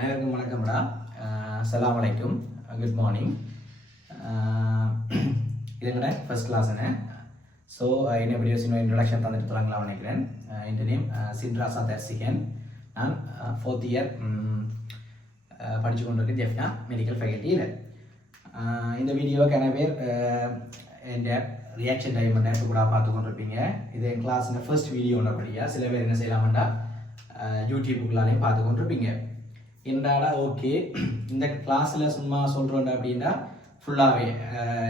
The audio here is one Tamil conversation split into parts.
அனைவருக்கும் வணக்கம்டா. அஸ்ஸலாமு அலைக்கும், குட் மார்னிங். இது என்னோட ஃபர்ஸ்ட் கிளாஸ்னு. ஸோ என்ன வீடியோஸ் இன்னும் இன்ட்ரடக்ஷன் தந்துட்டு தொடங்கலாம் நினைக்கிறேன். இந்த நேம் சின்ராசா தர்சிகன். நான் 4th இயர் படித்து கொண்டிருக்கேன் ஜெஃப்னா மெடிக்கல் ஃபேக்கல்ட்டியில். இந்த வீடியோவுக்கு நிறைய பேர் என் ரியாக்ஷன் டைம் கூட பார்த்து கொண்டிருப்பீங்க. இது என் கிளாஸில் ஃபர்ஸ்ட் வீடியோன்றபடியாக சில பேர் என்ன செய்யலாமண்டா யூடியூப்புக்குள்ளாலையும் பார்த்து கொண்டிருப்பீங்க. என்னடா ஓகே, இந்த கிளாஸில் சும்மா சொல்கிறோம் அப்படின்னா ஃபுல்லாகவே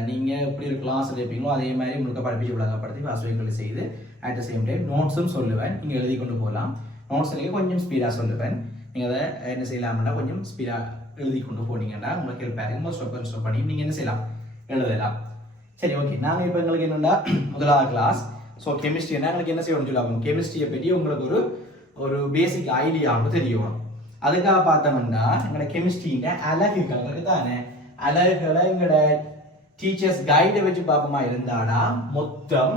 நீங்கள் எப்படி ஒரு கிளாஸ் எடுப்பீங்களோ அதே மாதிரி முழுக்க படிப்பிச்சு விளங்கப்படுத்தி வாசகங்களை செய்து அட் த சேம் டைம் நோட்ஸும் சொல்லுவேன். நீங்கள் எழுதி கொண்டு போகலாம். நோட்ஸ் கொஞ்சம் ஸ்பீடாக சொல்லுவேன். நீங்கள் அதை என்ன செய்யலாம்னா கொஞ்சம் ஸ்பீடாக எழுதி கொண்டு போனீங்கன்னா உங்களுக்கு ஹெல்ப் ஸ்டெப் பண்ணி நீங்கள் என்ன செய்யலாம், எழுதலாம். சரி, ஓகே. நாங்கள் இப்போ எங்களுக்கு என்னென்னா முதலாவது கிளாஸ். ஸோ கெமிஸ்ட்ரினா எங்களுக்கு என்ன செய்யணும்னு சொல்லலாம், கெமிஸ்ட்ரியை பற்றி உங்களுக்கு ஒரு பேசிக் ஐடியாவும் தெரியணும். அதுக்காக பார்த்தோம்னா எங்களோட கெமிஸ்ட்ரியில அலகுகள் தானே, அலகுகளை எங்களோட டீச்சர்ஸ் கைடை வச்சு பார்ப்போமா இருந்தாடா மொத்தம்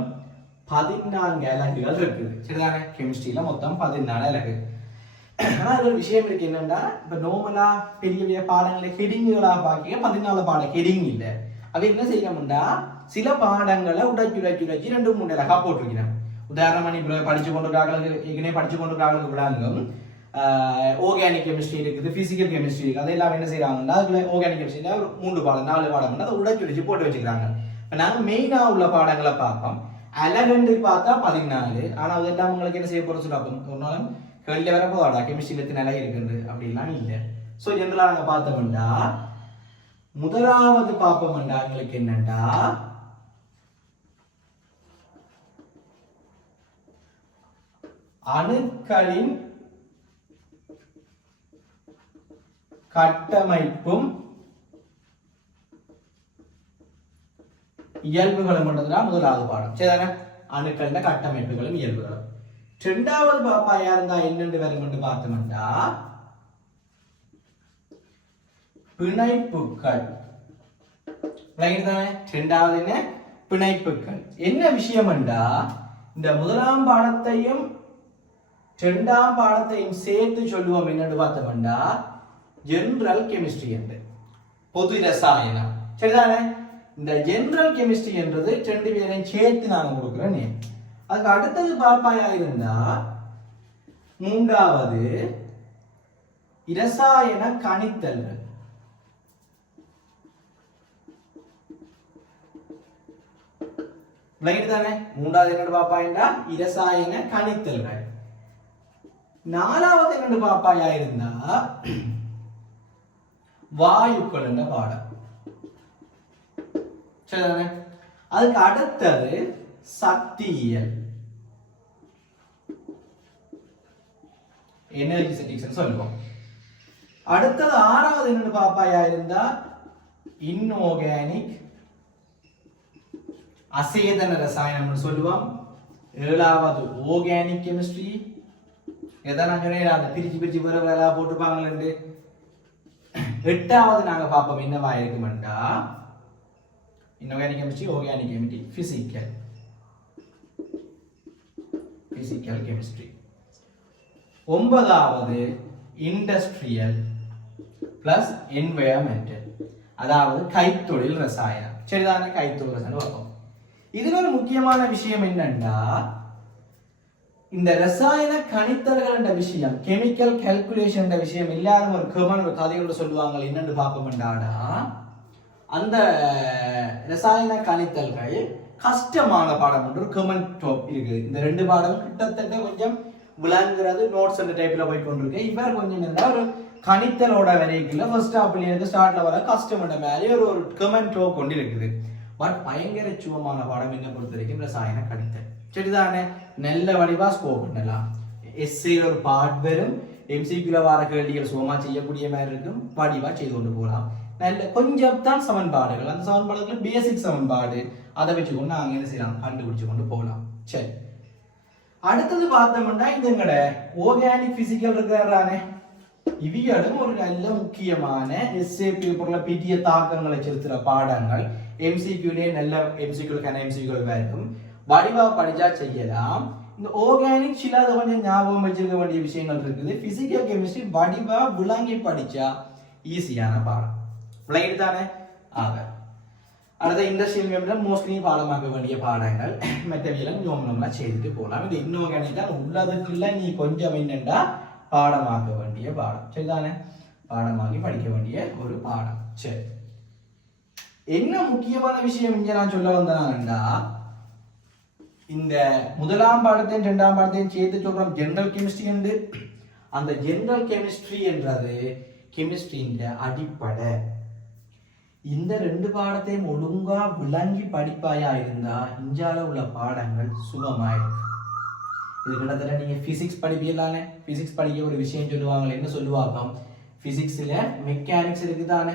14 அலகுகள் இருக்குது. சரிதானே, கெமிஸ்ட்ரியில மொத்தம் 14 அலகு. ஆனா அது ஒரு விஷயம் இருக்கு என்னன்னா, இப்ப நார்மலா பெரிய பெரிய பாடங்களை ஹெடிங்களா பாக்க 14 பாடம் ஹெடிங் இல்ல. அது என்ன செய்யணும்னா சில பாடங்களை உடைச்சு 2-3 அலகா போட்டிருக்கிறேன். உதாரணமா நீ படிச்சு கொண்டிருக்காங்களுக்கு விளங்கும். ஆர்கானிக் கெமிஸ்ட்ரி இருக்குது, பிசிக்கல் கெமிஸ்ட்ரி இருக்குது. அதெல்லாம் என்ன செய்யறாங்கன்னா அதுல ஆர்கானிக் கெமிஸ்ட்ரியில ஒரு 3 பாடம் 4 பாடம் அதை உடைச்சு போட்டு வச்சுக்கிறாங்க. இப்போ நாங்கள் மெயினாக உள்ள பாடங்களை பார்ப்போம். அலகண்டு பார்த்தா 14. ஆனால் அதெல்லாம் உங்களுக்கு என்ன செய்ய போறது சொல்லப்போம், ஒரு நாள் கேள்வியில் வர போதாடா கெமிஸ்ட்ரியில் எத்தனை அலகு இருக்குது அப்படின்லாம் இல்லை. ஸோ ஜென்ரலாக நாங்கள் பார்த்தோம்னா முதலாவது பார்ப்போம்டா எங்களுக்கு என்னண்டா அணுக்களின் கட்டமைப்பும் இயல்புகளும் முதலாவது பாடம். சரிதானே, அணுக்கள கட்டமைப்புகளும் இயல்புகளும். இரண்டாவது பாப்பா யாருந்தா என்னென்று வரும் பார்த்தோம்னா பிணைப்புகள். இரண்டாவது என்ன, பிணைப்புகள். என்ன விஷயம்டா இந்த முதலாம் பாடத்தையும் இரண்டாம் பாடத்தையும் சேர்த்து சொல்லுவோம். என்னன்னு பார்த்தோம்னா ஜெனரல் கெமிஸ்ட்ரி என்று, பொது ரசாயனம். சரிதானே, இந்த ஜெனரல் கெமிஸ்ட்ரி என்றது 2 பேரையும் சேர்த்து நாங்க கொடுக்குறோம். அதுக்கு அடுத்தது பாப்பாயா இருந்தா மூன்றாவது இரசாயன கணித்தல்கள். தானே, மூன்றாவது என்னோட பாப்பாயா இரசாயன கணித்தல்கள். நாலாவது என்னோட பாப்பாயா இருந்தா வாயுக்கள் என்ற பாடம். சரிதானே, அதுக்கு அடுத்தது சக்தியியல், எனர்ஜிசெட்டிக்ஸ் சொல்லுவோம். அடுத்தது ஆறாவது என்னன்னு பாப்பாயா இருந்தா இன்ஆர்கானிக் அசேதன ரசாயனம் சொல்லுவோம். ஏழாவது ஆர்கானிக் கெமிஸ்ட்ரி. எதான் நான் சொன்னேன், அந்த பிரிச்சு வேற போட்டுப்பாங்க. எட்டாவது நாங்க பார்ப்போம் என்னவா இருக்குமெண்டா inorganic chemistry, organic chemistry, physical chemistry. ஒன்பதாவது இண்டஸ்ட்ரியல் பிளஸ் என்வைரன்மெண்டல், அதாவது கைத்தொழில் ரசாயனம். சரிதானே, கைத்தொழில் ரசாயனம் பார்ப்போம். இதுல ஒரு முக்கியமான விஷயம் என்னன்னா இந்த ரசாயன கணித்தல்கள் என்ற விஷயம், கெமிக்கல் கால்குலேஷன் என்ற விஷயம் எல்லாரும் ஒரு கதையோட சொல்லுவாங்க. என்னன்னு பார்ப்போம்டாடா அந்த ரசாயன கணித்தல்கள் கஷ்டமான பாடம் ஒன்று கமெண்ட் டாப் இருக்கு. இந்த 2 பாடம் கிட்டத்தட்ட கொஞ்சம் விளங்குறது நோட்ஸ் அந்த டைப்ல போய் கொண்டிருக்கு. இவர் கொஞ்சம் இருந்தா ஒரு கணித்தலோட வரைக்குள்ள ஃபர்ஸ்ட் ஹாப்ல இருந்து ஸ்டார்ட்ல வர கஷ்டம் என்ற மாதிரி ஒரு கமெண்ட் டாப் கொண்டு இருக்குது. பட் பயங்கர சுவமான பாடம் என்ன பொறுத்த வரைக்கும் ரசாயன கணித்தல். சரிதானே, நல்ல வடிவா ஸ்கோர் பண்ணலாம். எஸ்ஏ ஒரு பார்ட் வரும், எம்சிக்யூல வர கேள்விகள் சுகமா செய்யக்கூடிய மாதிரி இருக்கும், வடிவா செய்து கொண்டு போகலாம். நல்ல கொஞ்சம் தான் சமன்பாடுகள், அந்த சமன்பாடுகள் பேசிக் சமன்பாடு, அதை வச்சுக்கொண்டு நாங்க என்ன செய்யலாம், கண்டுபிடிச்சு கொண்டு போகலாம். சரி, அடுத்தது பார்த்தோம்னா இந்த ஆர்கானிக் பிசிக்கல் இருக்கிறானே இவையும் ஒரு நல்ல முக்கியமான எஸ்ஏ பேப்பர்ல பெரிய தாக்கங்களை செலுத்துற பாடங்கள். எம்சிக்யூலே நல்ல எம்சிக்யூ வரும், வடிவா படிச்சா செய்யலாம். இந்த ஆர்கானிக் சில கொஞ்சம் ஞாபகம் வச்சிருக்க வேண்டிய விஷயங்கள் இருக்குது. பிசிக்கல் கெமிஸ்ட்ரி வடிவா விளங்கி படிச்சா ஈஸியான பாடம். விளங்கிட்டு தானே? ஆக அடுத்த இண்டஸ்ட்ரியல் கெமிஸ்ட்ரி மோஸ்ட்லி பாடமாக்க வேண்டிய பாடங்கள் மெட்டீரியலும் நம்மளாம் செய்துட்டு போகலாம். இது இன்ஆர்கானிக் தான் உள்ளதுக்குள்ள நீ கொஞ்சம் என்னண்டா பாடமாக்க வேண்டிய பாடம். சரிதானே? பாடமாக்கி படிக்க வேண்டிய ஒரு பாடம். சரி, என்ன முக்கியமான விஷயம் இங்க நான் சொல்ல வந்தேன்னா, இந்த முதலாம் பாடத்தையும் இரண்டாம் பாடத்தையும் சேர்த்து சொல்றோம் ஜெனரல் கெமிஸ்ட்ரி என்று. அந்த ஜெனரல் கெமிஸ்ட்ரி என்றது கெமிஸ்ட்ரியின் அடிப்படை. இந்த ரெண்டு பாடத்தையும் ஒழுங்கா விளங்கி படிப்பாயா இருந்தா இஞ்சால உள்ள பாடங்கள் சுகமாயிடும். இது கிட்டத்தட்ட நீங்க பிசிக்ஸ் படிப்பீங்களானே, பிசிக்ஸ் படிக்க ஒரு விஷயம் சொல்லுவாங்க, என்ன சொல்லுவாங்க, பிசிக்ஸ்ல மெக்கானிக்ஸ் இருக்குதானே,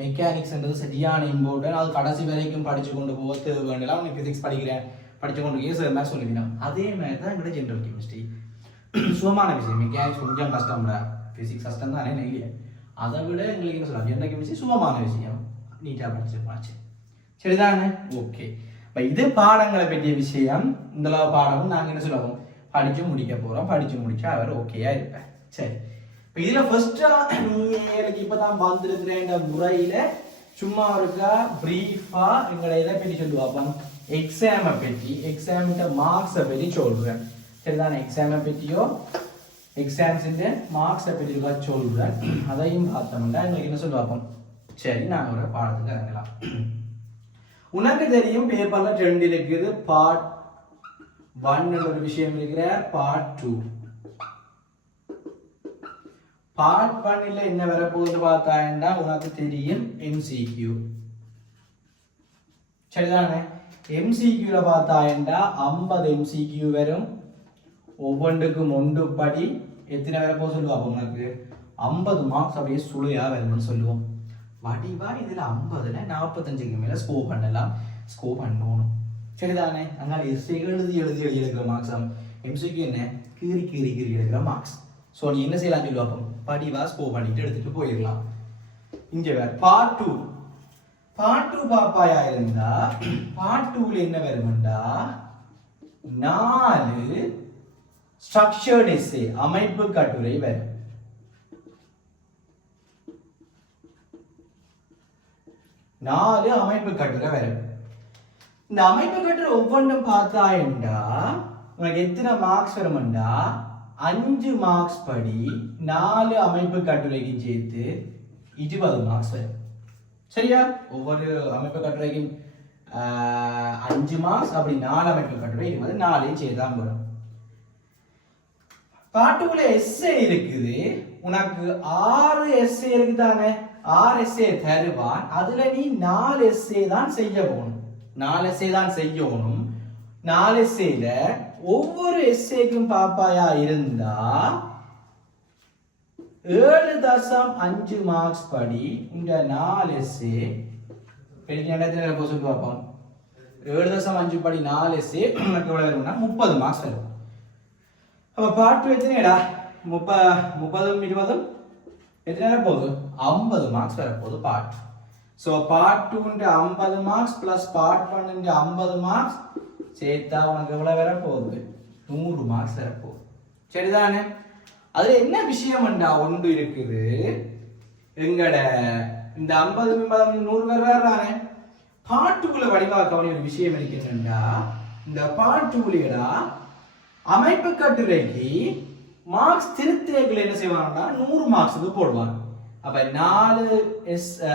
மெக்கானிக்ஸ்ன்றது சரியான இம்பார்ட்டன்ட், அது கடைசி வரைக்கும் படிச்சு கொண்டு போக தேவைலாம். நீ பிசிக்ஸ் படிக்கிறேன் படிச்சு கொண்டு ஏசுற மாதிரி சொல்லிக்கலாம். அதே மாதிரி தான் எங்களோட ஜெனரல் கெமிஸ்ட்ரி சுகமான விஷயம். மெக்கானிக்ஸ் கொஞ்சம் கஷ்டம், பிசிக்ஸ் கஷ்டம் தானே இல்லையா, அதை விட எங்களுக்கு என்ன சொல்லலாம், ஜெனரல் கெமிஸ்ட்ரி சுகமான விஷயம், நீட்டா படிச்சிருப்பாச்சு. சரிதானே? ஓகே. இப்போ இது பாடங்களை பற்றிய விஷயம். இந்த பாடமும் நாங்கள் என்ன சொல்லுவோம், படிச்சு முடிக்க போறோம். படிச்சு முடிச்சா அவர் ஓகேயா இருப்பேன். சரி, இப்போ இதுல ஃபர்ஸ்டா எனக்கு இப்பதான் வந்துருக்கிற முறையில சும்மா இருக்கா பிரீஃபா எங்களை இதை பற்றி சொல்லுவாப்போம், எக்ஸாமை பற்றி, எக்ஸாம்ட மார்க்ஸை பற்றி சொல்றேன். சரிதானே? எக்ஸாமை பற்றியோ எக்ஸாம்ஸ் மார்க்ஸை பற்றி இருக்கா சொல்றேன். அதையும் பார்த்தோம்னா எங்களுக்கு என்ன சொல்லுவாப்போம். சரி, நான் ஒரு பாடத்துக்கு இறங்கலாம். உனக்கு தெரியும் பேப்பர்ல 2 இருக்குது, பார்ட் 1 ஒரு விஷயம் இருக்கிற, பார்ட் 2. பார்ட் 1 என்ன வரப்போகுது பார்த்தாண்டா உனக்கு தெரியும் MCQ. சரிதானே? MCQல பார்த்தாண்டா 50 MCQ வரும். ஒவ்வொன்றுக்கும் 1 படி எத்தனை வரப்போ சொல்லுவாங்க உனக்கு 50 மார்க்ஸ் அப்படியே சுளையா வரும்னு சொல்லுவோம். வடிவா இதுல 50ல 45க்கு மேல ஸ்கோர் பண்ணலாம், ஸ்கோர் பண்ணணும். சரிதானே? அதனால எஸ்ஏ எழுதி எடுக்கிற மார்க்ஸ், எம்சிக்கு என்ன கீறி கீறி கீறி எடுக்கிற மார்க்ஸ். ஸோ நீ என்ன செய்யலாம் சொல்லுவாப்போ, படிவா ஸ்கோர் பண்ணிட்டு எடுத்துட்டு போயிடலாம். இங்க வேற பார்ட் 2. பார்ட் 2 பாப்பாயா இருந்தா பார்ட் 2ல என்ன வரும்டா 4 ஸ்ட்ரக்சர்ட் எஸ்ஏ அமைப்பு கட்டுரை வரும். 4 அமைப்பு கட்டுரை வரும். இந்த அமைப்பு கட்டுரை ஒவ்வொன்றும் பார்த்தாண்டா உனக்கு எத்தனை மார்க்ஸ் வரும்டா 5 மார்க்ஸ் படி 4 அமைப்பு கட்டுரைக்கு சேர்த்து 20 மார்க்ஸ் வரும். சரியா? ஒவ்வொரு அமைப்பு கட்டுரைக்கும் 5 மார்க்ஸ், அப்படி 4 அமைப்பு கட்டுரை 20, 4 சேர்த்தான் வரும். பாட்டுக்குள்ள எஸ்ஏ இருக்குது, உனக்கு 6 எஸ்ஏ இருக்குதானே, 6 எஸ்ஏ தருவான். அதுல நீ 4 எஸ்ஏ தான் செய்ய போகணும், 4 எஸ்ஏ தான் செய்யணும். 4 எஸ்ஏல ஒவ்வொரு எஸ்ஏக்கும் பாப்பாயா இருந்தா 7.5 மார்க்ஸ் படி இந்த 4 எஸ்ஏ பெரிய இடத்துல போய் சொல்லி பார்ப்போம். 7.5 படி 4 எஸ்ஏ உனக்கு எவ்வளவு வரும்னா 30 மார்க்ஸ் வரும். அப்ப பார்ட் 2 எத்தனைடா 30 20 எத்தனை போகுது 50 மார்க்ஸ் வரப்போகுது part. So part 2 50 marks plus part 1 50 marks சேர்த்தா உனக்கு எவ்வளவு வரப்போகுது 100 மார்க்ஸ் வரப்போகுது. சரிதானே? அதுல என்ன விஷயம் ஒன்று இருக்குது, எங்கட இந்த 50 100 வர்றானே பார்ட் 2ல வடிவாக்க ஒரு விஷயம் இருக்குன்னா, இந்த பார்ட் 2லடா அமைப்பு கட்டுரைக்கு மார்க்ஸ் திருத்தேகள் என்ன செய்வாங்கன்னா 100 மார்க்ஸுக்கு போடுவாங்க. அப்ப 4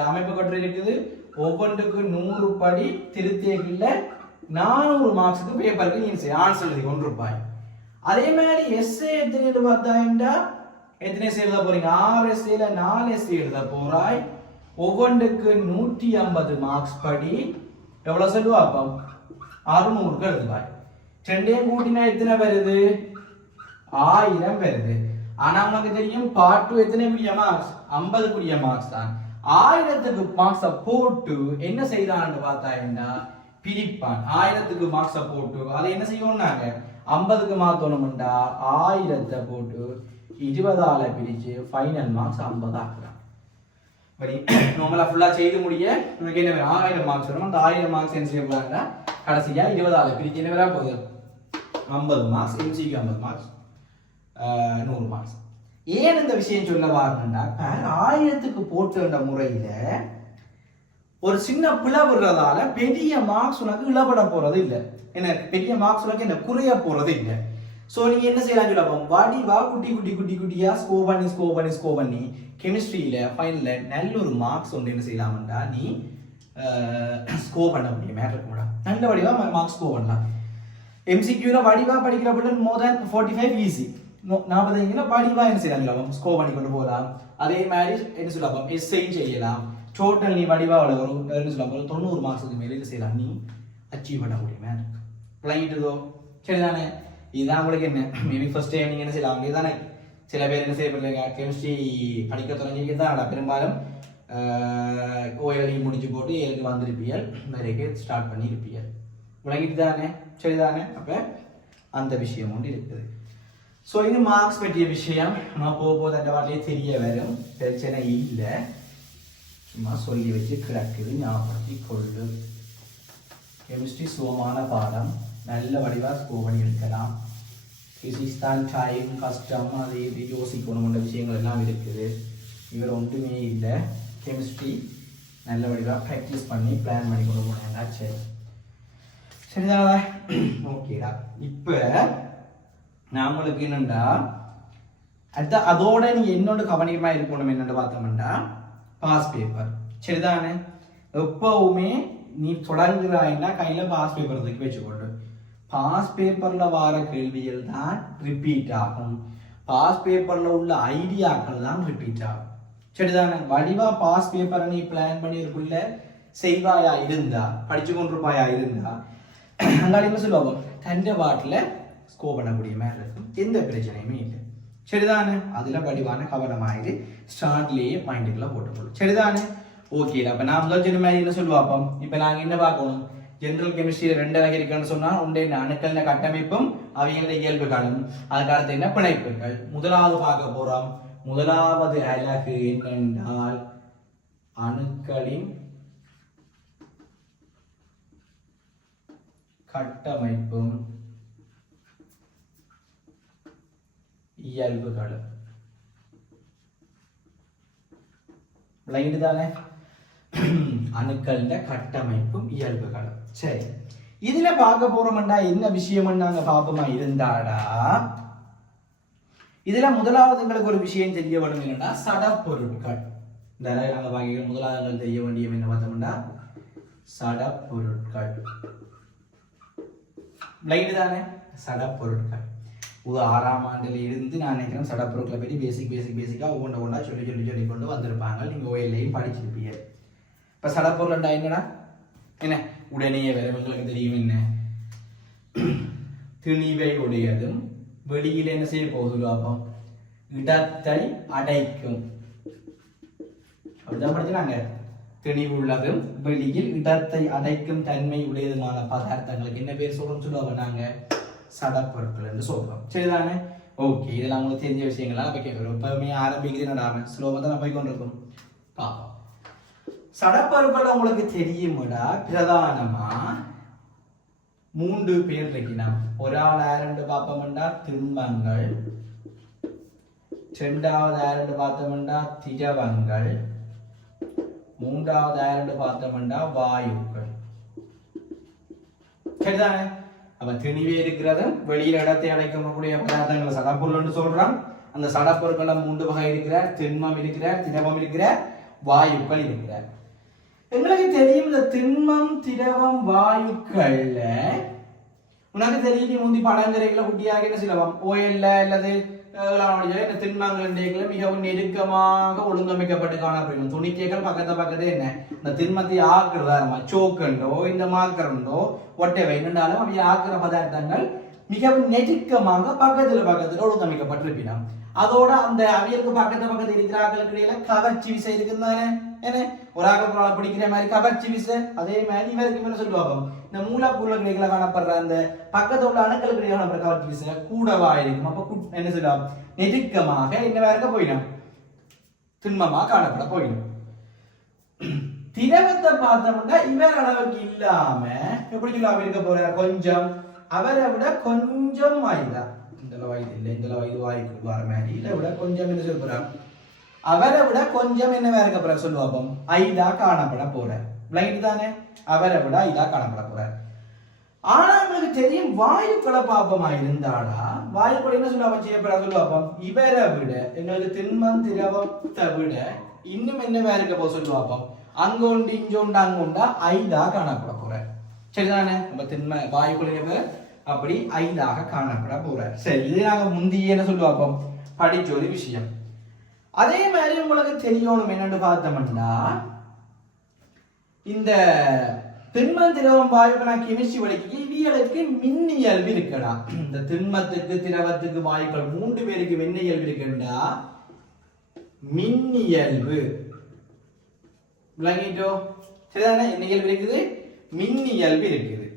அமைப்பு கட்டுரை இருக்குது, ஒவ்வொன்றுக்கு 100 படி திருத்தேகள்ல 400 மார்க்ஸுக்கு பேப்பருக்கு நீங்க ஆன்சர் எழுதி ₹1. அதே மாதிரி எஸ்ஏ எத்தனை பார்த்தாண்டா எத்தனை எஸ்ஏ எழுத போறீங்க, 6 எஸ்ஏல 4 எஸ்ஏ எழுத போறாய். ஒவ்வொன்றுக்கு 150 மார்க்ஸ் படி எவ்வளவு சொல்லுவாப்பா 600க்கு எழுதுவாய். ரெண்டையும் கூட்டினா எத்தனை வருது 1000 வருது. ஆனா உனக்கு தெரியும் பார்ட் 2 எத்தனை குடிய மார்க்ஸ் 50 குடிய மார்க்ஸ் தான். 1000க்கு மார்க்ஸ போட்டு என்ன செய்தான்னு பார்த்தாண்டா பிரிப்பான். 1000க்கு மார்க்ஸ போட்டு அதை என்ன செய்யணும்னாங்க 50க்கு மாத்தணும்டா 1000 போட்டு 20ஆல பிரிச்சு ஃபைனல் மார்க்ஸ் 50 ஆக்குறான். படி நம்மள ஃபுல்லா செய்து முடிய உங்களுக்கு என்ன வரும் 1000 மார்க்ஸ் வரும். அந்த 1000 மார்க்ஸ் என்ன செய்யறாங்க கடைசியா 20ஆல பிரிச்சு என்ன வரா போகுது 50 மார்க்ஸ், எம்சிக்கு 50 மார்க்ஸ், 100 மார்க்ஸ். ஏன் இந்த விஷயம் சொல்ல வாருன்னா 1000க்கு போட்டுன்ற முறையில ஒரு சின்ன பிளவுறதால பெரிய மார்க்ஸ் உனக்கு இழப்பட போறது இல்லை. என்ன பெரிய மார்க்ஸ் உனக்கு என்ன குறைய போறது இல்லை. ஸோ நீங்க என்ன செய்யலாம் சொல்லப்போம், வடிவா குட்டி குட்டி குட்டி குட்டியா ஸ்கோர் பண்ணி கெமிஸ்ட்ரியில ஃபைனல்ல நல்ல ஒரு மார்க்ஸ் ஒன்று என்ன செய்யலாம்டா நீ ஸ்கோர் பண்ண முடியும். மேட்ரு கூட நல்ல வடிவா மார்க்ஸ் ஸ்கோர் பண்ணலாம். எம்சிக்யூல வடிவா படிக்கிற பிள்ளை மோர் தேன் 45 ஈஸி 45 வடிவா என்ன செய்யலாம் ஸ்கோர் பண்ணி கொண்டு போகலாம். அதே மாதிரி என்ன சொல்லலாம் எஸ்ஐயும் செய்யலாம். டோட்டல் நீ வடிவா என்ன சொல்லலாம் 90 மார்க்ஸுக்கு மேலே என்ன செய்யலாம் நீ அச்சீவ் பண்ண முடியும். மேட்ருக்கு விளங்கிட்டுதோ? சரிதானே? இதுதான் உங்களுக்கு என்ன மேபி ஃபர்ஸ்ட் டைம் நீங்கள் என்ன செய்யலாம் இதுதானே. சில பேர் என்ன செய்யப்படுறாங்க கெமிஸ்ட்ரி படிக்க தொடங்கிட்டு தான் பெரும்பாலும் ஓஎல்இ முடிச்சு போட்டு ஏழுக்கு வந்திருப்பியல் நிறைய ஸ்டார்ட் பண்ணி இருப்பியல். விளங்கிட்டு தானே? சரிதானே? அப்போ அந்த விஷயம் ஒன்று இருக்குது. ஸோ இது மார்க்ஸ் பற்றிய விஷயம் நான் போகும்போது அந்த வாட்டிலே தெரிய வரும். பிரச்சனை இல்லை, சும்மா சொல்லி வச்சு கிடக்குது, ஞாபகப்படுத்தி கொள்ளு. கெமிஸ்ட்ரி சுகமான பாடம், நல்ல வடிவாக ஸ்கோர் பண்ணி எடுக்கலாம். ஃபிசிக்ஸ் தான் டைம் கஷ்டம், அது இது யோசிக்கணும்ன்ற விஷயங்கள் எல்லாம் இருக்குது. இவர் ஒன்றுமே இல்லை. கெமிஸ்ட்ரி நல்ல வடிவாக ப்ராக்டிஸ் பண்ணி பிளான் பண்ணி கொண்டு போனேன்னா சரி. சரிதானடா? ஓகேடா. இப்போ நம்மளுக்கு என்னண்டா அதோட நீ என்னோட கவனமாக இருக்கணும் என்னென்னு பார்த்தோம்னா பாஸ் பேப்பர். சரிதானே? எப்பவுமே நீ தொடங்குறாய்னா கையில் பாஸ் பேப்பர் தூக்கி வச்சுக்கொண்டு பாஸ் பேப்பரில் வர கேள்விகள் தான் ரிப்பீட் ஆகும். பாஸ் பேப்பரில் உள்ள ஐடியாக்கள் தான் ரிப்பீட் ஆகும். சரிதானே? வடிவா பாஸ் பேப்பரை நீ பிளான் பண்ணியிருக்குள்ள செய்வாயா இருந்தா படிச்சு கொண்டிருப்பாயா இருந்தா அங்காடியுமே சொல்லுவோம் தண்டை பாட்டில் ஸ்கோர் பண்ணக்கூடிய மேலே இருக்கும், எந்த பிரச்சனையுமே இல்லை. சரிதானே? அதில் வடிவான கவனமாயிரு, ஸ்டார்ட்லேயே மைண்டுக்குள்ள போட்டுக்கொள்ளும். சரிதானே? ஓகே. அப்போ நான் முதல் சொன்ன மாதிரி என்ன சொல்லுவாப்போம், இப்போ நாங்கள் என்ன பார்க்கணும், ஜெனரல் கெமிஸ்ட்ரியில் 2 வகை இருக்குன்னு சொன்னால் உண்டு என்ன அணுக்கள கட்டமைப்பும் அவைகள இயல்புகளும், அதுக்கு அடுத்து என்ன பிணைப்புகள். முதலாவது பார்க்க போறோம். முதலாவது அலகு என்னென்றால் அணுக்களின் கட்டமைப்பும் இயல்புகளும். விளங்கிட்டு தானே? அணுக்கள கட்டமைப்பும் இயல்புகளும். சரி, இதுல பார்க்க போறோம்டா என்ன விஷயம் நாங்க பாப்பமா இருந்தாடா, இதுல முதலாவது எங்களுக்கு ஒரு விஷயம் தெரிய வேணும். என்னன்னா சடப்பொருட்கள். இந்த நாங்க பாக்கிகள் முதலாவது தெரிய வேண்டிய என்ன பார்த்தோம்னா சடப்பொருட்கள். விளங்கிட்டு தானே? சடப்பொருட்கள். 6ஆம் ஆண்டுல இருந்து நான் நினைக்கிறேன் சடப்பொருட்களை பற்றி பேசிக்கா ஒவ்வொன்றா சொல்லி கொண்டு வந்திருப்பாங்க. நீங்க ஓஎல்லையும் படிச்சிருப்பீங்க. இப்ப சடப்பொருள்டா என்னடா என்ன உடனே வேற உங்களுக்கு தெரியும் என்ன திணிவை உடையதும் வெளியில என்ன செய்ய போகுது அப்பம் இடத்தை அடைக்கும். அப்படிதான் படிச்சாங்க. திணிவு உள்ளதும் வெளியில் இடத்தை அடைக்கும் தன்மை உடையதுமான பதார்த்தங்களுக்கு என்ன பேர் சொல்லுவோம் நாங்க சடப்பொருட்கள் என்று சொல்றோம். சரிதானே? ஓகே. இதெல்லாம் உங்களுக்கு தெரிஞ்ச விஷயங்கள்லாம் எப்பவுமே ஆரம்பிக்குது நடாம ஸ்லோவா தான் போய் கொண்டிருக்கும். பாப்போம். சடப்பொருட்கள் உங்களுக்கு தெரியுமாடா பிரதானமா 3 பேர் இருக்கணும். ஒரு ஆள் யாருன்னு பார்ப்போம்டா திண்மங்கள், இரண்டாவது யாருன்னு பார்த்தோம்டா திரவங்கள், மூன்றாவது யாருன்னு பார்த்தோம்டா வாயுக்கள். சரிதானே? அப்ப திணிவே இருக்கிறது வெளியில இடத்தை அடைக்கக்கூடிய பதார்த்தங்களை சடப்பொருள் சொல்றான். அந்த சடப்பொருட்கள் 3 வகை இருக்கிறார். திண்மம் இருக்கிறார், திரவம் இருக்கிறார், வாயுக்கள் இருக்கிறார். எங்களுக்கு தெரியும் இந்த திண்மம் திரவம் வாயுக்கள்ல உனக்கு தெரியும் முந்தி படங்கரைகளை குட்டியாக என்ன செய்யலாம் ஓயல்ல அல்லது இந்த திண்மங்கள் மிகவும் நெருக்கமாக ஒழுங்கமைக்கப்பட்டு காணப்படும். துணிக்கைகள் பக்கத்து என்ன இந்த திண்மத்தை ஆக்குறதா சோக்கண்டோ இந்த மாக்கரண்டோ ஒட்டவை என்னண்டாலும் அவை ஆக்குற பதார்த்தங்கள் மிகவும் நெருக்கமாக பக்கத்துல ஒழுங்கமைக்கப்பட்டிருப்பினோம். அதோட அந்த அவியலுக்கு பக்கத்து இருக்கிற ஆக்களுக்கு இடையில கவர்ச்சி விசை இருக்குதானே. என்ன ஒரு ஆக்கள் பிடிக்கிற மாதிரி கவர்ச்சி விசை, அதே மாதிரி இவருக்கு என்ன சொல்லுவாங்க இந்த மூலப்பொருட்களை காணப்படுற அந்த பக்கத்துல உள்ள அணுக்களுக்கு இடையே காணப்படுற கவர்ச்சி விசை கூடவா இருக்கும். அப்ப என்ன சொல்லுவாங்க நெருக்கமாக என்ன இருக்க போயிடும் திண்மமா காணப்பட போயிடும். திரவத்தை பார்த்தோம்னா இவர் அளவுக்கு இல்லாம எப்படி சொல்லாம இருக்க போற கொஞ்சம் அவரை விட கொஞ்சம் வாய்தா இந்த வயது இல்லை இந்த வயது வாய்க்கு வர மாதிரி இதை விட கொஞ்சம் என்ன சொல்றான் அவரை விட கொஞ்சம் என்ன வேற இருக்க சொல்லுவாப்போம் ஐதா காணப்பட போற லைட் தானே அவரை விட ஐதா காணப்பட போற ஆனா உங்களுக்கு தெரியும் வாயுக்களை பாப்பமா இருந்தாடா வாயுக்கள் என்ன சொல்லுவாப்ப செய்யப்பட சொல்லுவாப்போம் இவரை விட எங்களுக்கு திண்மம் திரவத்தை விட இன்னும் என்ன வேற இருக்க போக சொல்லுவாப்போம் அங்கொண்டு இங்கொண்டு அங்கொண்டா ஐதா காணப்பட போற சரிதானே நம்ம திண்ம வாயுக்களை அப்படி ஐந்தாக காணப்பட போற சரி இது நாங்க முந்தியே என்ன சொல்லுவாப்போம் படிச்ச ஒரு விஷயம் அதே மாதிரி உங்களுக்கு தெரியணும் என்னன்னு பார்த்தோம்னா இந்த திண்மம் திரவம் வாயுக்கள் நான் கெமிஸ்ட்ரி படிக்க இவியலுக்கு மின்னியல்பு இருக்கடா இந்த திண்மத்துக்கு திரவத்துக்கு வாயுக்கள் 3 பேருக்கு என்ன இயல்பு இருக்குண்டா மின்னியல்பு விளங்கிட்டோ சரிதானே என்ன இயல்பு இருக்குது மின்னியல்பு இருக்குது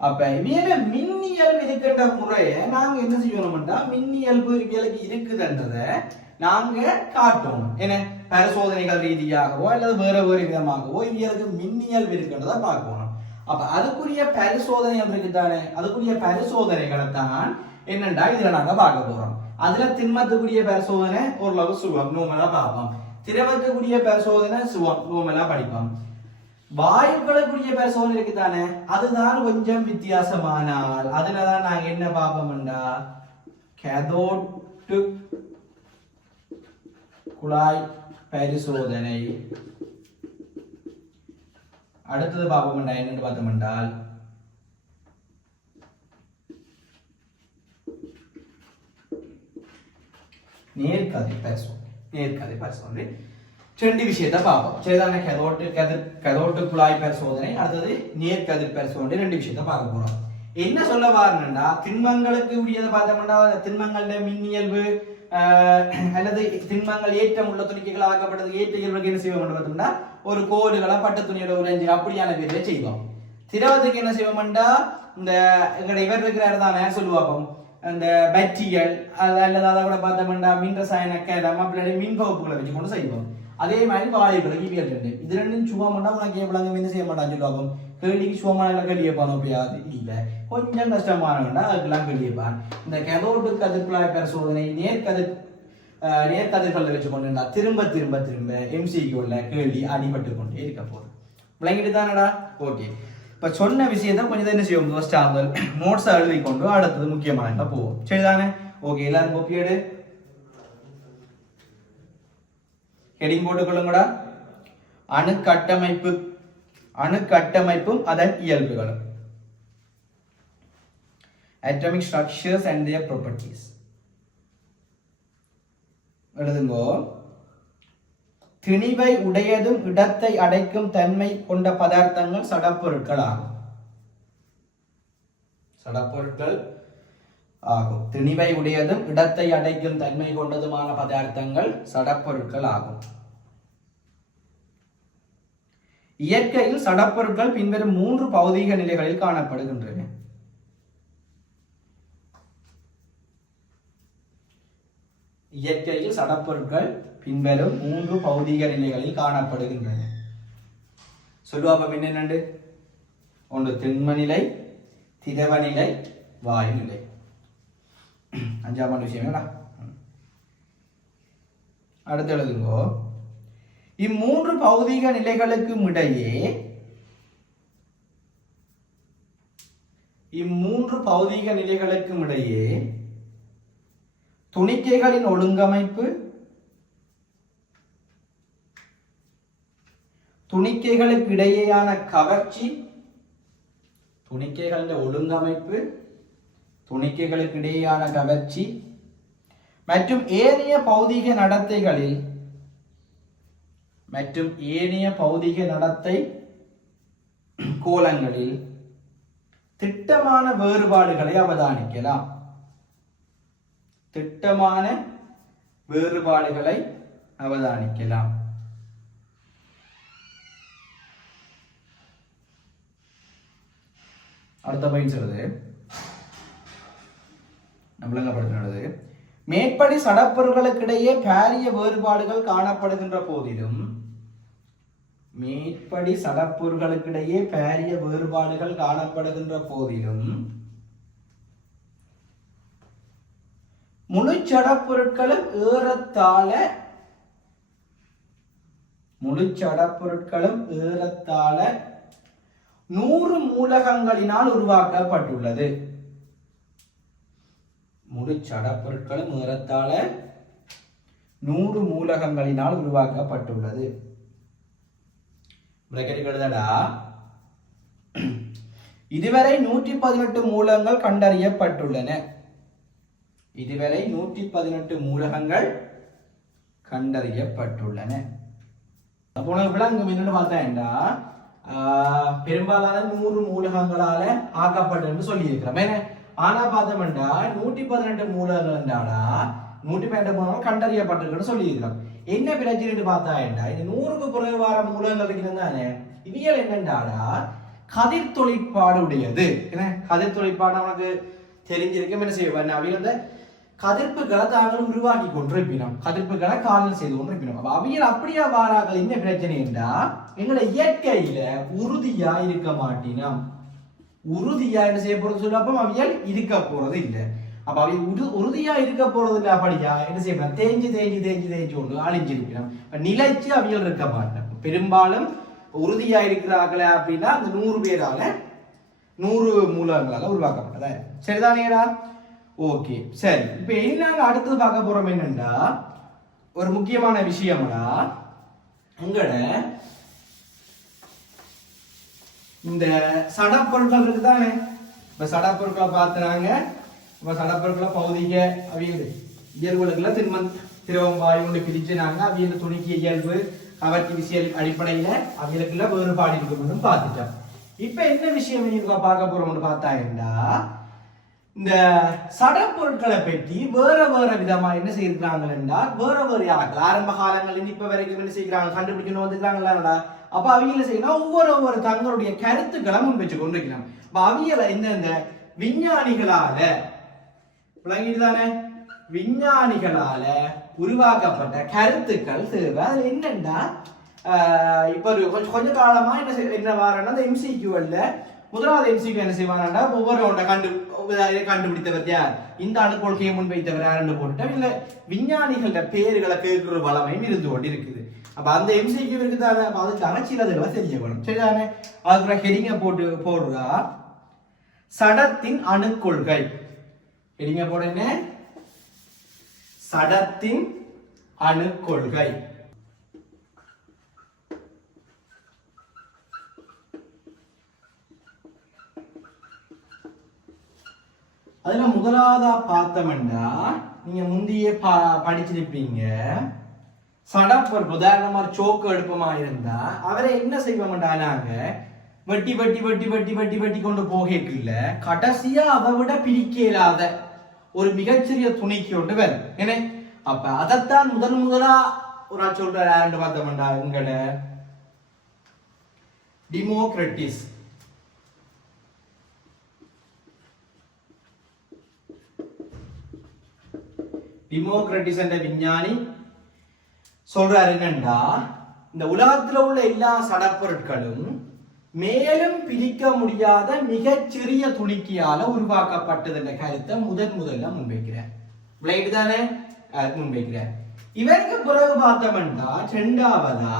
அப்ப இவியல மின்னியல்பு இருக்கின்ற முறையை நாங்க என்ன செய்யணும்னா மின்னியல்பு இவியலுக்கு இருக்குதுன்றதை நாங்க காட்டணும் என்ன பரிசோதனைகள் ரீதியாகவோ அல்லது வேற விதமாகவோ இவர்களுக்கு மின்னியல்பு இருக்கின்றதை பார்க்கணும் அப்ப அதுக்குரிய பரிசோதனை இருக்குதானே அதுக்குரிய பரிசோதனைகளை தான் என்னண்டா இதுல நாங்க பார்க்க போறோம் அதுல திண்மத்துக்குரிய பரிசோதனை ஓரளவு சுலபம் நூமெல்லா பார்ப்போம் திரவத்துக்குரிய பரிசோதனை நூமெல்லா படிப்போம் வாயுக்களுக்குரிய பரிசோதனை இருக்குதானே அதுதான் கொஞ்சம் வித்தியாசமானால் அதுலதான் நாங்க என்ன பார்ப்போம்டா கேதோட் குழாய் பரிசோதனை அடுத்தது பார்ப்போம் என்னன்னு பார்த்தோம் என்றால் நேர்கதிர் பரிசோதனை ரெண்டு விஷயத்தை பார்ப்போம் சரிதானே கதோட்டு குழாய் பரிசோதனை அடுத்தது நேர்கதிர் பரிசோதனை ரெண்டு விஷயத்தை பார்க்க போறோம் என்ன சொல்ல வாருன்னா திண்மங்களுக்கு உரியதை பார்த்தோம்னா திண்மங்களோட மின்னியல்பு அல்லது திண்மங்கள் ஏற்றம் உள்ள துணிக்கைகள் ஆக்கப்பட்டது ஏற்ற இயல்புக்கு என்ன செய்வோம் பார்த்தோம்னா ஒரு கோடுகளை பட்டு துணியோட உறைஞ்சி அப்படியான பேர்ல செய்வோம் திரவத்துக்கு என்ன செய்வோம்டா இந்த எங்கட இவர் இருக்கிறாரு தானே சொல்லுவாப்போம் அந்த பேட்டரிகள் அல்லது அதை கூட பார்த்தோம்னா மின் ரசாயன கேடம் அப்படி மின் பகுப்புகளை வச்சு கொண்டு செய்வோம் அதே மாதிரி வாயுக்களுக்கு இவியல் ரெண்டு இது ரெண்டும் சுவமாண்டா உனக்கு எவ்வளவு என்ன செய்ய மாட்டான்னு சொல்லுவாங்க கேள்விக்கு சுவமான கேள்வியப்பான் ஒப்பியாது இல்லை கொஞ்சம் கஷ்டமானவன்டா அதுக்கெல்லாம் கேள்வியப்பான் இந்த கதோட்டு கதிர்குழாய் பரிசோதனை நேர்கதிர்களை வச்சு கொண்டு திரும்ப திரும்ப திரும்ப எம்சிக்கு உள்ள கேள்வி அடிபட்டு கொண்டே இருக்க போகுது விளங்கிட்டு தானடா ஓகே இப்ப சொன்ன விஷயத்த கொஞ்சம் என்ன செய்வோம் ஃபர்ஸ்ட் ஆகுதல் நோட்ஸ் எழுதி கொண்டு அடுத்தது முக்கியமான போவோம் சரிதானே ஓகே எல்லாரும் கோப்பி எடு ஹெடிங் போட்டுக்கொள்ளுங்கடா அணுக்கட்டமைப்பும் அதன் இயல்புகளும் atomic structures and their properties எழுதுங்கோ திணிவை உடையதும் இடத்தை அடைக்கும் தன்மை கொண்ட பதார்த்தங்கள் சடப்பொருட்கள் ஆகும் திணிவை உடையதும் இடத்தை அடைக்கும் தன்மை கொண்டதுமான பதார்த்தங்கள் சடப்பொருட்கள் ஆகும் இயற்கையில் சடப்பொருட்கள் பின்வரும் 3 பௌதீக நிலைகளில் காணப்படுகின்றன இயற்கையில் சடப்பொருட்கள் பின்வரும் 3 பௌதீக நிலைகளில் காணப்படுகின்றன சொல்லுவாப்பம் என்னென்னு ஒன்று திண்ம நிலை திரவ நிலை வாயு நிலை 5ஆம் விஷயம் அடுத்து எழுதுங்கோ இம்மூன்று பௌதீக நிலைகளுக்கும் இடையே துணிக்கைகளின் ஒழுங்கமைப்பு துணிக்கைகளுக்கு இடையேயான கவர்ச்சி துணிக்கைகளின் ஒழுங்கமைப்பு துணிக்கைகளுக்கு இடையேயான கவர்ச்சி மற்றும் ஏனைய பௌதீக நடத்தை கோலங்களில் திட்டமான வேறுபாடுகளை அவதானிக்கலாம் அடுத்த பாயிண்ட் சொல்றது நம்மளது மேற்படி சடப்பொருட்களுக்கிடையே பாரிய வேறுபாடுகள் காணப்படுகின்ற போதிலும் முழு சடப்பொருட்களும் ஏறத்தாழ 100 மூலகங்களினால் உருவாக்கப்பட்டுள்ளது. முழு சடப்பொருட்களும் ஏறத்தாழ 100 மூலகங்களினால் உருவாக்கப்பட்டுள்ளது. இதுவரை 118 மூலகங்கள் கண்டறியப்பட்டுள்ளன. இதுவரை 118 மூலகங்கள் கண்டறியப்பட்டுள்ளன. அப்போ விளங்கும் என்னன்னு பார்த்தா பெரும்பாலான 100 மூலகங்களால ஆக்கப்பட்டு சொல்லி இருக்கிறோம். ஆனா பார்த்தோம்னா 118 மூலகங்கள் என்றாடா 118 மூலகங்கள் கண்டறியப்பட்டிருக்குன்னு சொல்லி இருக்கிறோம். என்ன பிரச்சனை பார்த்தா இந்த 100க்கு குறைவான மூலகங்கள் இருக்கிறதானே இவியல் என்னண்டாடா கதிர் தொழிற்பாடு உடையது. என்ன கதிர் தொழிற்பாடு நமக்கு தெரிஞ்சிருக்கும். என்ன செய்வோம் அவியல் அந்த கதிர்ப்புகளை தாங்கள் உருவாக்கி கொண்டிருப்பினோம். கதிர்ப்புகளை காலம் செய்து கொண்டிருப்பினோம். அவியல் அப்படியா வாராக்கள் என்ன பிரச்சனை என்றா எங்களை இயற்கையில உறுதியா இருக்க மாட்டினோம். உறுதியா என்ன செய்ய போறது சொல்லப்போ அவியல் இருக்க போறது இல்லை. அப்ப அவியல் உறுதியா இருக்க போறது இல்லை. அப்படியா என்ன செய்யணும் தேஞ்சு கொண்டு அழிஞ்சிருக்கணும். நிலைச்சு அவியல் இருக்க மாட்டோம். பெரும்பாலும் உறுதியா இருக்கிறார்களே அப்படின்னா அந்த 100 பேரால 100 மூலகங்களால உருவாக்கப்பட்டதா. சரிதானேடா? ஓகே சரி. இப்ப என்ன அடுத்தது பார்க்க போறோம் என்னன்னா ஒரு முக்கியமான விஷயம்டா உங்களோட இந்த சடப்பொருட்கள் இருக்குதானே. இப்ப சடப்பொருட்களை பார்த்துனாங்க. இப்ப சடப்பொருட்களை பௌதிக அவியல் இயல்புகளுக்குள்ள திரவம் வாயு பிரிச்சுனாங்க. அவியல் துணிக்கு இயல்பு கவர்ச்சி விசியல் அடிப்படையில அவியலுக்குள்ள வேறுபாடு இருக்குன்னு பார்த்துட்டோம். இப்ப என்ன விஷயம் பார்க்க போறோம்னு பார்த்தாங்கன்னா இந்த சடப்பொருட்களை பற்றி வேற விதமா என்ன செய்யறாங்கன்னா வேற ஆக்கள் ஆரம்ப காலங்கள் இப்ப வரைக்கும் என்ன செய்யறாங்க கண்டுபிடிக்கணும் வந்துக்கிறாங்களா. அப்ப அவியலை செய்யணும் ஒவ்வொரு தங்களுடைய கருத்துக்களை முன் வச்சு கொண்டிருக்கிறாங்க. அப்ப அவியலை இந்த விஞ்ஞானிகளால விளங்கிட்டுதானே விஞ்ஞானிகளால உருவாக்கப்பட்ட கருத்துக்கள் தேவை. அதுல என்னன்னா இப்ப கொஞ்ச காலமா என்ன வாரன்னா அந்த எம்சிக்யூல முதலாவது எம்சிக்யூ என்ன செய்வாங்கன்னா ஒவ்வொரு கண்டுபிடித்தவர் யார், இந்த அணுக்கொள்கையை முன்வைத்தவர் யாருன்னு போட்டுட்டா இல்ல விஞ்ஞானிகளோட பேர்களை கேட்கிற வளமையும் இருந்து கொண்டு இருக்குது. அப்ப அந்த எம்சிக்யூ இருக்குதானே அதுக்கான சிலதுகளை தெரியப்படும். சரிதானே? அதுக்கு ஹெடிங்க போடுறா சடத்தின் அணுக்கொள்கை. ஹெடிங்க போட என்ன சடத்தின் அணுக்கொள்கை. அதுல முதலாவதா பார்த்தோம்னா நீங்க முந்தைய படிச்சிருப்பீங்க சடப்பொருள் உதாரணமா சோக்கு எடுப்பமா இருந்தா அவரை என்ன செய்வோம்டா நாங்க வெட்டி வெட்டி வெட்டி வெட்டி வெட்டி வெட்டி கொண்டு போகல கடைசியா அதை விட பிரிக்க இயலாத ஒரு மிகச்சிறிய துணிக்கு கொண்டு வரும். என்ன அப்ப அதைத்தான் முதலா ஒரு சொல்ற யாருன்னு பார்த்தோம்டா உங்கள டிமோக்ரட்டிஸ். டிமோக்ரட்டிஸ் என்ற விஞ்ஞானி சொல்றாரு என்னன்னா இந்த உலகத்துல உள்ள எல்லா சடப்பொருட்களும் மேலும் பிரிக்க முடியாத மிகச்சிறிய துணிக்கியால உருவாக்கப்பட்டது என்ற கருத்தை முதல்ல முன்வைக்கிறார். விளையாட்டு தானே முன்வைக்கிறார். இவருக்கு பிறகு பார்த்தோம்னா இரண்டாவதா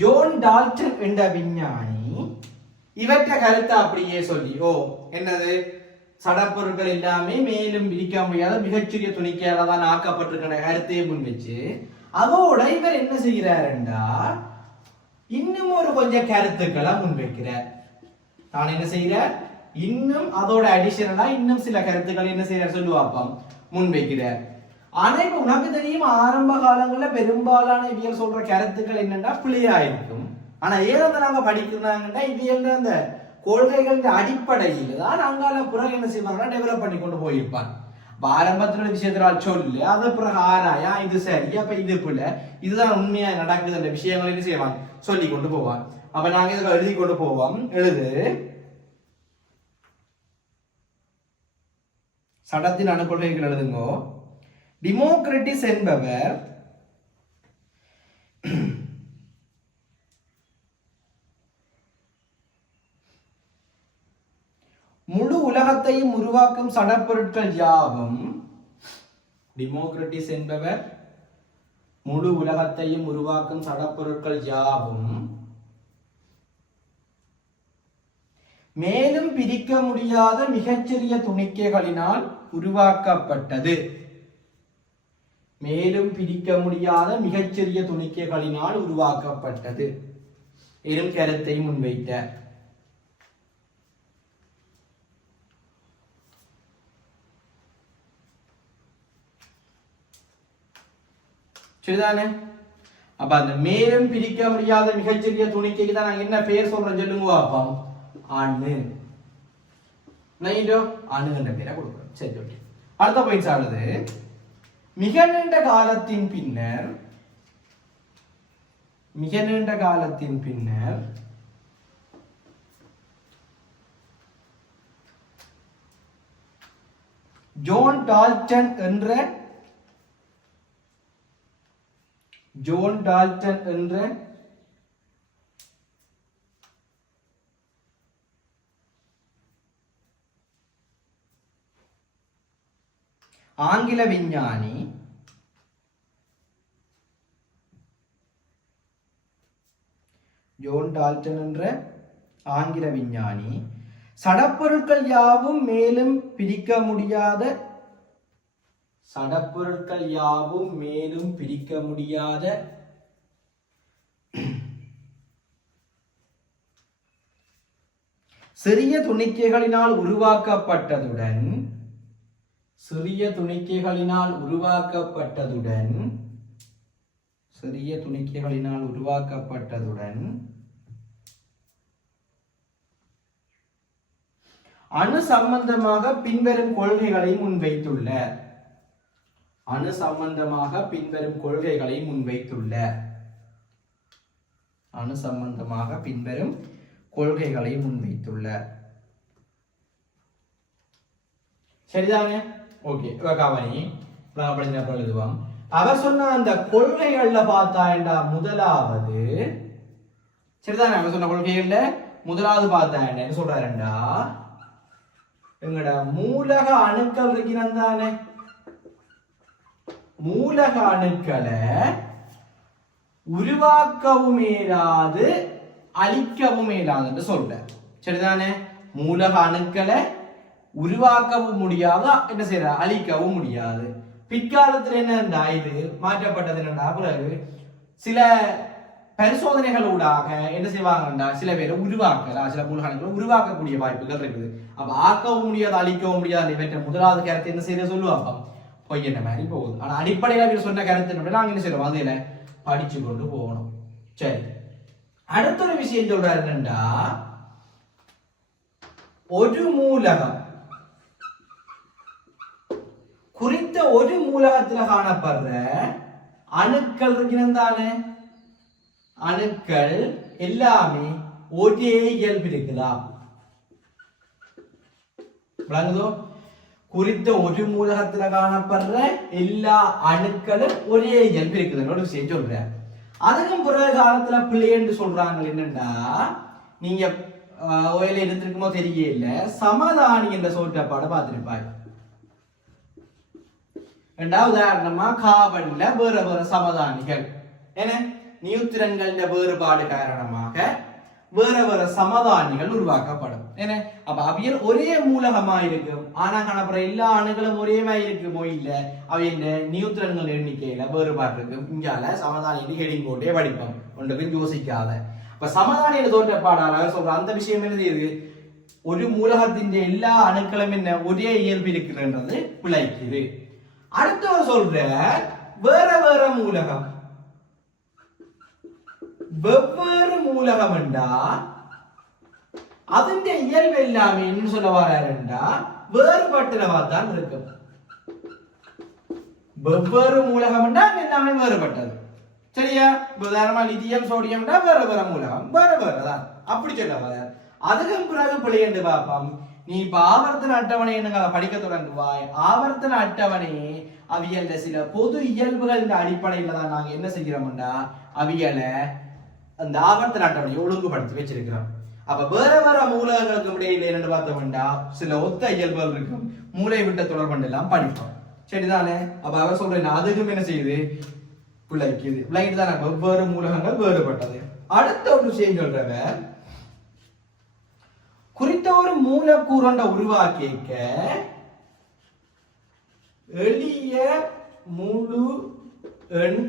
ஜோன் டால்டன் என்ற விஞ்ஞானி இவற்றை கருத்தை அப்படியே சொல்லி என்னது சடப்பொருட்கள் எல்லாமே மேலும் பிரிக்க முடியாத மிகச்சிறிய துணிக்கையால தான் ஆக்கப்பட்டிருக்கிற கருத்தையே முன்வச்சு அதோட இவர் என்ன செய்கிறாருண்டா இன்னும் ஒரு கொஞ்சம் கருத்துக்களை முன்வைக்கிறார். தான் என்ன செய்கிறார் இன்னும் அதோட அடிஷனலா இன்னும் சில கருத்துக்களை என்ன செய்யறார் சொல்லுவாப்பாம் முன்வைக்கிறார். ஆனா இப்ப உனக்கு தெரியும் ஆரம்ப காலங்கள்ல பெரும்பாலான இவியல் சொல்ற கருத்துக்கள் என்னன்னா பிள்ளையா இருக்கும். ஆனா ஏதாவது நாங்க படிக்கிறாங்கன்னா இவியல் அந்த கொள்கைகள் அடிப்படையில் தான் அங்கால பிறகு என்ன செய்வாங்கன்னா டெவலப் பண்ணி கொண்டு போயிருப்பாங்க. ஆரம்பத்துல விஷயத்துல சொல்லு அதை பிறகு ஆராயா இது சரி அப்ப இது பிள்ளை இதுதான் உண்மையா நடக்குது அந்த விஷயங்கள் என்ன செய்வாங்க சொல்லி கொண்டு போவாங்க. அப்ப நாங்க இதுல எழுதி கொண்டு போவோம். எழுது சடத்தின் அணுக்கொள்கைகள் எழுதுங்கோ. டிமோக்ரட்டிஸ் என்பவர் முழு உலகத்தையும் உருவாக்கும் சடப்பொருட்கள் யாவும். டிமோக்ரட்டிஸ் என்பவர் முழு உலகத்தையும் உருவாக்கும் சடப்பொருட்கள் யாவும் மேலும் பிரிக்க முடியாத மிகச்சிறிய துணிக்கைகளினால் உருவாக்கப்பட்டது. மேலும் பிரிக்க முடியாத மிகச்சிறிய துணிக்கைகளினால் உருவாக்கப்பட்டது எனும் கருத்தை முன்வைத்தார். சரிதானே? அப்ப அந்த மேலும் பிரிக்க முடியாத மிகச்சிறிய துணிக்கைக்கு தான் நாங்க என்ன பெயர் சொல்றோம் சொல்லுங்க பாப்போம். அணு. நைட்டோ அணுன்ற பேரை கொடுக்குறோம். சரி, ஓகே. அடுத்த பாயிண்ட்ஸ் ஆனது மிக நீண்ட காலத்தின் பின்னர் ஜோன் டால்டன் என்ற ஆங்கில விஞ்ஞானி ஜோன் டால்டன் என்ற ஆங்கில விஞ்ஞானி சடப்பொருட்கள் யாவும் மேலும் பிரிக்க முடியாத சிறிய துணிக்கைகளினால் உருவாக்கப்பட்டதுடன் அணு சம்பந்தமாக பின்வரும் கொள்கைகளை முன்வைத்துள்ளார். சரிதானே? ஓகே. கவனி, எழுதுவோம். அவர் சொன்ன அந்த கொள்கைகள்ல பார்த்தா முதலாவது, சரிதானே? அவர் சொன்ன கொள்கைகள்ல முதலாவது பார்த்தா என்ன சொல்றாருண்டா, எங்கட மூலக அணுக்கள் இருக்கிறானே, மூலக அணுக்களை உருவாக்கவும் இயலாது அழிக்கவும் இயலாதுன்னு சொல்ற. சரிதானே? மூலக அணுக்களை உருவாக்கவும் முடியாது, என்ன செய்யற, அழிக்கவும் முடியாது. பிற்காலத்தில் என்னண்டா இது மாற்றப்பட்டது என்னண்டா, பிறகு சில பரிசோதனைகளூடாக என்ன செய்வாங்கண்டா சில பேரை உருவாக்கலாம், சில மூலகங்களை உருவாக்கக்கூடிய வாய்ப்புகள் இருக்குது. அப்ப ஆக்கவும் முடியாது அழிக்கவும் முடியாது இவற்றை முதலாவது கருத்து என்ன செய்ய சொல்லுவாங்க, பொய்யன மாதிரி போகுது. ஆனா அடிப்படையில் சொன்ன கருத்து நாங்க என்ன செய்யறோம், அதுல படிச்சு கொண்டு போகணும். சரி, அடுத்த ஒரு விஷயம் சொல்றாரு என்னண்டா, ஒரு மூலகம் குறித்த ஒரு மூலகத்துல காணப்படுற அணுக்கள் இருக்கிறதானே, அணுக்கள் எல்லாமே ஒரே இயல்பு இருக்கலாம். விளங்குதோ? குறித்த ஒரு மூலகத்துல காணப்படுற எல்லா அணுக்களும் ஒரே இயல்பு இருக்குதுன்னு விஷயம் சொல்றேன். அதுக்கும் பிறகு காலத்துல பிள்ளைன்னு சொல்றாங்க என்னண்டா, நீங்க ஓயில எடுத்திருக்குமோ தெரியல, சமதானி என்ற சொல்றப்பாட பார்த்திருப்பாய். உதாரணமா கார்பன்ல வேற வேற சமதானிகள், என்ன நியூத்திரன்கள் வேறுபாடு காரணமாக வேற வேற சமதானிகள் உருவாக்கப்படும். என்ன அப்ப அவியல் ஒரே மூலகமா இருக்கும், ஆனா காணப்படுற எல்லா அணுகளும் ஒரே மாதிரி இருக்குமோ இல்ல, அவைய நியூத்திரன்கள் எண்ணிக்கையில வேறுபாடு இருக்கும். இங்கால சமதானி ஹெடிங் போட்டே படிப்போம், ஒன்றுக்கும் யோசிக்காத. இப்ப சமதானியில தோற்றப்பாடாளர் சொல்ற அந்த விஷயம் என்ன செய்யுது, ஒரு மூலகத்தின் எல்லா அணுக்களும் என்ன ஒரே இயல்பு இருக்குன்றது பிழைக்குது. அடுத்தவர் சொல்ற வேற வேற மூலகம், வெவ்வேறு மூலகம் என்றா അതിന്റെ இயல்பு எல்லாமே என்ன சொல்ல வராருண்டா வேறுபட்டனவா தான் இருக்கும். வெவ்வேறு மூலகம் என்றா எல்லாமே வேறுபட்டது. சரியா? உதாரணமா லித்தியம் சோடியம்னா வேற வேற மூலகம், வேற வேறதான் அப்படி சொல்ல வரார். அதுக்கும் பிறகு பிள்ளைண்டு பார்ப்போம். நீ இப்ப ஆவர்த்தன அட்டவணை படிக்க தொடங்குவாய். ஆவர்த்தன அட்டவணையே அவியல்ல சில பொது இயல்புகள் அடிப்படையில தான் நாங்க என்ன செய்கிறோம்டா, அவியலை அந்த ஆவர்த்தன அட்டவணையை ஒழுங்குபடுத்தி வச்சிருக்கிறோம். அப்ப வேற வேற மூலகங்களுக்கு இடையில என்னன்னு பார்த்தோம்னா சில ஒத்த இயல்புகள் இருக்கும். மூளை விட்ட தொடர்பு எல்லாம் படிப்போம். சரிதானே? அப்ப அவர் சொல்றேன் அதுக்கும் என்ன செய்யுது பிழைக்குது. பிழைக்கு தானே வெவ்வேறு மூலகங்கள் வேறுபட்டது. அடுத்த ஒரு விஷயம் சொல்றவர் குறித்த ஒரு மூலக்கூறண்ட உருவாக்கிக்க எளிய முழு எண்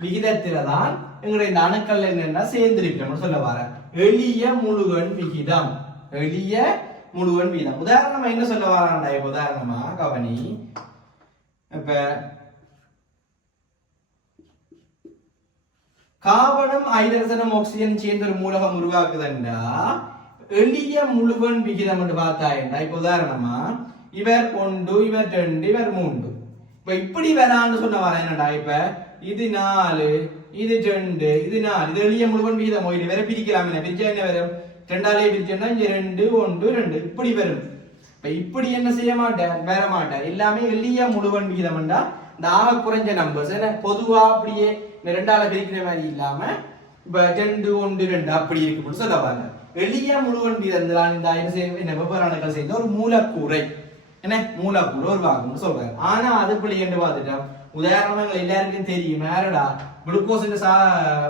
விகிதத்தில தான் எங்களுடைய இந்த அணுக்கள் என்னன்னா சேர்ந்திருக்கணும் சொல்ல வர. எளிய முழு எண் விகிதம், எளிய முழு எண் விகிதம். உதாரணமா என்ன சொல்ல வரான்டா? இப்ப உதாரணமா கவனி. இப்ப கார்பனும் ஹைட்ரஜனும் ஆக்சிஜன் சேர்ந்து ஒரு மூலகம் உருவாக்குதுண்டா எளிய முழுவன் விகிதம் என்று பார்த்தாயண்டா. இப்ப உதாரணமா இவர் 1 இவர் 2 இவர் 3. இப்ப இப்படி வரான்னு சொன்ன வர என்னடா? இப்ப இது 4 இது 2 இது 4 இது எளிய முழுவன் விகிதம். இது வேற பிரிக்கலாம். என்ன பிரிச்சா என்ன வரும்? 2ஆலே பிரிச்சோம்னா இங்க 2 1 2 இப்படி வரும். இப்ப இப்படி என்ன செய்ய மாட்டேன் வர மாட்டேன். எல்லாமே எளிய முழுவன் விகிதம்டா. இந்த ஆக குறைஞ்ச நம்பர்ஸ் என்ன பொதுவா அப்படியே இந்த 2ஆல பிரிக்கிற மாதிரி இல்லாம இப்ப 2 1 2 அப்படி இருக்கு சொல்ல பாருங்க. எளிய முழுவன் விகிதம் இந்த என்ன வெவ்வேறு அணுக்கள் சேர்ந்த ஒரு மூலக்கூறை என்ன மூலக்கூறு உருவாகும் சொல்றாங்க. ஆனா அது பிள்ளை என்று பார்த்துட்டோம். உதாரணங்கள் எல்லாருக்கும் தெரியும். யாரடா? குளுக்கோஸ்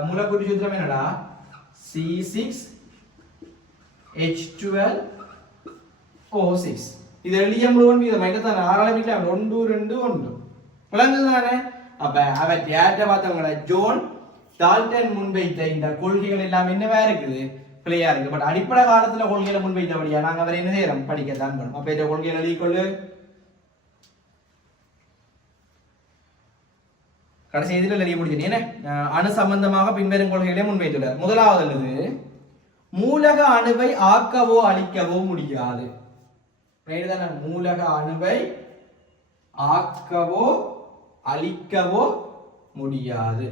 மூலக்கூறு சூத்திரம் என்னடா? C6H12O6. இது எளிய முழுவன் விகிதம். என்னத்தானே 6ஆல பிரிக்கலாம் 1 2 1 விளங்குதானே? அப்ப அவர் யார்கிட்ட பார்த்தவங்கள ஜோன் டால்டன் முன்வைத்த இந்த கொள்கைகள் எல்லாம் என்னவா இருக்குது பிள்ளையா இருக்கு. பட் அடிப்படை காலத்துல கொள்கைகளை முன்வைத்தபடியா நாங்க அவரை என்ன செய்யறோம் படிக்கத்தான் பண்ணணும். அப்ப இந்த கொள்கைகள் எழுதிக்கொள்ளு. கடைசி இதில் எழுதி முடிச்சு என்ன அணு சம்பந்தமாக பின்வரும் கொள்கைகளை முன்வைத்துள்ளார். முதலாவது மூலக அணுவை ஆக்கவோ அழிக்கவோ முடியாது. மூலக அணுவை ஆக்கவோ அழிக்கவோ முடியாது.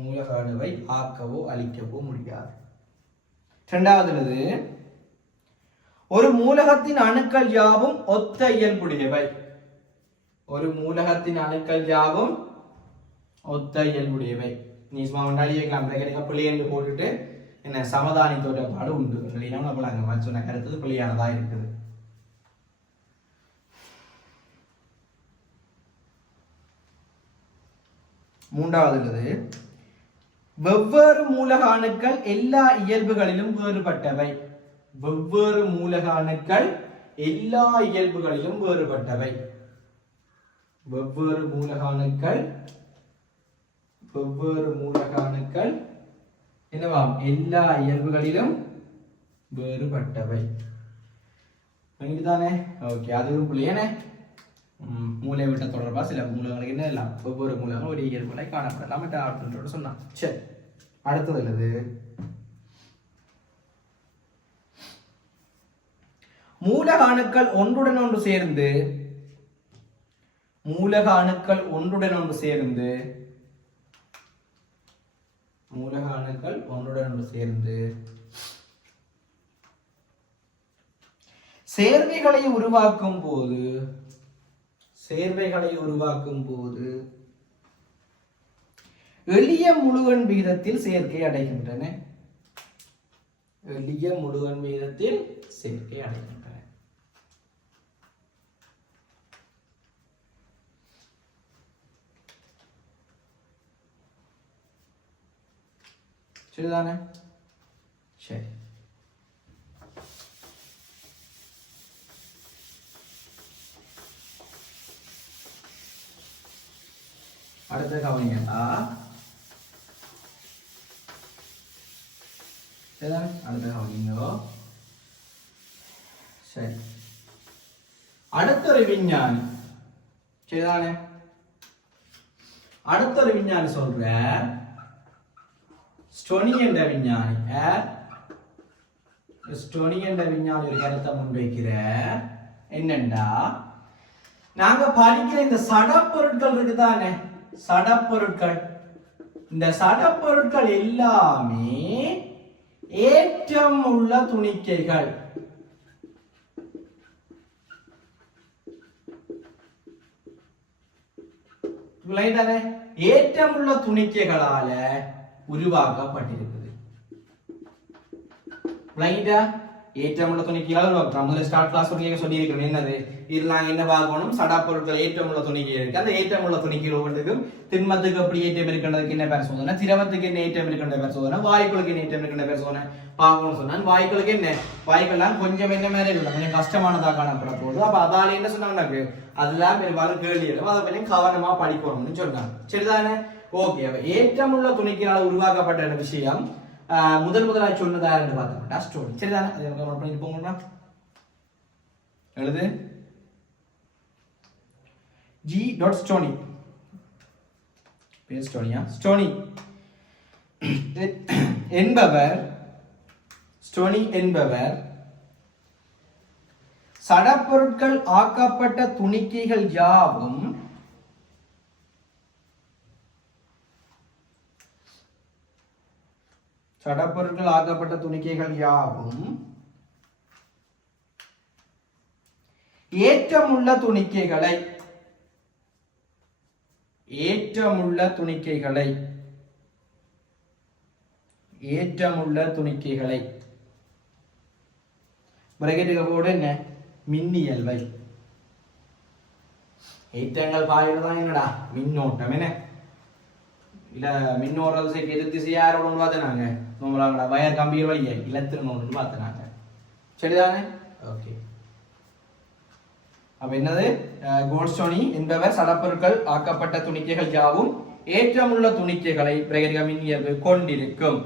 மூலக அணுவை ஆக்கவோ அழிக்கவோ முடியாது. இரண்டாவது ஒரு மூலகத்தின் அணுக்கள் யாவும் ஒத்த இயல்புடையவை. ஒரு மூலகத்தின் அணுக்கள் யாவும் ஒத்த இயல்புடையவை. நீ சும்மா அழிக்கலாம் பிள்ளை என்று போட்டுட்டு என்ன சமதானித்தோட பாடு உண்டு நாங்க சொன்ன கருத்து பிள்ளையானதா இருக்குது. மூன்றாவது வெவ்வேறு மூலக அணுக்கள் எல்லா இயல்புகளிலும் வேறுபட்டவை. வெவ்வேறு மூலக அணுக்கள் எல்லா இயல்புகளிலும் வேறுபட்டவை. வெவ்வேறு மூலக அணுக்கள் என்னவாம் எல்லா இயல்புகளிலும் வேறுபட்டவை. தானே? ஓகே, அதுவும் புள்ளியானே. மூளை விட்ட தொடர்பா சில மூலங்களுக்கு என்ன எல்லாம் ஒவ்வொரு மூலங்களும் ஒரு இயல்புகளை காணப்படலாம் அப்படின்றத சொன்னான். சரி, அடுத்தது என்னது? மூலக அணுக்கள் ஒன்றுடன் ஒன்று சேர்ந்து சேர்வைகளை உருவாக்கும் போது எளிய முழுவன் விகிதத்தில் சேர்க்கை அடைகின்றன. சரிதானே? சரி, அடுத்த கவனிங்கடா. அடுத்த கவனிங்கோ. சரி, அடுத்த ஒரு விஞ்ஞானி. சரிதானே? அடுத்த ஒரு விஞ்ஞானி சொல்ற ஸ்டோனி என்ற விஞ்ஞானி ஒரு கருத்தை முன்வைக்கிற என்னண்டா, நாங்க படிக்கிற இந்த சடப்பொருட்கள் இருக்குதானே, இந்த சடப்பொருட்கள் எல்லாமே ஏற்றம் உள்ள துணிக்கைகள். ஏற்றமுள்ள துணிக்கைகளால உருவாக்கப்பட்டிருக்குது. விளங்கிட்டா ஏற்றமுள்ள துணிக்கைகளை உருவாக்குறோம். முதல்ல ஸ்டார்ட் கிளாஸ் சொல்லியிருக்கிறோம் என்னது இது நாங்கள் என்ன பார்க்கணும் சடா பொருட்கள் ஏற்றமுள்ள துணிக்கை இருக்கு. அந்த ஏற்றமுள்ள துணிக்கை ஒவ்வொன்றுக்கும் திண்மத்துக்கு எப்படி ஏற்றம் இருக்கின்றதுக்கு என்ன பேர் சோதனை, திரவத்துக்கு என்ன ஏற்றம் இருக்கின்ற பேர் சோதனை, வாயுக்களுக்கு என்ன ஏற்றம் இருக்கின்ற பேர் சோதனை பார்க்கணும்னு சொன்னால் வாயுக்களுக்கு என்ன வாயுக்கெல்லாம் கொஞ்சம் என்ன மாதிரி இருக்கும் கொஞ்சம் கஷ்டமானதாக காணப்பட போகுது. அப்ப அதால என்ன சொன்னாங்க அதெல்லாம் பெரும்பாலும் கேள்வி இருக்கும். அதை கொஞ்சம் கவனமா படிக்கணும்னு சொன்னாங்க. சரிதானே? ஓகே. அப்ப ஏற்றமுள்ள துணிக்கையால் உருவாக்கப்பட்ட விஷயம் முதலாக சொன்னதா என்று பார்த்தோம்னா ஸ்டோனி. சரிதானே? அதை கவனம் பண்ணிட்டு போங்கடா. எழுது G. Stoney. பேர் ஸ்டோனியா? ஸ்டோனி என்பவர் சடப்பொருட்கள் ஆக்கப்பட்ட துணிக்கைகள் யாவும் ஏற்றமுள்ள துணிக்கைகளை பிரகேட்டுகளோடு என்ன மின்னியல்வை ஏற்றங்கள் பாயிரதான் என்னடா மின்னோட்டம் என்ன இல்ல மின்னோட்டத்தை எதிர்த்து யாரோட பார்த்தனாங்க நம்மளாங்கடா வயர் கம்பியர் வழியா இலத்திரனோடு பார்த்தனாங்க. சரிதானே? ஓகே. அப்ப என்னது கோல்ட்ஸ்டோனி என்பவர் சடப்பொருட்கள் ஆக்கப்பட்ட துணிக்கைகள் யாவும் ஏற்றமுள்ள துணிக்கைகளை பிரகேதிக மின்னியல்பு கொண்டிருக்கும்.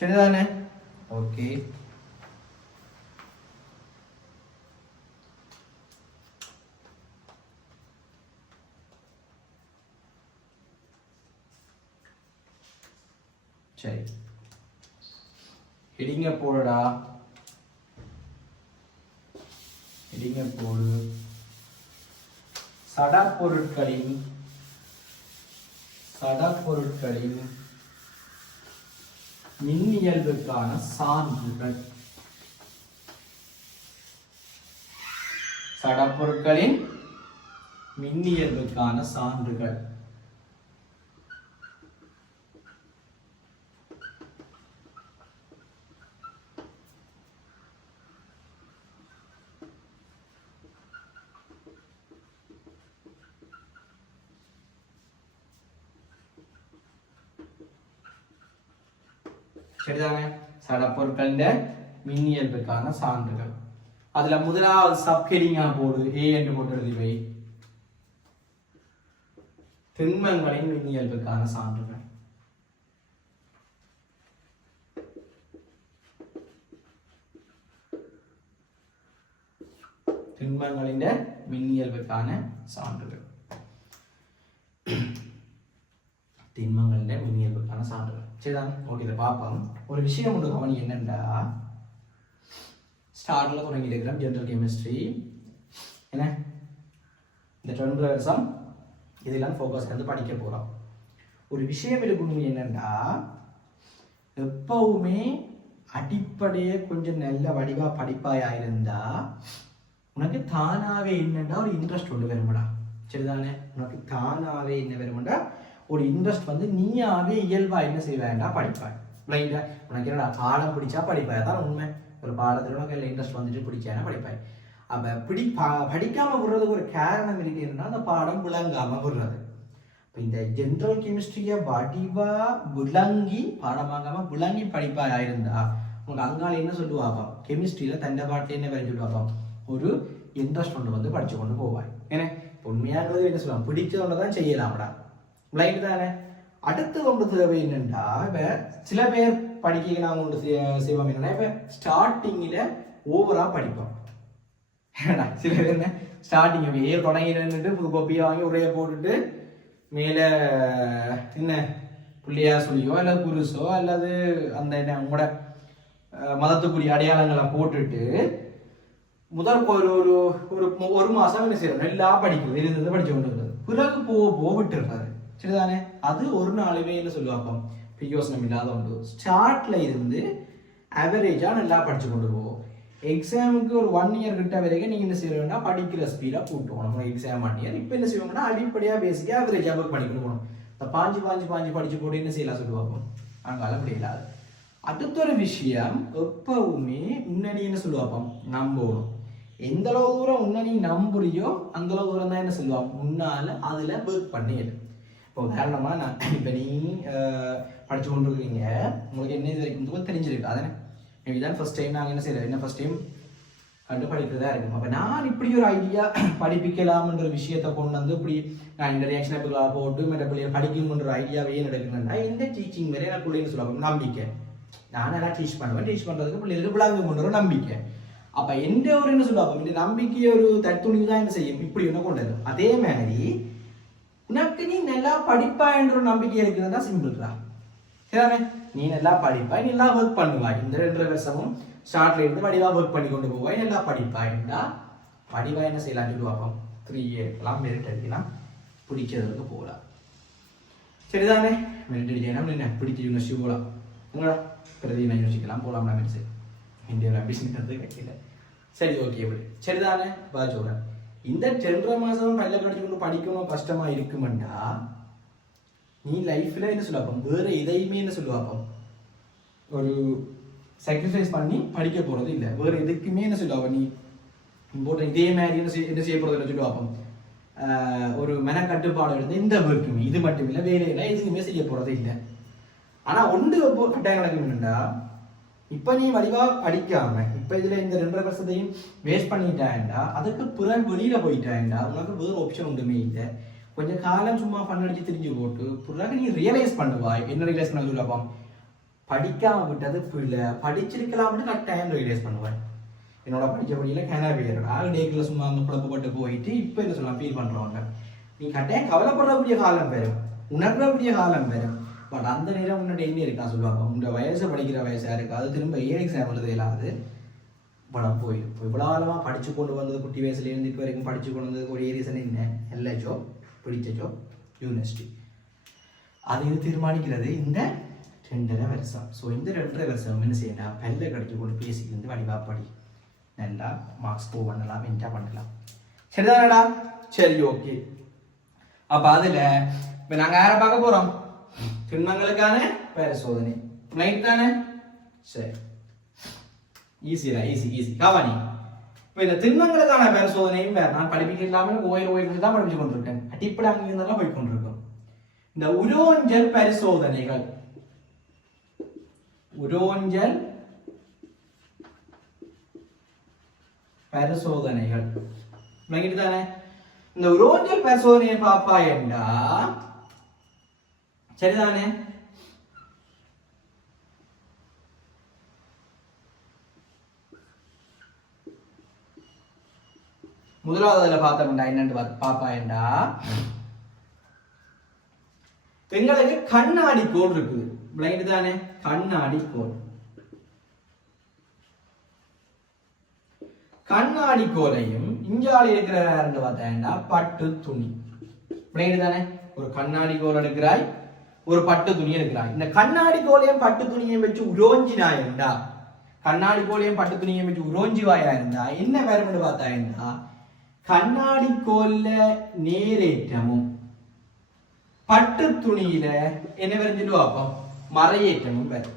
சரிதானே? ஓகே. சரி, ஹெடிங்க போடுடா. ஹெடிங்க போடு. சடப்பொருட்களின் மின்னியல்புக்கான சான்றுகள். சடப்பொருட்களின் மின்னியல்புக்கான சான்றுகள். சரிதானே? சடப்பொருட்களின் மின்னியல்புக்கான சான்றுகள். அதுல முதலாவது சப்ஹெடிங்கா போடு ஏ என்று போட்டு எழுதிவை. திண்மங்களின் மின்னியல்புக்கான சான்றுகள். திண்மங்களின் மின்னியல்புக்கான சான்றுகள். திண்மங்களின் மின்னியல்புக்கான சான்றுகள். சரிதான்? ஓகே. இதை பார்ப்போம். ஒரு விஷயம் ஒன்று கவனி என்னண்டா ஸ்டார்ட்ல தொடங்கி இருக்கிறோம் ஜெனரல் கெமிஸ்ட்ரி என்ன இந்த 2 வருஷம் இதெல்லாம் ஃபோக்கஸ் வந்து படிக்க போறோம். ஒரு விஷயம் இருக்கணும் என்னண்டா எப்பவுமே அடிப்படையே கொஞ்சம் நல்ல வடிவா படிப்பாயா இருந்தா உனக்கு தானாவே என்னண்டா ஒரு இன்ட்ரெஸ்ட் ஒன்று வருமாடா. சரிதானே? உனக்கு தானாவே என்ன வருமாடா ஒரு இன்ட்ரெஸ்ட் வந்து நீயாவே இயல்பா என்ன செய்ய வேண்டாம் படிப்பாய். பிளைண்டா உனக்கு என்னடா பாடம் பிடிச்சா படிப்பாய். அதான் உண்மை. ஒரு பாடத்துல உனக்கு இன்ட்ரெஸ்ட் வந்துட்டு பிடிக்காம படிப்பாய். அப்ப படிக்காம விடுறதுக்கு ஒரு காரணம் இருக்குன்னா அந்த பாடம் விளங்காம விடுறது. இப்போ இந்த ஜென்ரல் கெமிஸ்ட்ரியை வடிவா விளங்கி பாடமாகாம விளங்கி படிப்பாயா இருந்தா உனக்கு அங்கால என்ன சொல்லுவாப்பா கெமிஸ்ட்ரியில தண்டை பாட்டில் என்ன வரைஞ்சு சொல்லுவாப்பா ஒரு இன்ட்ரெஸ்ட் ஒன்று வந்து படிச்சு கொண்டு போவாய். ஏன்னா உண்மையாகிறது என்ன சொல்லுவாங்க பிடிச்சவங்க தான் செய்யலாம்டா. பிளைண்ட் தானே? அடுத்து ஒன்று தேவை என்னன்னா இப்ப சில பேர் படிக்க நாம ஒன்று செய்வோம் என்னன்னா இப்ப ஸ்டார்டிங்ல ஓவரா படிப்போம். சில பேர் என்ன ஸ்டார்டிங் ஏர் தொடங்கிட்டு புது கோப்பியை வாங்கி உரைய போட்டுட்டு மேல என்ன பிள்ளையா சொல்லியோ அல்லது குருசோ அல்லது அந்த என்ன உங்களோட மதத்துக்குரிய அடையாளங்களை போட்டுட்டு முதல் ஒரு மாசம் என்ன செய்யறோம் நல்லா படிக்கிறது இருந்தது படிச்சு கொண்டு இருக்கிறது. பிறகு விட்டுடுறாரு. சரிதானே? அது ஒரு நாளுமே என்ன சொல்லுவாப்பா பிரயோசனம் இல்லாத ஒன்று. ஸ்டார்ட்ல இருந்து அவரேஜா நல்லா படிச்சு கொண்டு போவோம். எக்ஸாமுக்கு ஒரு 1 இயர் கிட்ட வரைக்கும் நீங்கள் என்ன செய்ய வேண்டாம், படிக்கிற ஸ்பீடாக கூட்டுவோம். நம்ம எக்ஸாம் 1 இயர். இப்போ என்ன செய்வோம்னா அடிப்படையாக பேசிக்காக ஆவரேஜாக ஒர்க் பண்ணி கொடுக்கணும். இப்போ பாஞ்சு படிச்சு போட்டு என்ன செய்யலாம் சொல்லுவாங்க, அங்கால அப்படி இல்லாது. அடுத்த ஒரு விஷயம், எப்பவுமே உன்னை என்ன சொல்லுவாப்பா, நம்பணும். எந்த அளவு தூரம் உன்னை நீ நம்புறியோ அந்த அளவு தூரம் தான் என்ன சொல்லுவாங்க, முன்னால அதில் ஒர்க் பண்ணிடு. இப்போ உதாரணமாக நான் இப்போ நீ படிச்சு கொண்டு இருக்கீங்க, உங்களுக்கு என்ன இது தெரிஞ்சிருக்கு, அதானே இதுதான் ஃபர்ஸ்ட் டைம் நாங்கள் என்ன செய்யறோம், என்ன ஃபர்ஸ்ட் டைம் கண்டு படிக்கிறதா இருக்கும். அப்போ நான் இப்படி ஒரு ஐடியா படிப்பிக்கலாம்ன்ற விஷயத்தை கொண்டு வந்து இப்படி நான் இந்த ரியாக்ஷன் ஆப்புகளாக போட்டு மற்ற பிள்ளைகள் படிக்கணுன்ற ஐடியாவே நடக்குதுன்னா இந்த டீச்சிங் வரை எனக்கு பிள்ளைன்னு சொல்லுவாங்க நம்பிக்கை. நான் எல்லாம் டீச் பண்ணுவேன், டீச் பண்ணுறதுக்கு பிள்ளைகளுக்கு விளங்க கொண்டு வரும் நம்பிக்கை. அப்போ எந்த ஒரு என்ன சொல்லுவாங்க, இந்த நம்பிக்கையை ஒரு தத்துணி தான் என்ன செய்யும், இப்படி ஒன்று கொண்டு வரும். அதே மாதிரி உனக்கு நீ நல்லா படிப்பா என்ற ஒரு நம்பிக்கை இருக்குதுன்னா சிம்பிள்ரா, சரிதானே? நீ நல்லா படிப்பாய், நீ நல்லா ஒர்க் பண்ணுவாய். இந்த 2 வருஷமும் ஸ்டார்ட்ல இருந்து வடிவா ஒர்க் பண்ணி கொண்டு போவாய், நல்லா படிப்பாய்டா. வடிவா என்ன செய்யலாம் சொல்லுவாப்போம், 3 இயர்லாம் மெரிட் அடிக்கலாம், பிடிச்சதுக்கு போகலாம், சரிதானே? மெரிட் அடிக்கலாம் என்ன பிடிச்ச யூனிவர்சிட்டி போகலாம், உங்களா பிரதி யூனிவர்சிட்டிலாம் போகலாம். மெரிட்ஸ் இந்தியாவில் அம்பிஷன் கையில். சரி, ஓகே, எப்படி சரிதானே? சொல்கிறேன், இந்த 2.5 மாதம் பல்ல கடிச்சு கொண்டு படிக்கணும் கஷ்டமா இருக்குமெண்டா நீ லைஃப்ல என்ன சொல்லுவாப்போம், வேற எதையுமே என்ன சொல்லுவாப்போம், ஒரு சாக்ரிஃபைஸ் பண்ணி படிக்க போறது இல்லை. வேற எதுக்குமே என்ன சொல்லுவாப்ப நீ இம்பார்ட்டன் இதே மாதிரி என்ன செய்ய போறது இல்லை சொல்லுவாப்போம். ஒரு மன கட்டுப்பாடு எடுத்து இந்த ஒர்க்குமே இது மட்டும் இல்லை, வேலையில எதுவுமே செய்ய போறது இல்லை. ஆனா ஒன்று கட்டாயம் நடக்கும்டா, இப்ப நீ வடிவா படிக்காம இப்ப இதுல இந்த 2.5 வருஷத்தையும் வேஸ்ட் பண்ணிட்டாண்டா, அதுக்கு பிறகு வெளியில போயிட்டாண்டா உனக்கு வேறு ஆப்ஷன் ஒன்றுமே இல்லை. கொஞ்சம் காலம் சும்மா பண்ணடிச்சு திரிஞ்சு போட்டு பிறகு நீ ரியலைஸ் பண்ணுவாய். என்ன ரியலைஸ் பண்ண சொல்லப்பாம், படிக்காம விட்டது பிள்ளை, படிச்சிருக்கலாம்னு கட்டாயம் ரியலைஸ் பண்ணுவாய். என்னோட படிச்ச படியில கேனாபியரா டேக்கில் சும்மா அந்த குழப்பப்பட்டு போயிட்டு இப்போ என்ன சொல்லலாம் ஃபீல் பண்றவங்க, நீ கட்டாயம் கவலைப்படக்கூடிய காலம் பெறும், உணர்றக்கூடிய காலம் பெறும். பட் அந்த நேரம் உன்னோட என்ன இருக்கா சொல்லுவாங்க, உன்னோட வயசை படிக்கிற வயசா இருக்கு, அது திரும்ப எக்ஸாம் எழுத இல்லாது படம் போயிடும். இவ்வளோ காலமாக படிச்சு கொண்டு வந்தது குட்டி வயசுலேருந்து இப்போ வரைக்கும் படிச்சு கொண்டு வந்தது ஒரு ரீசன் என்ன, எல்லா ஜாப் பிடிச்ச ஜாப் யூனிவர்சிட்டி. அது இது தீர்மானிக்கிறது இந்த 2.5 வருஷம். ஸோ இந்த 2.5 வருஷம் என்ன செய்யலாம், பல்ல கடிச்சு கொண்டு பேசிக்கிருந்து வடிவா படி, நல்லா மார்க்ஸ் போ பண்ணலாம், என்ஜா பண்ணலாம், சரிதானடா? சரி, ஓகே. அப்போ அதில் இப்போ நாங்கள் யாரை பார்க்க போகிறோம், திண்மங்களுக்கான பரிசோதனை, ரைட் தானே? சரி, ஈஸியா ஈஸி காவானி. இப்போ இந்த திண்மங்களுக்கான பரிசோதனையும் வேறு நான் படிப்பிக்க இல்லாமல் ஓய்வு தான் படிச்சு கொண்டிருக்கேன். அடிப்படை அங்கே இருந்தாலும் போய் கொண்டிருக்கோம். இந்த உரோஞ்சல் பரிசோதனைகள், உரோஞ்சல் பரிசோதனைகள் விளங்கிட்டு தானே? இந்த உரோஞ்சல் பரிசோதனையை பாப்பா என்றா சரிதானே? முதலாவது அதில் பார்த்தோம்டா என்னன்னு பாப்பா என்றா எங்களுக்கு கண்ணாடி கோல் இருக்குது, விளங்கிட்டு தானே? கண்ணாடி கோல், கண்ணாடி கோலையும் இஞ்சாலி இருக்கிற பார்த்தா பட்டு துணி, விளங்கிட்டு தானே? ஒரு கண்ணாடி கோல் எடுக்கிறாய், ஒரு பட்டு துணி எடுக்கிறாய். இந்த கண்ணாடி கோலையும் பட்டு துணியையும் வச்சு உரோஞ்சினா இருந்தா, கண்ணாடி கோலையும் பட்டு துணியையும் வச்சு உரோஞ்சிவாயா இருந்தா என்ன வேறுபடு பார்த்தா, கண்ணாடி கோல்ல நேரேற்றமும் பட்டு துணியில என்ன வரைஞ்சிட்டு பார்ப்போம், மறையேற்றமும் வேறு.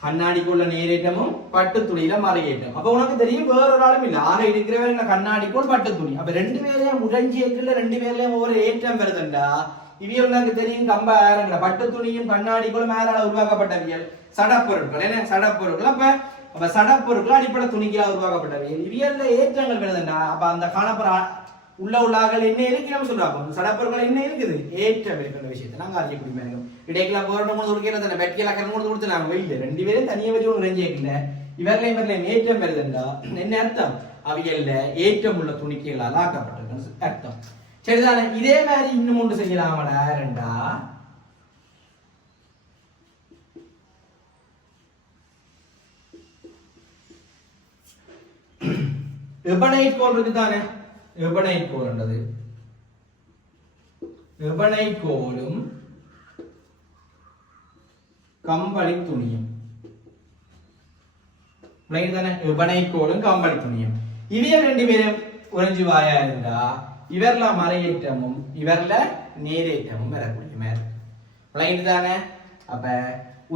கண்ணாடிக்குள்ள நேரேற்றமும் பட்டு துணியில மறையேற்றம். அப்ப உனக்கு தெரியும் வேற ஒரு ஆளும் இல்லை, ஆக இருக்கிறவங்க கண்ணாடிக்குள் பட்டு துணி. அப்ப 2 பேரையும் உடஞ்சியக்குள்ள 2 பேர்லயும் ஒவ்வொரு ஏற்றம் வருதுண்டா. இவியலுக்கு தெரியும் கம்ப பட்டு துணியும் கண்ணாடிக்குள்ளும் மேலால உருவாக்கப்பட்டவியல் சடப்பொருட்கள், என்ன சடப்பொருட்கள். அப்ப சடப்பொருட்கள் அடிப்படை துணிக்கெல்லாம் உருவாக்கப்பட்டவியல். இவியல்ல ஏற்றங்கள் வருதுண்டா. அப்ப அந்த காணப்புற உள்ளாக்கள் என்ன இருக்கு நம்ம சொல்றாங்க, சடப்பொருட்கள் என்ன இருக்குது, ஏற்றம் இருக்கிற விஷயத்தை நாங்க அறியக்கூடிய இருக்கும். இடைக்கெல்லாம் போராட்டம் கொடுக்கிறது பெட்கெல்லாம் கண்ணு கொடுத்து நாங்க வெயில 2 பேரும் தனியாக வச்சு ஒன்று நெஞ்சிக்கல. இவர்களையும் ஏற்றம் வருதுண்டா என்ன அர்த்தம், அவியல்ல ஏற்றம் உள்ள துணிக்கைகளால் ஆக்கப்பட்டிருக்கு அர்த்தம், சரிதானே? இதே மாதிரி இன்னும் ஒன்று செய்யலாமடா ரெண்டா, எபனைட் கோல் இருக்கு தானே? எபனைட் கோல்ன்றது எபனைட் கோலும் கம்பளி துணியும், தானே விபனைக்கோளும் கம்பளி துணியும் இவைய ரெண்டு பேரும் உறைஞ்சு வாயா இருந்தா இவர்ல மறையேற்றமும் இவர்ல நேரேற்றமும் வரக்கூடிய மாதிரி தானே. அப்ப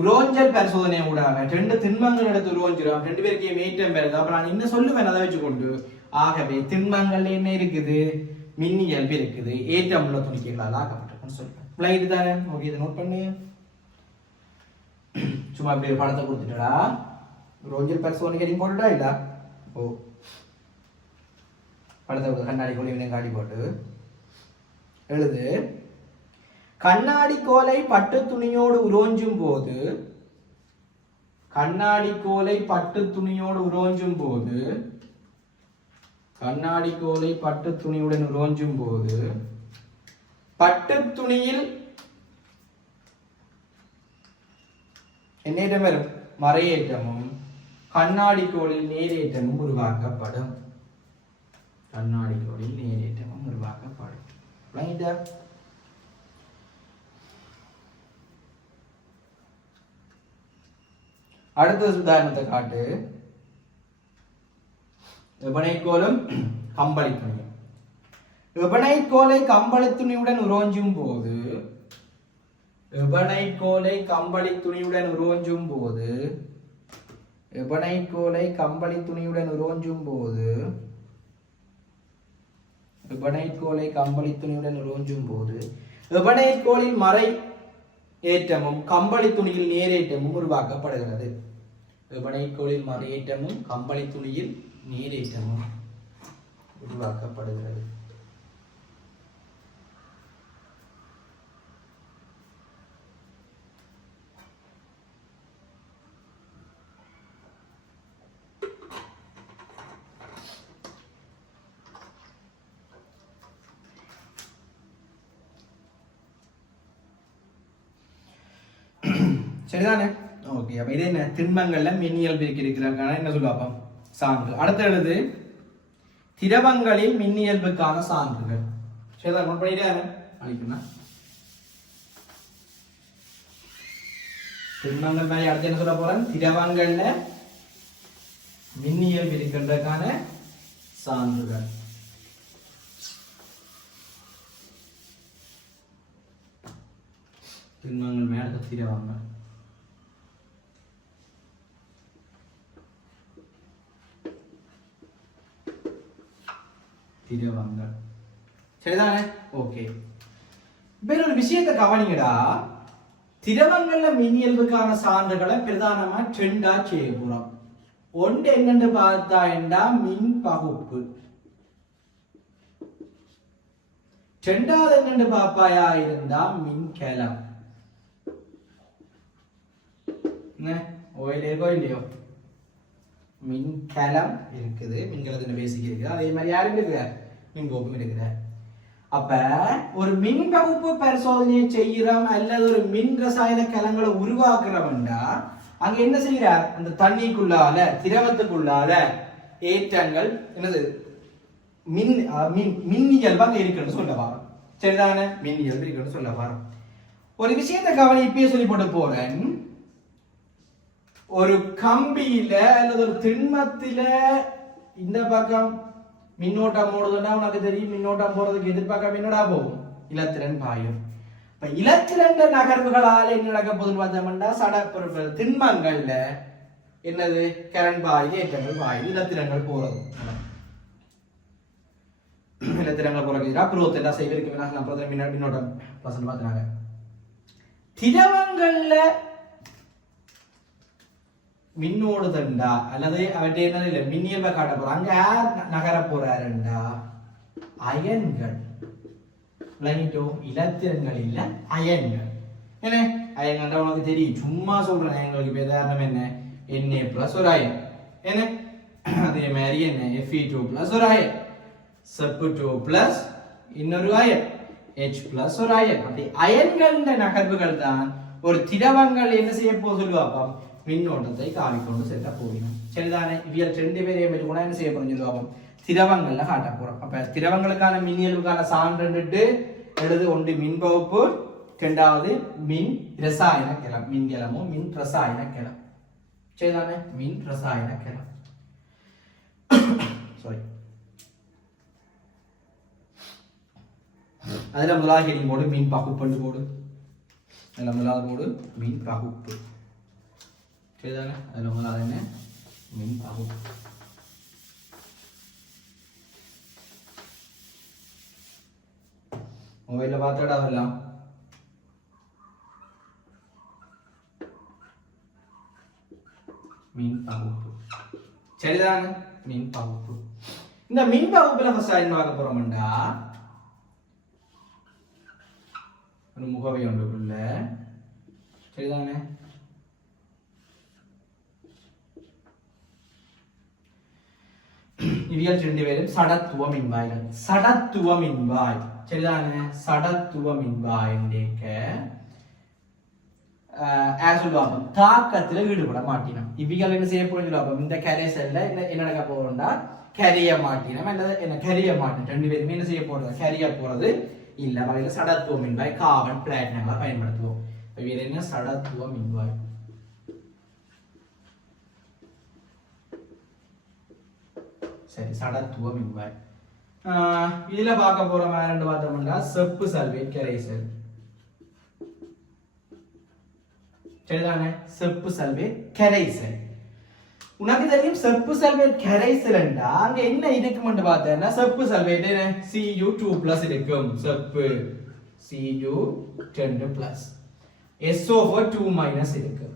உரோஞ்சல் பரிசோதனை ஊடாக ரெண்டு திண்மங்கள் எடுத்து உரோஞ்சிடும் ரெண்டு பேருக்கு ஏற்றம் வருது. அப்ப நான் என்ன சொல்லுவேன் அதை வச்சுக்கொண்டு ஆகவே திண்மங்கள்ல என்ன இருக்குது மின்னியல்பு இருக்குது ஏற்றம் உள்ள துணிக்கைகளால் ஆக்கப்பட்டிருக்குன்னு சொல்லுவேன் தானே. ஓகே இதை நோட் பண்ணு. சும்மா இப்படி ஒரு படத்தை கொடுத்துட்டா உரோஞ்சல் பரிசோதனை போட்டுட்டா இல்ல ஓ படத்தை கண்ணாடி கோலை காடி போட்டு எழுது. கண்ணாடி கோலை பட்டு துணியோடு உரோஞ்சும் போது கண்ணாடி கோலை பட்டு துணியோடு உரோஞ்சும் போது கண்ணாடி கோலை பட்டு துணியுடன் உரோஞ்சும் போது பட்டு துணியில் என்னேற்றம் வரும் மறையேற்றமும் கண்ணாடி கோலில் நேரேற்றமும் உருவாக்கப்படும். கண்ணாடி கோலில் நேரேற்றமும் உருவாக்கப்படும். அடுத்த உதாரணத்தை காட்டு. விபனைக்கோலும் கம்பளி துணியும் விபனைக்கோலை கம்பளி துணியுடன் உரோஞ்சும் போது விபனைக்கோலை கம்பளி துணியுடன் உரோஞ்சும் போது விபனைக்கோலை கம்பளி துணியுடன் உரோஞ்சும் போது விபனைக்கோலை கம்பளி துணியுடன் உரோஞ்சும் போது விபனைக்கோளில் மறை ஏற்றமும் கம்பளி துணியில் நேரேற்றமும் உருவாக்கப்படுகிறது. விபனைக்கோளில் மறையேற்றமும் கம்பளி துணியில் நேரேற்றமும் உருவாக்கப்படுகிறது. சரிதானே. ஓகே அப்ப இது என்ன திண்மங்கள்ல மின்னியல்பு இருக்கிறதுக்கான என்ன சொல்லுவாப்பா சான்று. அடுத்த எழுது திரவங்களில் மின்னியல்புக்கான சான்றுகள். சரிதான் நோட் பண்ணிட்டே அழிக்கணும். திண்மங்கள் மாதிரி அடுத்து என்ன சொல்ல போறேன் திரவங்கள்ல மின்னியல்பு இருக்கின்றதுக்கான சான்றுகள். திண்மங்கள் மேல திரவங்கள் திரவங்கள் சரிதானே. ஓகே இப்ப ஒரு விஷயத்தை கவனிங்கடா. திரவங்கள்ல மின்னியல்புக்கான சான்றுகளை பிரதானமா ரெண்டா செய்ய போறோம். ஒன்று என்னன்னு பார்த்தா என்றா மின் பகுப்பு. ரெண்டாவது என்னன்னு பாப்பாயா இருந்தா மின்கலம். ஓயிலே இல்லையோ மின்கலம் இருக்குது. மின்கலத்தின் பேசிக் இருக்குது. அதே மாதிரி யாரும் இருக்கிற மின்கோப்பும் இருக்கிற. அப்ப ஒரு மின் பகுப்பு பரிசோதனையை செய்கிறோம் அல்லது ஒரு மின் ரசாயன கலங்களை உருவாக்குறோம்டா அங்க என்ன செய்யறார் அந்த தண்ணிக்குள்ளால திரவத்துக்குள்ளால ஏற்றங்கள் என்னது மின்னியல்பு அங்க இருக்குன்னு சொல்ல வரோம். சரிதானே மின்னியல்பு இருக்குன்னு சொல்ல வரோம். ஒரு விஷயத்தை கவனி இப்பயே சொல்லி போட்டு போறேன். ஒரு கம்பியில அல்லது ஒரு திண்மத்தில இந்த பக்கம் மின்னோட்டம் ஓடுதுன்னா உனக்கு தெரியும் மின்னோட்டம் போறதுக்கு எதிர்பார்க்க மின்னோடா போகும் இலத்திரன் பாயும். இப்ப இலத்திரன் நகர்வுகளால என்ன நடக்க போகுதுன்னு பார்த்தோம்னா சட திண்மங்கள்ல என்னது கரண்ட் பாயுது ஏற்றங்கள் பாயுது இலத்திரங்கள் போறது. இலத்திரங்கள் போறதுக்கு அப்புறம் எல்லாம் செய்வதற்கு மின்னோட்டம் பசங்க பாத்துறாங்க. திரவங்கள்ல மின்னோடு தண்டா அல்லது அவற்றை என்ன இல்லை மின்னியல்பை காட்ட போறோம். அங்க யார் நகர போறாருண்டா அயன்கள். இலத்திரன்கள் இல்ல அயன்கள். என்ன அயன்கள் உனக்கு தெரியும் சும்மா சொல்றேன். எங்களுக்கு உதாரணம் என்ன Na பிளஸ் ஒரு அயன் என்ன அதே மாதிரி என்ன Fe2 பிளஸ் ஒரு அயன் Sep2 பிளஸ் இன்னொரு அயன் H பிளஸ் ஒரு அயன். அப்படி அயன்கள் நகர்வுகள் தான் ஒரு திரவங்கள் என்ன செய்ய போக சொல்லுவாப்பா மின்னோட்டத்தை காவிக்கொண்டு செல்ல போகிறோம். சரிதானே. இவியல் ரெண்டு பேரையும் வச்சு கூட என்ன செய்ய போறோம் சொல்லுவாங்க திரவங்கள்ல காட்ட போறோம். அப்ப திரவங்களுக்கான மின்னியல்புக்கான சான்றுட்டு எழுது. ஒன்று மின் பகுப்பு, இரண்டாவது மின் ரசாயன கிளம் மின்கலமோ மின் ரசாயன கிளம். சரிதானே மின் ரசாயன கலம் சாரி அதில் முதலாவது ஹெடிங் போடு மீன் பகுப்பு போடு அதில் முதலாவது போடு மீன் பகுப்பு சரிதானே அதில் முதலாவது என்ன மீன் பகுப்பு மொபைலில் பார்த்துடா வரலாம் மீன் பகுப்பு சரிதானே மீன் பகுப்பு இந்த மின் பகுப்புல ஃபர்ஸ்ட் என்ன பார்க்க போறோம்டா ஒரு முகவை ஒன்றுக்குள்ள சரிதானே இவியல் ரெண்டு பேரும் சடத்துவ மின்வாய்கள் சடத்துவ மின்வாய் சரிதானே சடத்துவ மின்வாய் சொல்லுவாங்க தாக்கத்துல ஈடுபட மாட்டினோம் இவ்விகள் என்ன செய்ய போறோம் சொல்லுவாங்க இந்த கரை செல்ல என்ன நடக்க போறோம்டா கரிய மாட்டினம் அல்லது என்ன கரிய மாட்டினம் ரெண்டு பேருமே என்ன செய்ய போறது கரிய போறது இல்ல வகையில சடத்துவ மின்வாய் கார்பன் பிளாட்டினங்களை பயன்படுத்துவோம் வேற என்ன சடத்துவ மின்வாய் சரி சடத்துவ மின்வாய் இதுல பார்க்க போற மாதிரி பார்த்தோம்னா செப்பு சல்வேட் கரைசல் சரிதானே செப்பு சல்வேட் கரைசல் உனக்கு தெரியும் செப்பு சல்வேட் கரைசல் என்றா அங்க என்ன இருக்குமென்று பார்த்தேன்னா செப்பு சல்வேட் Cu2+ இருக்கும் செப்பு Cu2+ SO4 2- இருக்கு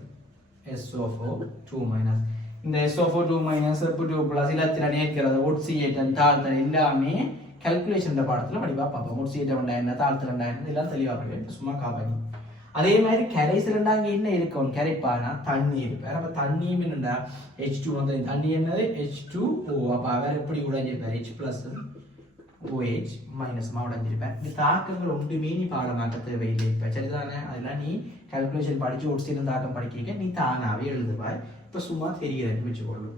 SO4 2- இந்த SO4 2- செப்பு 2+ இலத்திரன் ஏற்கிறது ஒட்சியேட்டன் தாழ்த்தல் எல்லாமே கால்குலேஷன் பாடத்துல படிப்பா பார்ப்போம் ஒட்சியேட்டன் என்ன தாழ்த்தல் இதெல்லாம் தெளிவா படிப்பேன் சும்மா காப்பாடி அதே மாதிரி கரைசல் அங்கே என்ன இருக்கும் கரைப்பானா தண்ணி இருப்பார் அப்ப தண்ணியும் என்னண்டா H2 வந்து தண்ணி என்னது H2O அப்ப அவர் எப்படி உடைஞ்சிருப்பார் H+ OH- உடைஞ்சிருப்பார் இந்த தாக்கங்கள் ஒன்றுமே நீ பாடமாக்க தேவையில்லை இப்ப சரிதானே அதெல்லாம் நீ கால்குலேஷன் படிச்சு ஒட்சியேட்டன் தாக்கம் படிக்க நீ தானாவே எழுதுவாய் இப்ப சும்மா தெரிகிறது வச்சுக்கொள்ளும்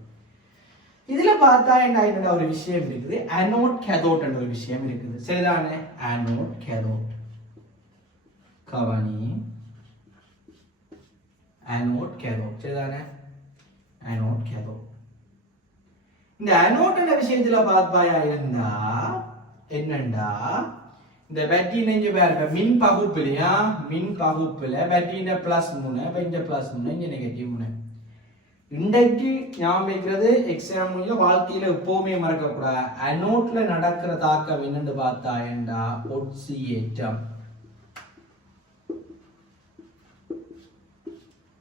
இதுல பார்த்தா என்ன ஒரு விஷயம் இருக்குது அனோட் கேதோட் என்ற ஒரு விஷயம் இருக்குது சரிதானே அனோட் கேதோட் கவனி அனோட் கேதோட் சரிதானே அனோட் கேதோட் இந்த அனோட் என்ற விஷயத்துல பார்ப்பாயா இருந்தா என்னண்டா இந்த பேட்டரி நெஞ்சு பாருங்க மின் பகுப்புலையா மின் பகுப்புல பேட்டரியில +3 இப்ப இந்த +3 இங்க -3 இன்றைக்கு ஞாபகம் வைக்கிறது எக்ஸாம் வாழ்க்கையில எப்பவுமே மறக்க கூடாது அனோட்ல நடக்கிற தாக்கம் என்னன்னு பார்த்தா ஏண்டா ஒட்சியேற்றம்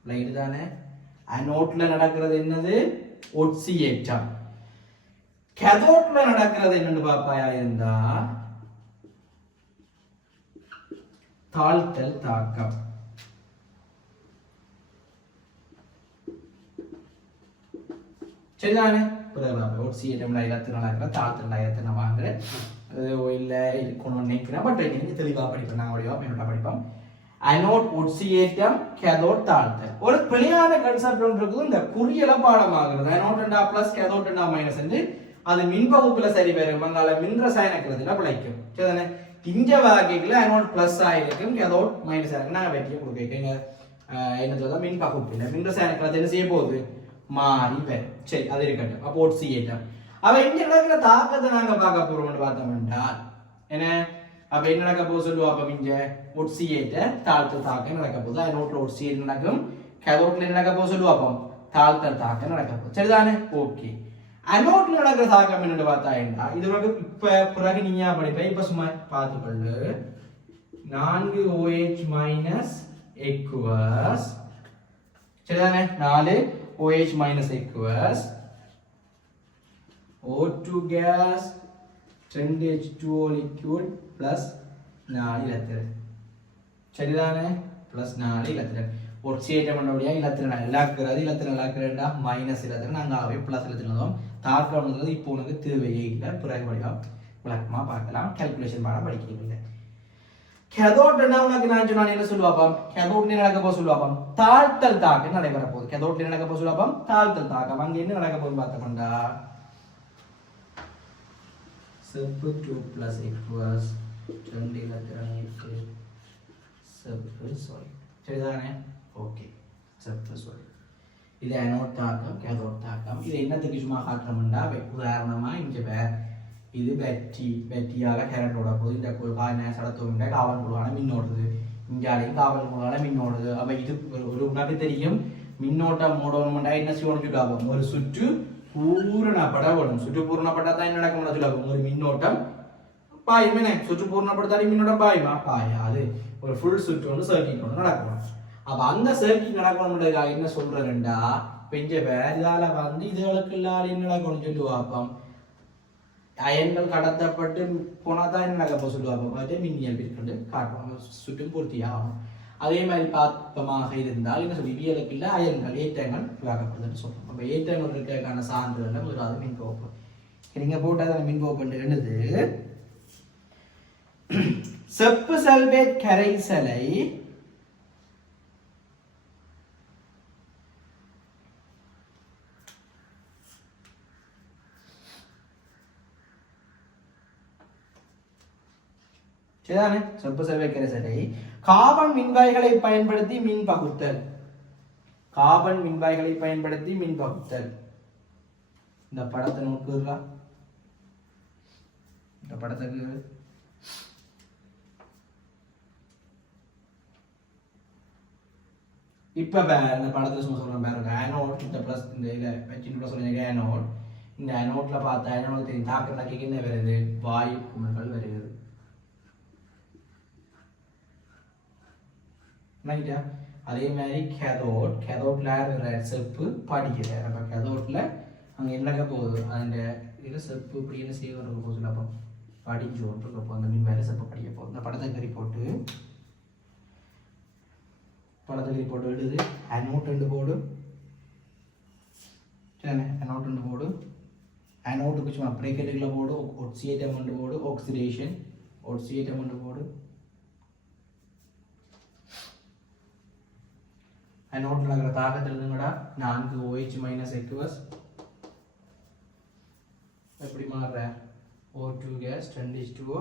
லைட் தானே அனோட்ல நடக்கிறது என்னது ஒட்சியேற்றம் கேதோட்ல நடக்கிறது என்னன்னு பாப்பாயா இருந்தா தாழ்த்தல் தாக்கம் சரிதானே ஒட்சியேற்றம்ல இலத்திரம் நடக்கிற தாழ்த்தல் இலத்திரம் வாங்குற இல்ல இருக்கணும்னு நினைக்கிறேன் பட் நீங்க தெளிவா படிப்பேன் நான் வடிவா என்னோட படிப்போம் அனோட் ஒட்சியேற்றம் கேதோட் தாழ்த்தல் ஒரு பிழையான கான்செப்ட் ஒன்று இருக்குது இந்த குறியல பாடமாகிறது அனோட் என்றா பிளஸ் கேதோட் என்றா மைனஸ் என்று அது மின் பகுப்புல சரி வரும் மங்கால மின் ரசாயனக்கிறதுல பிழைக்கும் சரிதானே இங்க வகைகளை அனோட் பிளஸ் ஆயிருக்கும் கேதோட் மைனஸ் ஆயிருக்கும் நான் வெட்டியை கொடுக்க என்ன சொல்ல மின் பகுப்புல மின் ரசாயனக்கிறது என்ன செய்ய போகுது மாறி வரும் சரி அது இருக்கட்டும் அப்போ ஒட்சியேற்றம் அவ இங்க நடக்கிற தாக்கத்தை நாங்க பார்க்க போறோம்னு பார்த்தோம்னா என்ன அப்ப என்ன நடக்க போகுது சொல்லுவா அப்ப இங்க ஒட்சியேற்ற தாழ்த்தல் தாக்கம் நடக்க போகுது அனோட்ல ஒட்சியேற்றம் நடக்கும் கேதோட்ல என்ன நடக்க போகுது சொல்லுவா அப்ப தாழ்த்தல் தாக்கம் நடக்க போகுது சரிதானே ஓகே அனோட்ல நடக்கிற தாக்கம் என்னன்னு பார்த்தா இது உனக்கு இப்ப பிறகு நீயா படிப்ப இப்ப சும்மா பார்த்துக்கொள்ளு 4OH- aqueous சரிதானே 4OH- aqueous O2 gas 2H2O liquid plus 4 இலத்திரன் சரிதானே plus 4 இலத்திரன் ஒட்சியேற்றம் பண்ணபடியா இலத்திரன் இல்லாக்குறது இலத்திரன் இல்லாக்குறா மைனஸ் இலத்திரன் நாங்க அவை பிளஸ் இலத்திரன் தாக்கம்ன்றது இப்போ உனக்கு தேவையே இல்லை பிறகு படிவா விளக்கமா பார்க்கலாம் கால்குலேஷன் பாடம் படிக்கிறீங்க கேதோட்னா உனக்கு நான் சொன்னா என்ன சொல்லுவாப்பா கேதோட்ல நடக்க போக சொல்லுவாப்பா தாழ்த்தல் தாக்கம் நடைபெற போகுது கேதோட்ல நடக்க போக சொல்லுவாப்பா தாழ்த்தல் தாக்கம் அங்க என்ன நடக்க போகுதுன்னு பார்த்தோம்டா செப்பு 2+ aqueous 2 இலத்திரன் செப்பு சாரி சரிதானே ஓகே செப்பு சாரி இது அனோட் தாக்கம் கேதோட் தாக்கம். இது என்னத்துக்கு சும்மா காட்டுறோம்னா உதாரணமாக இங்கே இது பேட்டரியால் கேரட்டோட போது இந்த காய் சடத்தோம்னா காவல் முழுவான மின்னோடுது, இங்காலையும் காவல் முழுவான மின்னோடுது. அப்போ இது ஒரு உனக்கு தெரியும் மின்னோட்டம் ஓடணும்னா என்ன செய்யணும் சொல்லுவாங்க, ஒரு சுற்று பூரணப்படணும். சுற்று பூரணப்பட்டா தான் என்ன நடக்க சொல்லுவாங்க, ஒரு மின்னோட்டம் பாயுமே. சுற்று பூரணப்படுத்தாலும் மின்னோட்டம் பாயுமா, பாயாது. ஒரு ஃபுல் சுற்று வந்து சர்க்கிட் ஒன்று நடக்கணும். அப்போ அந்த சர்க்கிட் நடக்கணும்ன்றதுக்காக என்ன சொல்றேன்டா, இப்போ இங்கே இதால வந்து இதுகளுக்கு எல்லாரும் என்ன நடக்கணும்னு சொல்லுவாப்பம், அயன்கள் கடத்தப்பட்டு போனால் தான் என்ன நடக்க சொல்லுவாங்க, மின்னியல் பிற்கொண்டு காட்டுவாங்க, சுற்றும் பூர்த்தி ஆகும். அதே மாதிரி பாப்பமாக இருந்தால் என்ன சொல்லி வியலுக்கு இல்லை அயன்கள் ஏற்றங்கள் விவாகப்படுதுன்னு சொல்றோம். அப்போ ஏற்றங்கள் இருக்கிறதுக்கான சான்றுகள் முதலாவது மின் கோப்பு. நீங்கள் போட்டால் மின் கோப்புன்றது என்னது, செப்பு சல்பேட் கரைசலை செப்பு சல்பேட் கரைசலை கார்பன் மின்வாய்களை பயன்படுத்தி மின் பகுத்தல். கார்பன் மின்வாய்களை பயன்படுத்தி மின் பகுத்தல். இந்த படத்தை நோக்குறா, இந்த படத்துக்கு இப்ப இந்த படத்துல சும்மா சொல்றேன் பாருங்க, ஆனோட் இந்த பிளஸ் இந்த சின்ன பிளஸ் சொல்லுங்க ஆனோட். இந்த ஆனோட்ல பார்த்தா ஆனோட் தெரியும் தாக்கி என்ன வருது, வாயு குமிழ்கள் வருகிறது. அதே மாதிரி கேதோட், கேதோட்ல செப்பு படிக்கிறார். அப்ப கேதோட்ல அங்க என்னக்க போகுது, அந்த இதில் செப்பு இப்படி என்ன செய்ய போகுது, அப்போ படிஞ்சு ஒன்று அந்த மின் வேலை செப்பு படிக்க போகுது. இந்த படத்தை கறி போட்டு எழுது அனோட் ரெண்டு போடு, சரி அனோட் ரெண்டு போடு, அனோட்டுக்கு சும்மா பிரேக்கெட்டுக்குள்ள போடு, ஒட்சியேட்டம் ரெண்டு போடு, ஆக்சிடேஷன் ஒட்சியேட்டம் ரெண்டு போடு. அனோட்ல இருக்கிற தாக்கத்தில் இருந்துங்கடா 4 OH மைனஸ் எக்வஸ் எப்படி மாறுற, O2 case 10H2O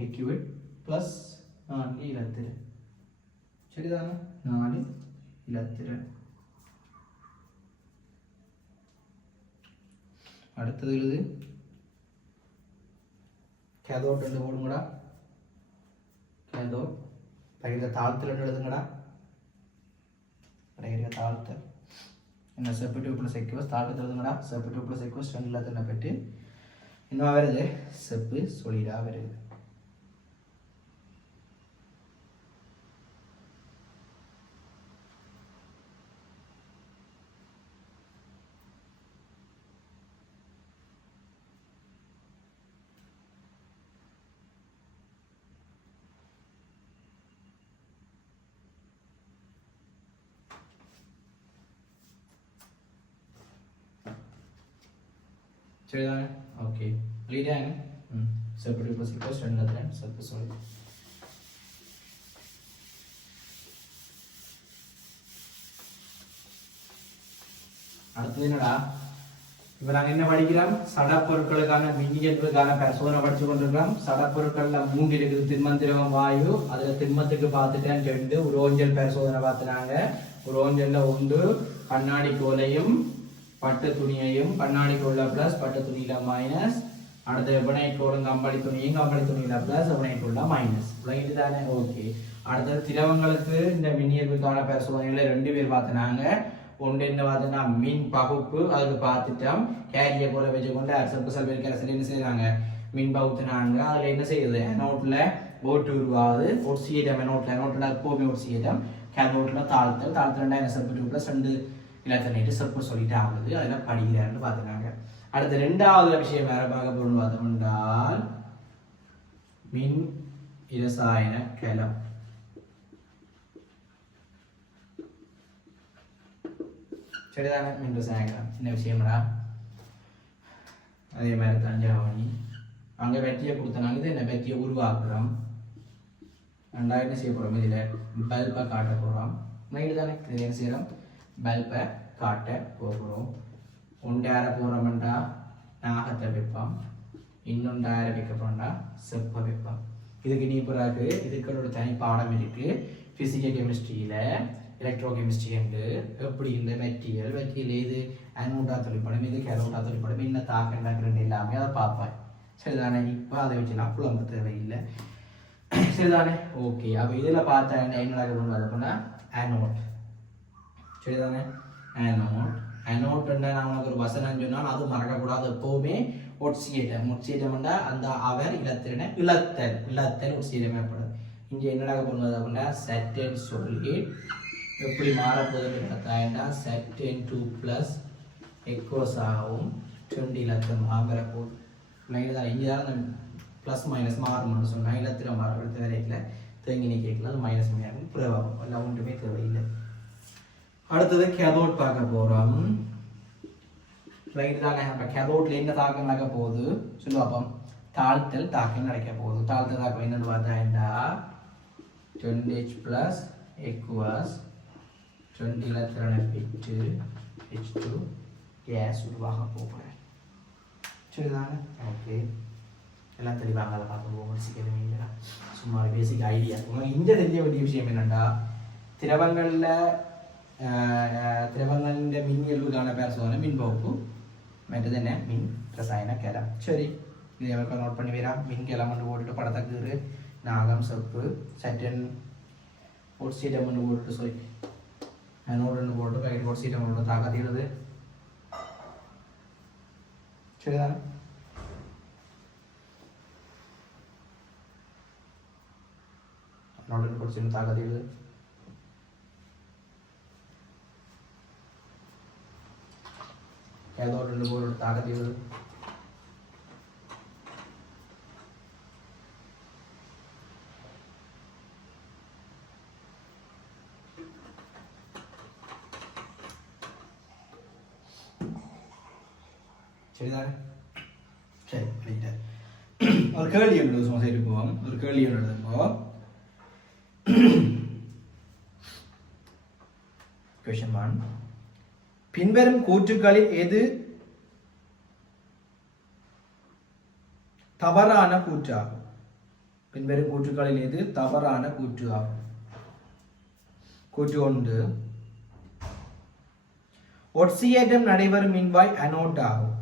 liquid plus 4 இலத்திரன். சரிதானே, 4 இலத்திரன். அடுத்தது எழுது கேதோட் ரெண்டு போடுங்கடா, கேதோட் பகிர்ந்த தாழ்த்துல எழுதுங்கடா, தாழ்த்தல் என்ன செப்பு 2 + எக்வஸ் தாழ்த்து எழுதுங்கடா, செப்பு 2 + எக்வஸ் 2 இலத்திரனை பெற்று என்ன வருது, செப்பு சொலிடா வருது. சரிதானே, ஓகே கிளியராங்க. செப்பு 2 + எக்வஸ் 2 இலத்திரன் செப்பு சொலிட். அடுத்தது என்னடா, இப்போ நாங்கள் என்ன படிக்கிறோம், சடப்பொருட்களுக்கான மின்னியல்புக்கான பரிசோதனை படிச்சு கொண்டிருக்கிறோம். சடப்பொருட்கள்ல 3 இருக்குது, திண்மம் திரவம் வாயு. அதுல திண்மத்துக்கு பார்த்துட்டேன் 2, உரோஞ்சல் பரிசோதனை பார்த்துனாங்க. உரோஞ்சல்ல 1 கண்ணாடி கோலையும் பட்டு துணியையும், கண்ணாடி கோல பிளஸ் பட்டு துணியில மைனஸ். அடுத்து வினைட் கோலும் கம்பளி துணியும், கம்பளி துணியில பிளஸ் வினைட் கோல மைனஸ். விளங்கிட்டு தானே, ஓகே. அடுத்தது திரவங்களுக்கு இந்த மின்னியல்புக்கான பரிசோதனைகளை 2 பேர் பார்த்துனாங்க. ஒன்று என்ன பார்த்தோம்னா மின் பகுப்பு, அதுக்கு பார்த்துட்டோம். கேரியை போல வச்சு கொண்டு செப்பு சல்பேட் கரைசல் என்ன செய்யறாங்க, மின் பகுத்துனாங்க. அதில் என்ன செய்யுது, அனோட்ல O2 உருவாகுது, ஒட்சியேட்டம் அனோட்ல, அனோட்ல எப்போவுமே ஒட்சியேட்டம், கேதோட்ல தாழ்த்தல், தாழ்த்தல் என்ன செப்பு 2 + 2 இலத்திரன் செப்பு சொல்லிட்டு ஆகுது. அதெல்லாம் படிக்கிறாருன்னு பார்த்துனாங்க. அடுத்த 2வது விஷயம் வேற பார்க்க போகணும்னு பார்த்தோம்னால் மின் இரசாயன கலம். சரிதானே, மின் இரசாயன கலம் என்ன விஷயம்டா, அதே மாதிரி தஞ்சாவணி அங்கே வெற்றியை கொடுத்தனாங்க. இது என்ன வெற்றியை உருவாக்குறோம். 2 என்ன செய்ய போகிறோம், இதில் பல்பை காட்ட போகிறோம். மைடு தானே, இது என்ன செய்கிறோம், பல்பை காட்ட போகிறோம். 1 போகிறோம்டா நாகத்தை வைப்போம், இன்னொன்று வைக்க போகிறோம்டா செப்பை வைப்போம். இதுக்கு நீ பிறகு இதுக்கு ஒரு தனி பாடம் இருக்கு பிசிக்கல் கெமிஸ்ட்ரியில். எலக்ட்ரோகெமிஸ்ட்ரி என்று எப்படி இந்த மெட்டீரியல் இது அனோட்டா தொழிற்படும் இது கேரோட்டா தொழிற்படும் என்ன தாக்கம் நடக்கிறது எல்லாமே அதை பார்ப்பேன் சரிதானே இப்போ அதை வச்சு நான் புலம்ப தேவையில்லை சரிதானே ஓகே அப்போ இதில் பார்த்தா என்ன நடக்குதுன்னு பார்த்தோம்னா ஆனோட் சரிதானே ஆனோட்னா நான் உனக்கு ஒரு வசனம் சொன்னால் அது மறக்கக்கூடாது எப்போவுமே ஒட்சியேட்டம்னா அந்த அவர் இழத்தல் ஒட்சியேட்டம் ஏற்படும் இங்கே என்னடாக பண்ணுவது அப்படின்னா சட்டன் சொல்லி எப்படி மாறப்போகுதுன்னு பார்த்தாண்டா சட்டன் 2 + எக்கோஸ் ஆகவும் 20 இலத்திரமாக பெறப்போகுது பிள்ளைங்க இங்கே தான் அந்த ப்ளஸ் மைனஸ் மாறணும்னு சொன்னால் இலத்திரம் மாறப்படுத்த வரையில் தேங்கி நிற்கல அது மைனஸ் மேலும் பிரபாவம் எல்லாம் ஒன்றுமே தேவையில்லை அடுத்தது கேதோட் பார்க்க போகிறோம் ரைட் தானே அப்போ கேதோட்ல என்ன தாக்கம் நடக்க போகுது சொல்லுவாப்போம் தாழ்த்தல் தாக்கம் நடக்க போகுது தாழ்த்தல் தாக்கம் என்னன்னு பார்த்தாண்டா 20H + equals 20 இலத்திரனை விட்டு H2 கேஸ் உருவாக போகிறேன் சரிதானே ஓகே எல்லாம் தெளிவாக அதை பார்க்க போகும் சிக்கலுமே இல்லை சும்மா பேசிக் ஐடியா உங்களுக்கு இந்த தெரிய வேண்டிய விஷயம் என்னென்னா திரவங்களின் மின் இயல்புக்கான பேர் சோதனை மின் பகுப்பு மற்றது என்ன மின் ரசாயன கிளம் சரி இது எனக்கு நோட் பண்ணி வரா மின் கிளம் ஒன்று போட்டுட்டு படத்தக்கு நாகம் சொப்பு சட்டன் ஒட்சீட்டம் ஒன்று போட்டுட்டு சொல்லி நோடு ஒன்று போட்டு பைட் ஒட்சீட்டம் ஒன்று தாக்கத்திடுது சரிதானே நோடு ஒட்சீட்டம் தாக்கத்திடுது कैथोड बोल ताकत इवुदु சரிதானே சரி ரைட் ஒரு கேள்வி ஒன்று சும்மா சைடு போவோம் ஒரு கேள்வி ஒன்று எழுதுங்கோ क्वेश्चन 1 பின்வரும் கூற்றுகளில் எது தவறான கூற்றாகும் பின்வரும் கூற்றுகளில் எது தவறான கூற்று ஆகும் கூற்று 1 ஒட்சியேற்றம் நடைபெறும் மின்வாய் அனோட் ஆகும்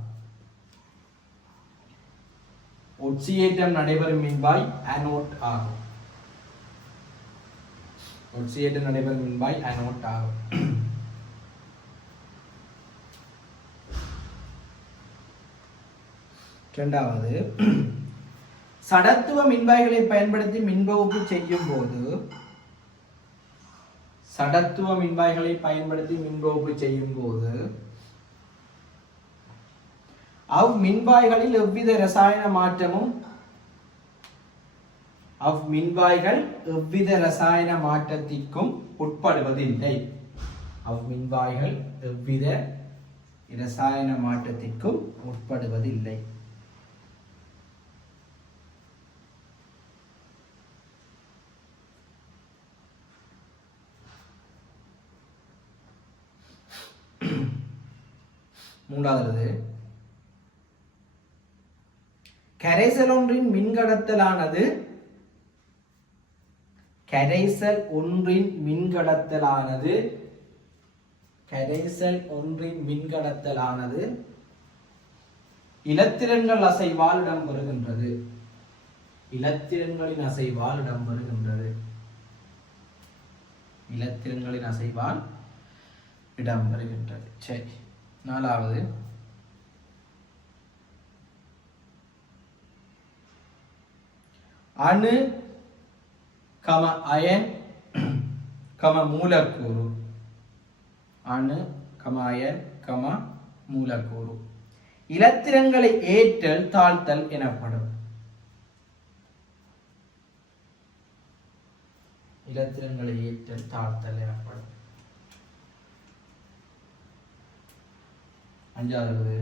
ஒட்சியேற்றம் நடைபெறும் மின்வாய் அனோட் ஆகும் ஒட்சியேற்றம் நடைபெறும் மின்வாய் அனோட் ஆகும் இரண்டாவது சடத்துவ மின்வாய்களை பயன்படுத்தி மின்பகுப்பு செய்யும் போது அவ்மின்வாய்களில் எவ்வித ரசாயன மாற்றத்திற்கும் உட்படுவதில்லை அவ்மின்வாய்கள் எவ்வித ரசாயன மாற்றத்திற்கும் உட்படுவதில்லை மூன்றாவது கரைசல் ஒன்றின் மின்கடத்தலானது இலத்திரன்கள் அசைவால் இடம்பெறுகின்றது இலத்திரன்களின் அசைவால் இடம்பெறுகின்றது சரி நாலாவது அணு அயன் மூலக்கூறு இலத்திரன்களை ஏற்றல் தாழ்த்தல் எனப்படும் அஞ்சாவது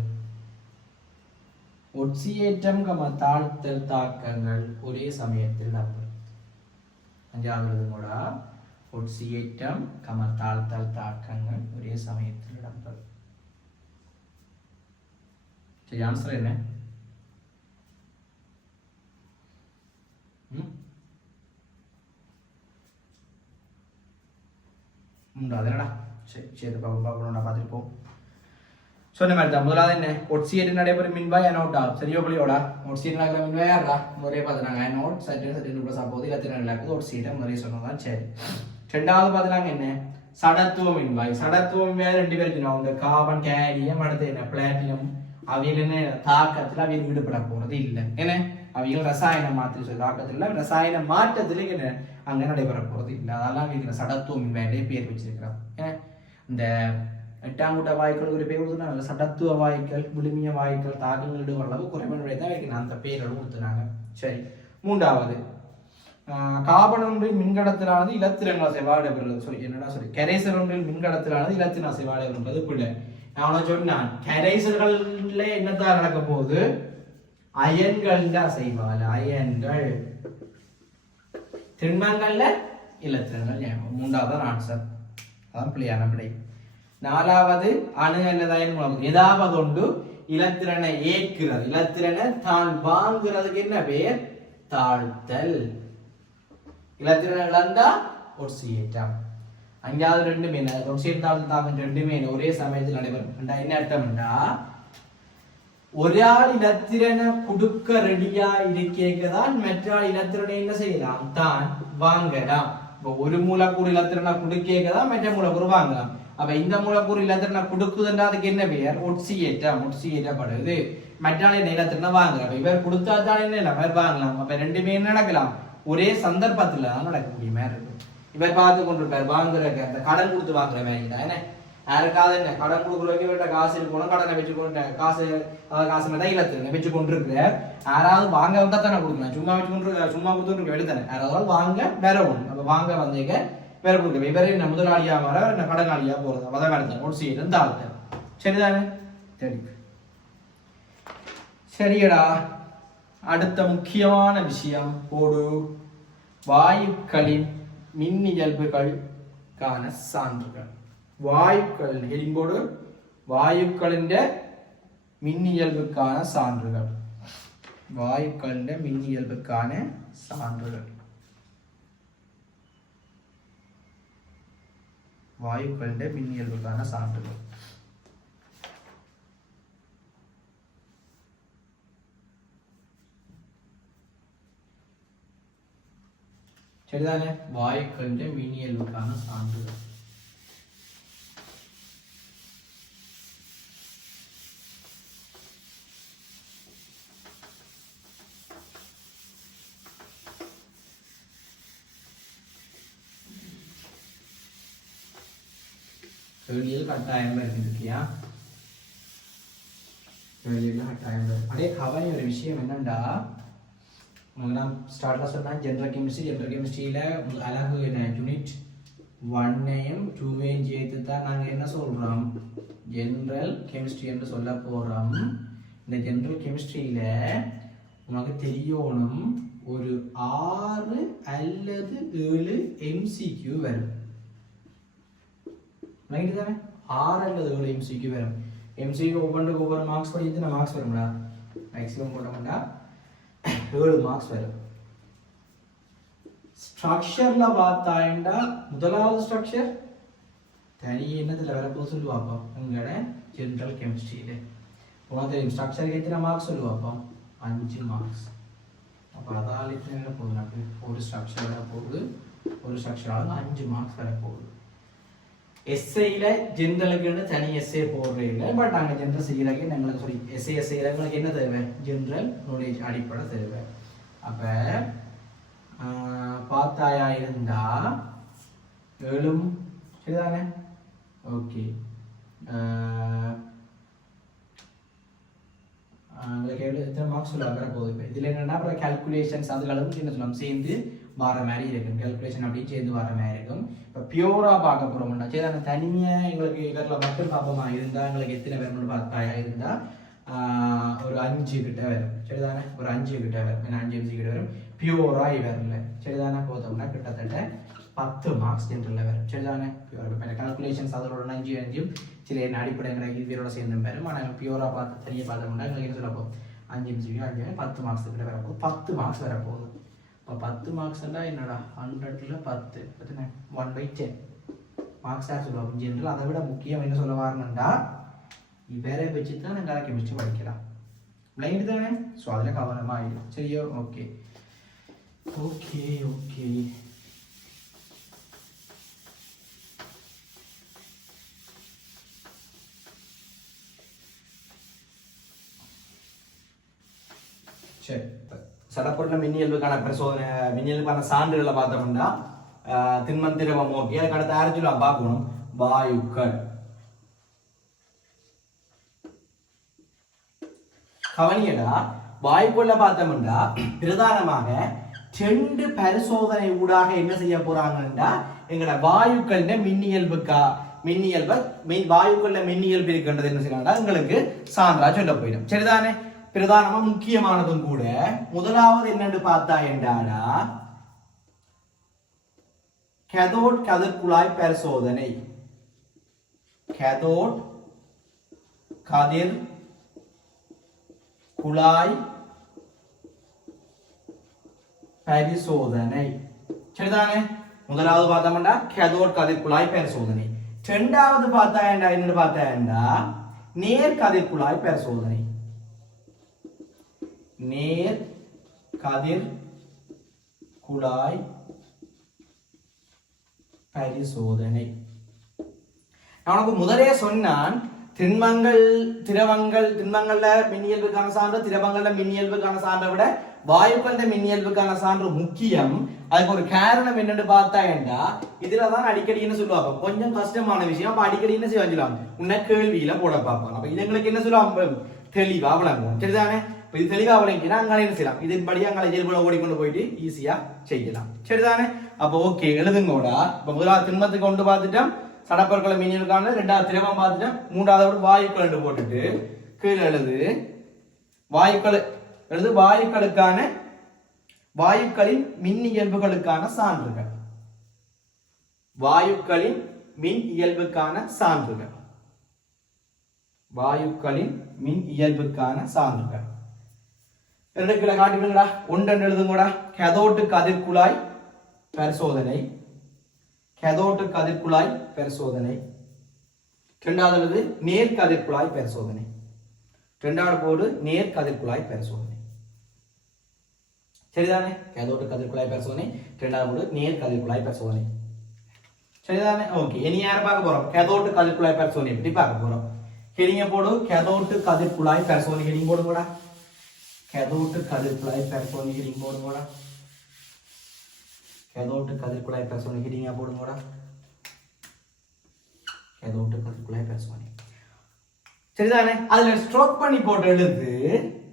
ஒட்சியேற்றம் தாழ்த்தல் தாக்கங்கள் ஒரே சமயத்தில் நடக்கும் அஞ்சாவது கூட ஒட்சியேற்றம் தாழ்த்தல் தாக்கங்கள் ஒரே சமயத்தில் நடப்பது சரி ஆன்சர் என்ன மூன்றாவது என்னடா சரி சரி பார்க்கணும்டா பார்த்துருப்போம். சொன்ன மாதிரி தான் முதலாவது என்ன ஒட்சியேட் நடைபெறும் மின்வாய் அனோட்டா சரியோ புள்ளியோடா ஒட்சியேட் நடக்கிற மின்வாய் யாரா முறையே பார்த்துனாங்க அனோட் சட்டு ப்ளஸ் போது இலத்திரன் நடக்குது ஒட்சியேட்டை முறையே சொன்னதான் சரி. ரெண்டாவது பார்த்துனாங்க என்ன சடத்துவ மின்வாய். சடத்துவ மின்வாய் 2 பேருக்கு இந்த கார்பன் கேரியம் அடுத்து என்ன பிளாட்டினம் அவையில் என்ன தாக்கத்தில் அவையில் ஈடுபட போறது இல்லை. ஏன்னா அவைகள் ரசாயன மாற்று தாக்கத்தில் ரசாயன மாற்றத்தில் என்ன அங்கே நடைபெற போறது இல்லை. அதெல்லாம் அவைகள் சடத்துவ மின்வாயிலே பேர் வச்சிருக்கிறான். ஏன்னா இந்த 8ஆம் கூட்ட வாயுக்கள் ஒரு பேர் கொடுத்துனாங்க சடத்துவ வாயுக்கள் முழுமைய வாயுக்கள் தாக்கங்கள் ஓரளவு குறைமனுடைய தான் வைக்கணும் அந்த பேரோடு கொடுத்துனாங்க. சரி மூன்றாவது கார்பன் ஒன்றில் மின்கடத்திலானது இலத்திரங்கள் அசைவாடப்படுறது என்னடா கரைசல் ஒன்றில் மின்கடத்திலானது இலத்திரன் அசைவாடப்படுறது பிள்ளை நான் சொன்னான் கரைசல்கள்ல என்னதான் நடக்க போகுது அயன்கள் அசைவால அயன்கள் திண்மங்கள்ல இலத்திரங்கள் மூன்றாவது ஆன்சர் அதான் பிள்ளையான பிள்ளை. நாலாவது அணு என்னதாயின் மூலம் ஏதாவது ஒன்று இலத்திரனை ஏற்கிறது இலத்திரனை தான் வாங்குறதுக்கு என்ன பேர் தாழ்த்தல். இலத்திரனை இழந்தா ஒட்சியேற்றம். அஞ்சாவது 2 ஒட்சியேற்றம் தாக்கம் 2 ஒரே சமயத்தில் நடைபெறும். என்ன அர்த்தம்டா ஒரு ஆள் இலத்திரனை கொடுக்க ரெடியா இருக்கேதான் மற்ற ஆள் இலத்திரனை என்ன செய்யலாம் தான் வாங்கலாம். இப்போ ஒரு மூலக்கூறு இலத்திரனை கொடுக்கதான் மற்ற மூலக்கூறு வாங்கலாம். அப்ப இந்த மூலக்கூறு இலத்திரனை கொடுக்குதுன்றா அதுக்கு என்ன பெயர் ஒட்சியேற்றம். ஒட்சியேற்றப்படுது மற்றாள் என்ன இலத்திரனை வாங்கலாம். இவர் கொடுத்தா தான் என்ன இவர் வாங்கலாம். அப்ப 2 நடக்கலாம் ஒரே சந்தர்ப்பத்துல தான் நடக்க முடியுமா இருக்கு. இவர் பார்த்து கொண்டிருப்பார் வாங்குறக்கு அந்த கடன் கொடுத்து வாங்குற மாதிரி தான். என்ன யாருக்காவது என்ன கடன் கொடுக்குறவங்க இவர்கிட்ட காசு இருக்கணும் கடனை வச்சுக்கொண்டு காசு தான் இலத்திரனை வச்சு கொண்டிருக்கிறார். யாராவது வாங்க வந்தா தானே கொடுக்கலாம். சும்மா வச்சு கொண்டு சும்மா கொடுத்துட்டு எழுதானே யாராவது வாங்க வேற ஒண்ணு. அப்ப வாங்க வந்தீங்க வேற கொடுக்க இவரே என்ன முதலாளியா மாற என்ன கடனாளியா போறது அதான் வேலை ஒட்சியேற்றம் தாழ்த்தல். சரிதானே சரி சரியடா. அடுத்த முக்கியமான விஷயம் போடு வாயுக்களின் மின்னியல்புகளுக்கான சான்றுகள். வாயுக்கள் எரிம்போடு வாயுக்களின் மின்னியல்புக்கான சான்றுகள். வாயுக்களின் மின்னியல்புக்கான சான்றுகள். வாயுக்களின் மின்னியல்புக்கான சான்றுகள். சரிதானே வாயுக்களின் மின்னியல்புக்கான சான்றுகள். கேள்வியில் கட்டாயம் இருக்கியா கேள்வியில் கட்டாயம். அப்படியே கவனி ஒரு விஷயம் என்னண்டா நான் ஸ்டார்ட்ல சொன்னேன் ஜெனரல் கெமிஸ்ட்ரியில அழகு என்ன யூனிட் 1ஐயும் 2ஐயும் சேர்த்து தான் நாங்கள் என்ன சொல்றோம் ஜெனரல் கெமிஸ்ட்ரி என்று சொல்ல போறோம். இந்த ஜெனரல் கெமிஸ்ட்ரியில உனக்கு தெரியணும் ஒரு 6 அல்லது 7 MCQ வரும். ரைட் தானே 6 அல்லது 7 MCQ வரும். MCQ ஒவ்வொரு மார்க்ஸ் படி எத்தனை மார்க்ஸ் வரும்டா மேக்ஸிமம் போட்டோம்டா 7 மார்க்ஸ் வரும். ஸ்ட்ரக்சர்ல பார்த்தாண்டா முதலாவது ஸ்ட்ரக்சர் தனி என்னதுல வரப்போ சொல்லுவாப்பா உங்களோட ஜெனரல் கெமிஸ்ட்ரியில உனக்கு ஸ்ட்ரக்சருக்கு எத்தனை மார்க்ஸ் சொல்லுவாப்பா 5 மார்க்ஸ். அப்போ அதால் எத்தனை போகுது நமக்கு ஒரு ஸ்ட்ரக்சர் வர போகுது ஒரு ஸ்ட்ரக்சரால் 5 மார்க்ஸ் வர போகுது. எஸ்ஐல ஜெனரலுக்கு தனி எஸ்ஏ போடுறே இல்லை. பட் நாங்கள் ஜெனரல் செய்யறதுக்கு எங்களுக்கு சொல்லி எஸ்ஏ எங்களுக்கு என்ன தேவை ஜெனரல் நாலேஜ் அடிப்படை தேவை. அப்போ பார்த்தாயா இருந்தா 7 சரிதானே ஓகே. எத்தனை மார்க்ஸ் சொல்ல வர போகுது. இப்போ இதில் என்னென்னா அப்புறம் கேல்குலேஷன்ஸ் அதுகளும் என்ன சொல்லலாம் சேர்ந்து வர மாதிரி இருக்கும். கேல்குலேஷன் அப்படின்னு சேர்ந்து வர மாதிரி இருக்கும். இப்போ பியூராக பார்க்க போகிறோம்னா சரி அந்த தனியாக எங்களுக்கு இவரில் மட்டும் பார்ப்போமா இருந்தால் எங்களுக்கு எத்தனை பேர் பார்த்தாயா இருந்தால் ஒரு 5 கிட்ட வரும் சரிதானே ஒரு 5 கிட்ட வரும். ஏன்னா 5 MCQ கிட்ட வரும் பியூராக வரல சரிதானே போதோம்னா கிட்டத்தட்ட 10 மார்க்ஸ் ஜென்ரலில் வரும் சரிதானே பியூர். இப்போ கால்குலேஷன்ஸ் அதோட 5 சில என்ன அடிப்படைங்கிற இதோட சேர்ந்து வரும். ஆனால் பியூராக பார்த்து தனியாக பார்த்தோம்னா எங்களுக்கு என்ன சொல்லப்போம் 5 MCQ 10 மார்க்ஸ் கிட்ட வரப்போகுது 10 மார்க்ஸ் வரப்போகுது. இப்போ 10 மார்க்ஸ்னா என்னடா 100ல் 10 எத்தனை 1/10 மார்க்ஸ் யார் சொல்லுவாங்க ஜென்ரல். அதை விட முக்கியம் என்ன சொல்ல வரணும்டா இவரை வச்சு தான் நாங்கள் கெமிஸ்ட்ரி படிக்கலாம். பிளைண்ட் தானே, ஸோ அதில் கவனமாக ஆகிடும். சரியோ? Okay okay okay. சரி, சடப்பொருள் மின்னியல்புக்கான பரிசோதனை மின்னியல்புக்கான சான்றுகளை பார்த்தோம்னா திண்மம் திரவம் ஓகே. அதுக்கு அடுத்து யாரும் சொல்லலாம் பார்க்கணும் வாயுக்கள். கவனியடா வாயுக்குள்ள பார்த்தோம்னா பிரதானமாக 2 பரிசோதனை ஊடாக என்ன செய்ய போறாங்கன்னா எங்கட வாயுக்கள் வாயுக்குள்ள மின்னியல்பு இருக்கின்றது என்ன செய்யறாங்கன்னா உங்களுக்கு சான்றா சொல்ல போயிடும். சரிதானே? பிரதானமா முக்கியமானதும் கூட. முதலாவது என்னன்னு பார்த்தா என்றாடா கேதோட் கதிர்குழாய் பரிசோதனை. கேதோட் கதிர் குழாய் பரிசோதனை. சரிதானே? முதலாவது பார்த்தோம்னா கேதோட் கதிர் குழாய் பரிசோதனை. இரண்டாவது பார்த்தா என்னன்னு பார்த்தா நேர் கதிர் குழாய் பரிசோதனை. நேர் கதிர் குழாய் பரிசோதனை. நான் முதலே சொன்னான் திரவங்கள்ல மின்னியல்புக்கான சான்று, திரவங்கள்ல மின்னியல்புக்கான சான்றை விட வாயுக்கள மின்னியல்புக்கான சான்று முக்கியம். அதுக்கு ஒரு காரணம் என்னன்னு பார்த்தா இதுலதான் அடிக்கடி என்ன சொல்லுவாங்க, கொஞ்சம் கஷ்டமான விஷயம். அப்ப அடிக்கடி என்ன செய்வாங்க, உன்ன கேள்வியில போட பார்ப்பாங்க. அப்ப இது எங்களுக்கு என்ன சொல்லுவாங்க, தெளிவா விளங்குவோம். சரிதானே? இது தெளிவா விளங்கினா அங்கே என்ன செய்யலாம், இதன்படி அங்கே இயல்புல ஓடிக்கொண்டு போயிட்டு ஈஸியா செய்யலாம். சரிதானே? அப்போ ஓகே எழுதுங்கோடா. இப்ப முதலாவது திண்மத்துக்கு கொண்டு பார்த்துட்டோம், சடப்பொருட்களை மின்னியல்புக்கான, ரெண்டாவது திரவம் பார்த்துட்டோம், மூன்றாவது வாயுக்கள் போட்டுட்டு கீழே எழுது வாயுக்கள் எழுது வாயுக்களுக்கான வாயுக்களின் மின் இயல்புகளுக்கான சான்றுகள். வாயுக்களின் மின் இயல்புக்கான சான்றுகள். வாயுக்களின் மின் இயல்புக்கான சான்றுகள். ரெண்டு காட்டுங்களா, ஒன்று எழுதுங்கடா. கேதோட்டு கதிர்குழாய் பரிசோதனை. கேதோட்டு கதிர்குழாய் பரிசோதனை. இரண்டாவது எழுது நேர் கதிர்குழாய் பரிசோதனை. இரண்டாவது போடு நேர் கதிர்குழாய் பரிசோதனை. சரிதானே? கேதோட்டு கதிர்குழாய் பரிசோதனை, இரண்டாவது போடு நேர் கதிர்குழாய் பரிசோதனை. சரிதானே? ஓகே. இனி யாரை பார்க்க போறோம், கேதோட்டு கதிர்குழாய் பரிசோதனை பற்றி பார்க்க போறோம். ஹெடிங்க போடு, கேதோட்டு கதிர்குழாய் பரிசோதனை ஹெடிங் போடுங்கடா. கேதோட்டு கதிர்குழாய் பரிசோதனை ஹெடிங் போடுங்கடா. கேதோட்டு கதிர்குழாய் பரிசோதனை ஹெடிங்க போடுங்கடா. கேதோட்டு கதிர்குழாய் பரிசோதனை. சரிதானே? அதுல ஸ்ட்ரோக் பண்ணி போட்டு எழுது.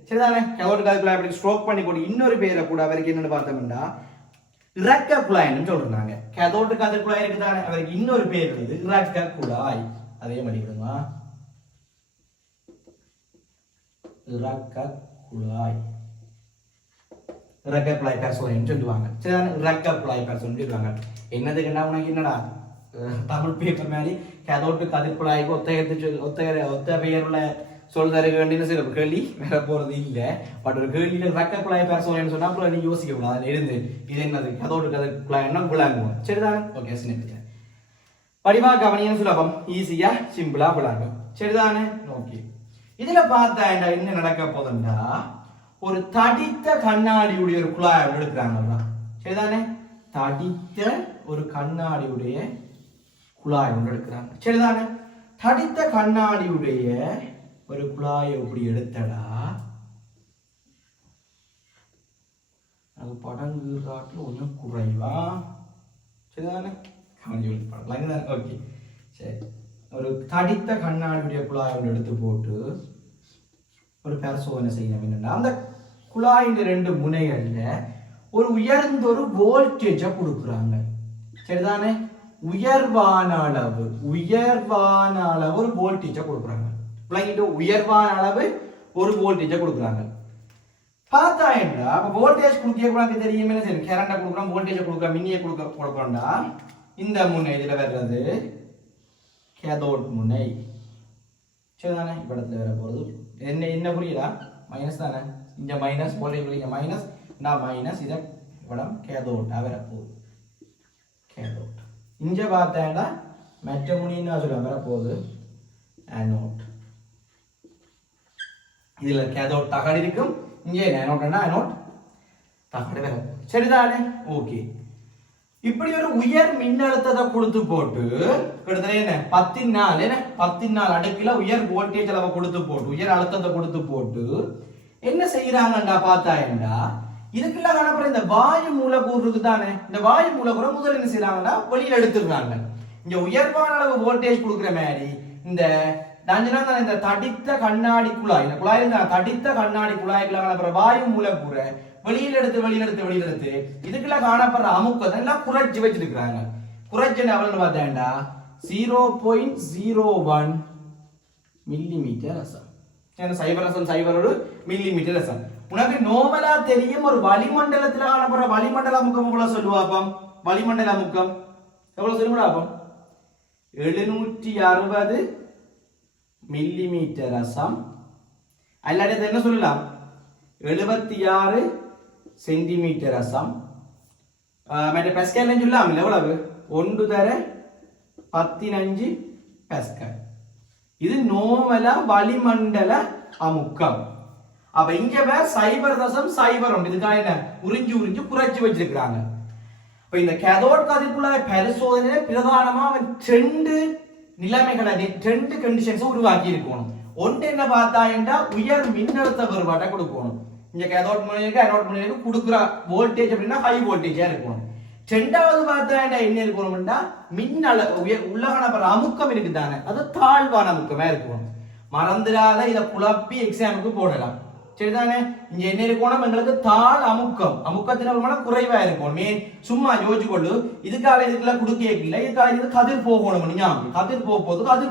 சரிதானே? கேதோட்டு கதிர்குழாய் அப்படி ஸ்ட்ரோக் பண்ணி போட்டு இன்னொரு பேரை கூட அவருக்கு என்னன்னு பார்த்தோம்னா இறக்க குழாய்னு சொல்றாங்க. கேதோட்டு கதிர்குழாய் இருக்குதானே, அவருக்கு இன்னொரு பேர் எழுது இறக்க குழாய். அதே மாதிரி விடுங்க, இறக்க குழாய். இறக்க குழாய் பரிசோதனை சொல்லுவாங்க. சரிதானே? இறக்க குழாய் பரிசோதனை சொல்லுவாங்க. என்னதுக்குன்னா உனக்கு என்னடா தமிழ் பேப்பர் மாதிரி கேதோட்டு கதிர்குழாய்க்கு ஒத்த பெயருள்ள சொல் தர வேண்டிய சில கேள்வி வேற போறது இல்லை. பட் ஒரு கேள்வியில இறக்க குழாய் பரிசோதனை சொன்னா அப்புறம் நீ யோசிக்க கூடாது. அதில் இருந்து இது என்னது கேதோட்டு கதிர்குழாய் என்ன விளங்குவோம். சரிதானே? ஓகே. சின்ன படிவா கவனியம் சுலபம், ஈஸியா சிம்பிளா விளங்கும். சரிதானே? ஓகே. இதுல பார்த்தா என்ன நடக்க போதுண்டா, ஒரு தடித்த கண்ணாடியுடைய ஒரு குழாய் எடுக்கிறாங்க. சரிதானே? தடித்த ஒரு கண்ணாடியுடைய குழாய் ஒன்று எடுக்கிறாங்க. சரிதானே? தடித்த கண்ணாடியுடைய ஒரு குழாயை எப்படி எடுத்தடா, அது படங்கு காட்டில் கொஞ்சம் குறைவா. சரிதானே? ஓகே. சரி, ஒரு தடித்த கண்ணாடியுடைய குழாய் ஒன்று எடுத்து போட்டு ஒரு பரிசோதனை செய்யணும். என்னன்னா அந்த குழாயின் 2 முனைகள்ல ஒரு உயர்ந்த ஒரு வோல்டேஜை கொடுக்குறாங்க. சரிதானே? உயர்வான அளவு ஒரு வோல்டேஜை கொடுக்குறாங்க. உயர்வான அளவு ஒரு வோல்டேஜை கொடுக்குறாங்க. பார்த்தா என்ன வோல்டேஜ் கொடுக்க தெரியும், என்ன செய்யும், கரண்ட கொடுக்குறோம், வோல்டேஜை கொடுக்குறோம், மின்னியை கொடுக்கறோம்டா. இந்த முனை இதுல வர்றது கேதோட் முனை. சரிதானே? இப்ப இடத்துல வர போறது என்ன புரியுதா, மைனஸ் தானே, இங்க மைனஸ் வோல்டேஜ் மைனஸ், நான் மைனஸ், இத இடம் கேதோட்டா வர போகுது. கேதோட் இங்க பார்த்தேன்டா மற்ற முனின்னு சொல்லுவாங்க வரப்போகுது அனோட். இதுல கேதோட் தகடு இருக்கும், இங்கே அனோட்னா அனோட் தகடு வேற. சரிதானே? ஓகே. இப்படி ஒரு உயர் மின்னழுத்தத்தை கொடுத்து போட்டு கிட்டத்தட்ட என்ன 10 அடுக்குல உயர் வோல்டேஜ் அளவை கொடுத்து போட்டு உயர் அழுத்தத்தை கொடுத்து போட்டு என்ன செய்யறாங்கடா பார்த்தாயண்டா, இதுக்குள்ள காணப்படுற இந்த வாயு மூலக்கூறு இருக்குதானே, இந்த வாயு மூலக்கூறை முதல்ல என்ன செய்யறாங்கன்னா வெளியில எடுத்துடுறாங்க. இங்க உயர்வான அளவு வோல்டேஜ் கொடுக்குற மாதிரி இந்த இந்த தடித்த கண்ணாடி குழாய், இந்த குழாயில் தடித்த கண்ணாடி குழாய்க்குள்ள காணப்படுற வாயு மூலக்கூறை வெளியில எடுத்து இதுக்குள்ள காணப்படுற அமுக்கத்தை எல்லாம் குறைச்சி வச்சிருக்கிறாங்க. குறைச்சு எவ்வளவு பார்த்தேன்டா 0.01 மில்லிமீட்டர் ரசம். சைபர் ரசம் சைபர் ஒரு மில்லிமீட்டர் ரசம். உனக்கு நோமலா தெரியும் ஒரு வளிமண்டலத்தில் காணப்படுற வளிமண்டல அமுக்கம் எவ்வளவு சொல்லுவாப்பம்? வளிமண்டல அமுக்கம் எவ்வளவு சொல்லுவாப்பம்? 760 மில்லிமீட்டர் ரசம். அல்லாட்டி என்ன சொல்லலாம் 76 சென்டிமீட்டர் ரசம். மற்ற பெஸ்கல் சொல்லலாம் எவ்வளவு 1/15 பெஸ்கல். இது நோமலா வளிமண்டல அமுக்கம். அப்ப இங்க வேற சைபர் தசம் சைபர் ஒன்று. இதுக்காக என்ன உறிஞ்சு குறைச்சி வச்சிருக்கிறாங்க. இப்ப இந்த கேதோட் கதிர்க்குள்ள பரிசோதனை பிரதானமா ரெண்டு நிலைமைகளை ரெண்டு கண்டிஷன்ஸ் உருவாக்கி இருக்கணும். ஒன்று என்ன பார்த்தாயண்டா உயர் மின்னழுத்த வேறுபாட்டை கொடுக்கணும். இங்க கேதோட் முனைக்கு அனோட் முனைக்கு கொடுக்குற வோல்டேஜ் அப்படின்னா ஹை வோல்டேஜா இருக்கணும். ரெண்டாவது பார்த்தாயண்டா என்ன இருக்கணும்னா உள்ளகான அமுக்கம் இருக்குதானே அது தாழ்வான அமுக்கமா இருக்கணும். மறந்துடாத இதை குழப்பி எக்ஸாமுக்கு போடலாம். சரிதானே? இங்க என்ன இருக்கணும் எங்களுக்கு தாழ் அமுக்கம், அமுக்கத்தின் குறைவா இருக்கும். சும்மா யோசிச்சு கொள்ளு இதுக்காக இதுக்குள்ள குடுக்க இல்லை, இதுக்காக இது கதிர் போகணும். கதிர்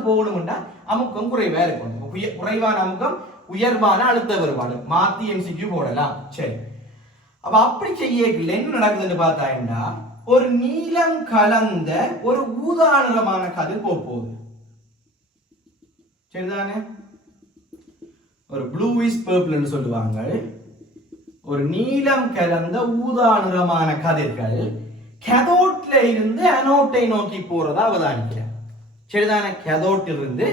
போகணும்னா அமுக்கம் குறைவா இருக்கணும். குறைவான அமுக்கம் உயர்வான அழுத்த வேறுபாடு மாத்தி எம்சிக்யூ போடலாம். சரி, அப்ப அப்படி செய்ய என்ன நடக்குதுன்னு பார்த்தாண்டா ஒரு நீலம் கலந்த ஒரு ஊதா நிறமான கதிர் போகுது. சரிதானே? ஒரு ப்ளூயிஷ் பர்பிள் சொல்லுவாங்க. ஒரு நீலம் கலந்த ஊதா நிறமான கதிர்கள் கேதோட்ல இருந்து அனோட்டை நோக்கி போறதா அவதானிக்கிறார். சரிதானே? கேதோட்டில் இருந்து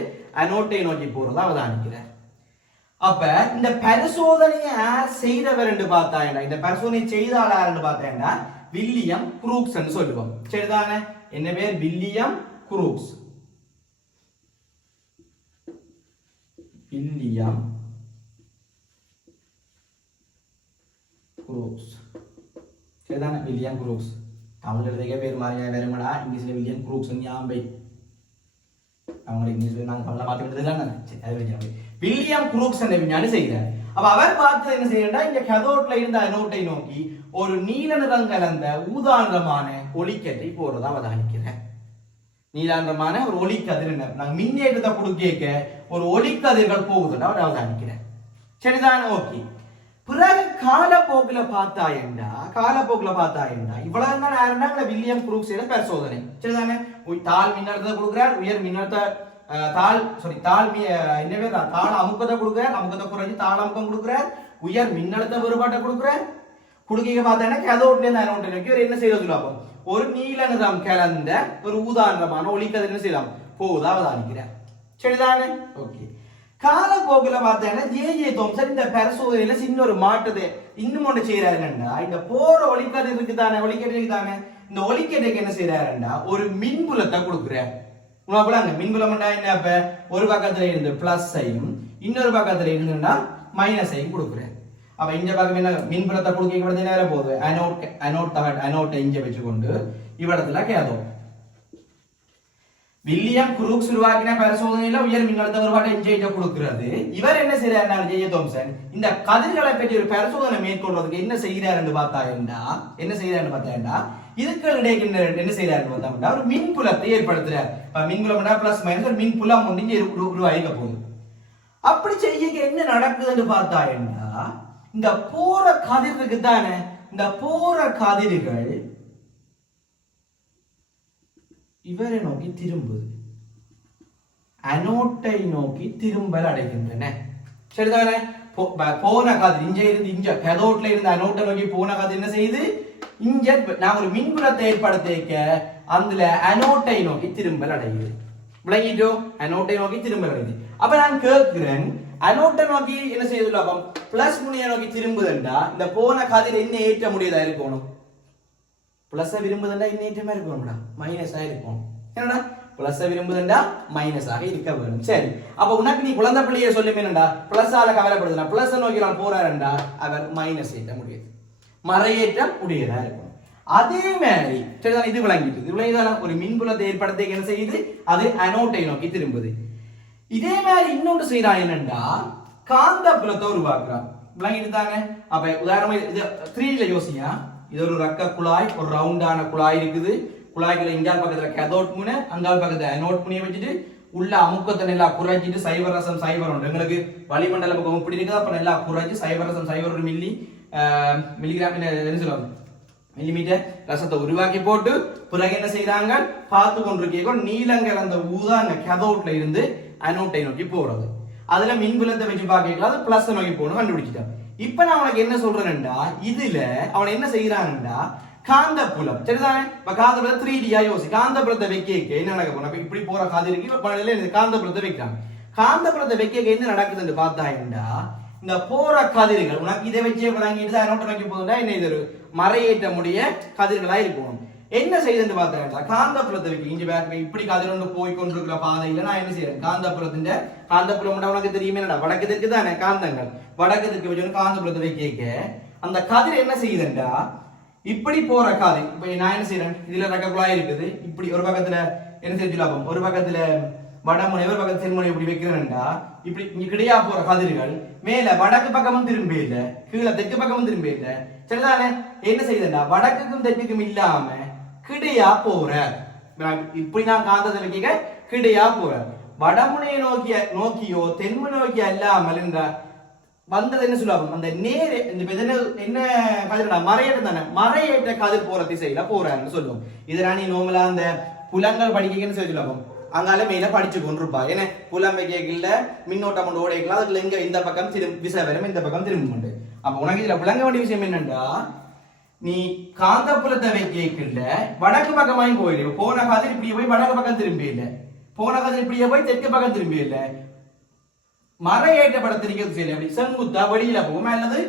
அனோட்டை நோக்கி போறதா அவதானிக்கிறார். அப்ப இந்த பரிசோதனையை செய்தவர் என்று பார்த்தாண்டா, இந்த பரிசோதனை செய்தால் யாருன்னு பார்த்தாண்டா வில்லியம் குரூக்ஸ் என்று சொல்லுவோம். சரிதானே? என்ன பேர்? William Crookes. William Crookes. சரிதானே? William Crookes. தமிழ்ல எழுதிய பேர் மாதிரி வேறுமடா, இங்கிலீஷ்ல வில்லியம் குரூக்ஸ் ஞாபகம். அவங்க இங்கிலீஷ்ல நாங்க தமிழ்ல பார்த்துக்கிட்டு வில்லியம் குரூக்ஸ் என்ற விஞ்ஞானி செய்கிறார். அப்ப அவர் பார்த்தது என்ன செய்யறா, இந்த கேதோட்ல இருந்த அனோட்டை நோக்கி ஒரு நீல நிறம் கலந்த ஊதா நிறமான ஒளிக்கற்றை போறதா அவதானிக்கிறார். நீலாண்டமான ஒரு ஒளிக்கதிர் நாங்க மின்னேற்றத்தை கொடுக்க ஒரு ஒளிக்கதிர்கள் போகுதுன்னு அவர் அவதானிக்கிறார். சரிதானே? ஓகே. பிறகு காலப்போக்குல பார்த்தாயண்டா இவ்வளவு தான் யாருன்னா வில்லியம் குரூக்ஸ் பரிசோதனை. சரிதானே? தாழ் மின்னழுத்தத்தை கொடுக்கிறார், உயர் மின்னழுத்த தாழ் அமுக்கத்தை கொடுக்கிறார், அமுக்கத்தை குறைஞ்சி தாழ் அமுக்கம் கொடுக்கிறார், உயர் மின்னழுத்த வேறுபாட்டை கொடுக்கிறார். குடுக்க பார்த்தா கேதோட்ல இருந்து அனோட் நோக்கி என்ன செய்ய சொல்லுவாங்க, ஒரு நீல நிறம் கலந்த ஒரு ஊதா நிறமான ஒளிக்கதிர் என்ன செய்யலாம் போகுதா அவதானிக்கிறார். சரிதானே? ஓகே. காலப்போக்குல பார்த்தா ஜே தோம்சன் இந்த பரிசோதனையில சின்ன ஒரு மாற்றத்தை இன்னும் ஒன்று செய்யறாருன்னா, இந்த போற ஒளிக்கதிர் இருக்குதானே, இந்த ஒளிக்கதிருக்கு என்ன செய்யறாருன்னா ஒரு மின்புலத்தை கொடுக்குறாரு. உனக்கு மின்புலம் என்ன, இப்ப ஒரு பக்கத்துல இருந்து பிளஸ் ஐயும் இன்னொரு பக்கத்துல இருந்துன்னா மைனஸ் ஐயும் கொடுக்குறாரு. அப்ப இந்த பக்கம் என்ன மின்புலத்தை கொடுக்க நேரம் போகுது, அனோட்டை இங்க வச்சுக்கொண்டு இவ்விடத்துல கேதோட். வில்லியம் குரூக்ஸ் உருவாக்கின பரிசோதனையில உயர் மின்னழுத்த வேறுபாட்டை இன்ஜெக்ட் கொடுக்கிறது. இவர் என்ன செய்யறாரு, ஜே தோம்சன் இந்த கதிர்களை பற்றி ஒரு பரிசோதனை மேற்கொள்றதுக்கு என்ன செய்யறாருன்னு பார்த்தாருண்டா இதுக்கு இடையே என்ன செய்யறாருன்னு பார்த்தா ஒரு மின்புலத்தை ஏற்படுத்துறார். மின்புலம் பிளஸ் மைனஸ் ஒரு மின்புலம் ஒன்று உருவாக்க போகுது. அப்படி செய்ய என்ன நடக்குதுன்னு பார்த்தாருண்டா இந்த போற கதிருக்கு தானே, இந்த போற கதிர்கள் இவரை நோக்கி திரும்புது, அனோட்டை நோக்கி திரும்பல் அடைகின்றன. சரிதானே? போன கதிர் இங்க இருந்து இங்க கேதோட்ல இருந்து அனோட்டை நோக்கி போன கதிர் என்ன செய்யுது, இங்க நான் ஒரு மின்புலத்தை ஏற்படுத்த அதுல அனோட்டை நோக்கி திரும்பல் அடையுது. விளங்கிட்டோ? அனோட்டை நோக்கி திரும்பல் அடையுது. அப்ப நான் கேட்கிறேன், அனோட்டை நோக்கி என்ன செய்யுது? அப்ப பிளஸ் முனையை நோக்கி திரும்புதுண்டா இந்த போன கதிர் என்ன ஏற்ற முடியதா இருக்கணும்? பிளஸ் விரும்புதுண்டா என்ன ஏற்றமா இருக்கணும்டா? மைனஸா இருக்கணும். என்னடா பிளஸ் விரும்புதுண்டா மைனஸாக இருக்க வேணும். சரி, அப்ப உனக்கு நீ குழந்தை பிள்ளைய சொல்லும் என்னடா பிளஸ் ஆல கவலைப்படுதுனா பிளஸ் நோக்கி நான் போறாருண்டா அவர் மைனஸ் ஏற்ற முடியுது, மறையேற்றம் உடையதா இருக்கும். அதே மாதிரி சரிதான், இது விளங்கிட்டு இது விளங்கிதான ஒரு மின்புலத்தை ஏற்படுத்த என்ன செய்யுது? அது அனோட்டை நோக்கி திரும்புது. இதே மாதிரி இன்னொன்று செய்யறான் என்னண்டா காந்த புலத்தை உருவாக்குறான். விளங்கிட்டு தாங்க. அப்ப உதாரணமா இது 3D யோசியா, இது ஒரு ரக்க குழாய், ஒரு ரவுண்டான குழாய் இருக்குது. குழாய்க்குள்ள இங்கால் பக்கத்துல கேதோட் முனை, அங்கால் பக்கத்துல அனோட் முனையை வச்சுட்டு உள்ள அமுக்கத்தை நல்லா குறைச்சிட்டு சைபர் ரசம் சைபர் ஒன்று எங்களுக்கு வளிமண்டல பக்கம் இப்படி இருக்குது. அப்ப நல்லா குறைச்சி சைபர் ரசம் சைபர் ஒரு மில்லிகிராம் என்ன சொல்லுவாங்க மில்லிமீட்டர் ரசத்தை உருவாக்கி போட்டு பிறகு என்ன செய்யறாங்க பார்த்து கொண்டிருக்கோ நீலங்கள் அந்த ஊதாங்க கேதோட்ல இருந்து அனோட்டை நோக்கி போறது. அதுல மின்புலத்தை வச்சு பார்க்கலாம், அது பிளஸ் நோக்கி போகணும் கண்டுபிடிச்சிட்டான். இப்ப நான் அவனுக்கு என்ன சொல்றேன்டா இதுல அவன் என்ன செய்யறான்டா காந்த புலம் சரிதானே. இப்ப காந்த புலம் 3Dயா யோசி. காந்த புலத்தை வைக்க என்ன நடக்க போன இப்படி போற கதிருக்கு காந்த புலத்தை வைக்கிறான். காந்த புலத்தை வைக்க என்ன நடக்குதுன்னு பார்த்தாண்டா இந்த போற கதிர்கள் உனக்கு இதை வச்சே விளங்கிட்டு அனோட்டை நோக்கி போகுதுன்னா என்ன இது மறையேற்ற முடிய கதிர்களா இருக்கும். என்ன செய்யுதுன்னு பார்த்தா காந்த புலத்தை வைக்க இங்க இப்படி கதிர் ஒன்று போய் கொண்டிருக்கிற பாதையில நான் என்ன செய்யறேன் காந்த புலம் உனக்கு தெரியுமே வடக்கு தெற்கு தானே காந்தங்கள், வடக்கு தெற்கு வச்சு காந்த புலத்தை வைக்க அந்த கதிர் என்ன செய்யுதுண்டா இப்படி போற கதிர். இப்ப நான் என்ன செய்யறேன் இதுல ரக்க குழாய் இருக்குது, இப்படி ஒரு பக்கத்துல என்ன செய்யலாம் ஒரு பக்கத்துல வடமுனை ஒரு பக்கத்து தென்முனை இப்படி வைக்கிறேன்டா இப்படி இங்க கிடையா போற கதிர்கள் மேல வடக்கு பக்கமும் திரும்ப இல்ல, கீழே தெற்கு பக்கமும் திரும்ப இல்ல சரிதானே. என்ன செய்யுதுண்டா வடக்குக்கும் தெற்குக்கும் இல்லாம கிடையா போற. இப்படி நான் காந்தத்தை வைக்க கிடையா போற. வடமுனையை நோக்கியோ தென்முனை நோக்கி அல்லாமல் என்ற வந்தது என்ன சொல்லுவாங்க அந்த நேர என்ன கதிரா மறையேற்றம் தானே, மறையேற்ற கதிர் போற திசையில போறான்னு சொல்லுவோம். இதை ராணி நோமலா அந்த புலங்கள் படிக்கன்னு சொல்லி சொல்லுவோம். அங்கால மேல படிச்சு கொண்டிருப்பா. ஏன்னா புலம் வைக்கல மின்னோட்டம் கொண்டு ஓடைக்கலாம், அதுல இங்க இந்த பக்கம் விசை வரும், இந்த பக்கம் திரும்ப உண்டு. அப்ப உனக்கு இதுல விளங்க வேண்டிய விஷயம் என்னன்னா நீ காந்த புலத்தை வைக்கல வடக்கு பக்கமாயும் போயிடு. போன கதிர் இப்படியே போய் வடக்கு பக்கம் திரும்பி இல்லை, போன கதிர் இப்படியே போய் தெற்கு பக்கம் திரும்பி இல்லை. மறையேற்ற படத்திரிக்கிறது சரி அப்படி செங்குத்தா வெளியில போகும் அல்லது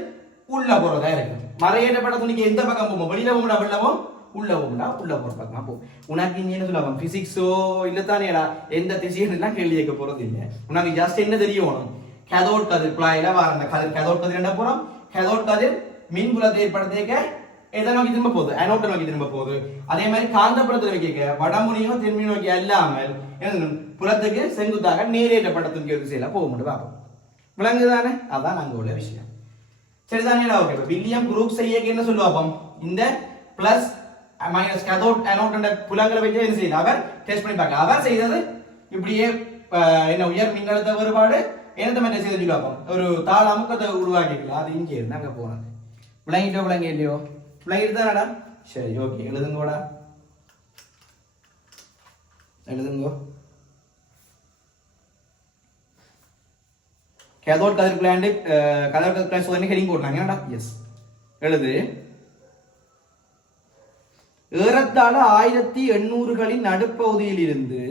உள்ள போறதா இருக்கு. மறையேற்ற படத்துக்கு எந்த பக்கம் போகும் வெளியில போகும்டா வெள்ளவும் உள்ள போகும்டா உள்ள போற பக்கமா போ. உனக்கு இங்க என்ன சொல்லுவாங்க பிசிக்ஸோ இல்லத்தானேடா எந்த திசையும் எல்லாம் கேள்வி கேட்க போறது இல்லை. உனக்கு ஜஸ்ட் என்ன தெரியும் கேதோட் கதிர் குழாயில வர அந்த கதிர் கேதோட் கதிர் என்ன போறோம் கேதோட் கதிர் மின்புலத்தை ஏற்படுத்திக்க எதை நோக்கி திரும்ப போகுது அனோட்டை நோக்கி திரும்ப போகுது. அதே மாதிரி காந்த புலத்தில் வைக்க வடமுனையோ தென்முனையோ நோக்கி அல்லாமல் புலத்துக்கு செங்குத்தாக நேரேற்ற படத்துக்கு திசையில போக முடியும் பார்ப்போம். விளங்குதானே? அதான் நாங்க உள்ள விஷயம் சரிதானே. ஓகே, வில்லியம் குரூப் செய்ய என்ன சொல்லுவாப்போம் இந்த பிளஸ் மைனஸ் கேதோட் அனோட் புலங்களை வச்சு என்ன செய்யுது அவர் டெஸ்ட் பண்ணி பார்க்க. அவர் செய்தது இப்படியே என்ன உயர் மின்னழுத்த வேறுபாடு என்னத்த மாதிரி செய்து சொல்லுவாப்போம் ஒரு தாள அமுக்கத்தை உருவாக்கிக்கலாம். அது இங்கே இருந்து அங்க போனது. விளங்கிட்டோ விளங்கிட்டோ விளங்கிட்டு தானடா. சரி ஓகே, எழுதுங்கோடா எழுதுங்கோ. கேதோட் கதிர் பிளான்ட் கதிர் கதிர் பிளான்ட் சோதனை ஹெடிங் போடுறாங்க என்னடா. எஸ் எழுது. ஏறத்தாழ 1800களின் நடுப்பகுதியில் இருந்து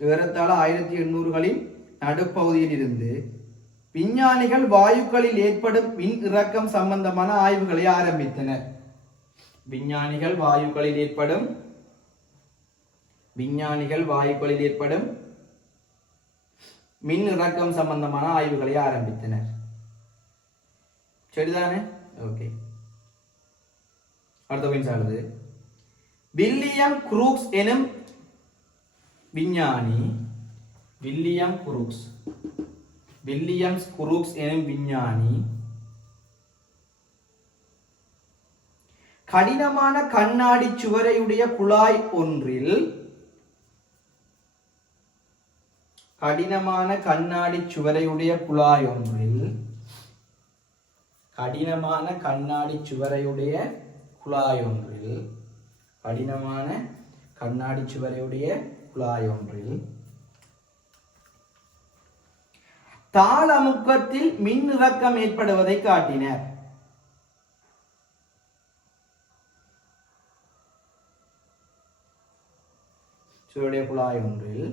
ஏறத்தாழ 1800களின் நடுப்பகுதியில் இருந்து விஞ்ஞானிகள் வாயுக்களில் ஏற்படும் மின் இறக்கம் சம்பந்தமான ஆய்வுகளை ஆரம்பித்தனர். விஞ்ஞானிகள் வாயுக்களில் ஏற்படும் மின் இறக்கம் சம்பந்தமான ஆய்வுகளை ஆரம்பித்தனர். சரிதானே? ஓகே, அடுத்த பாயிண்ட் ஆகுது. வில்லியம் குரூக்ஸ் எனும் விஞ்ஞானி வில்லியம்ஸ் குரூக்ஸ் எனும் விஞ்ஞானி கடினமான கண்ணாடி சுவரையுடைய குழாய் ஒன்றில் கடினமான கண்ணாடி சுவரையுடைய குழாய் ஒன்றில் தாள் அமுக்கத்தில் மின் இறக்கம் ஏற்படுவதை காட்டினர். சூரிய குழாய் ஒன்றில்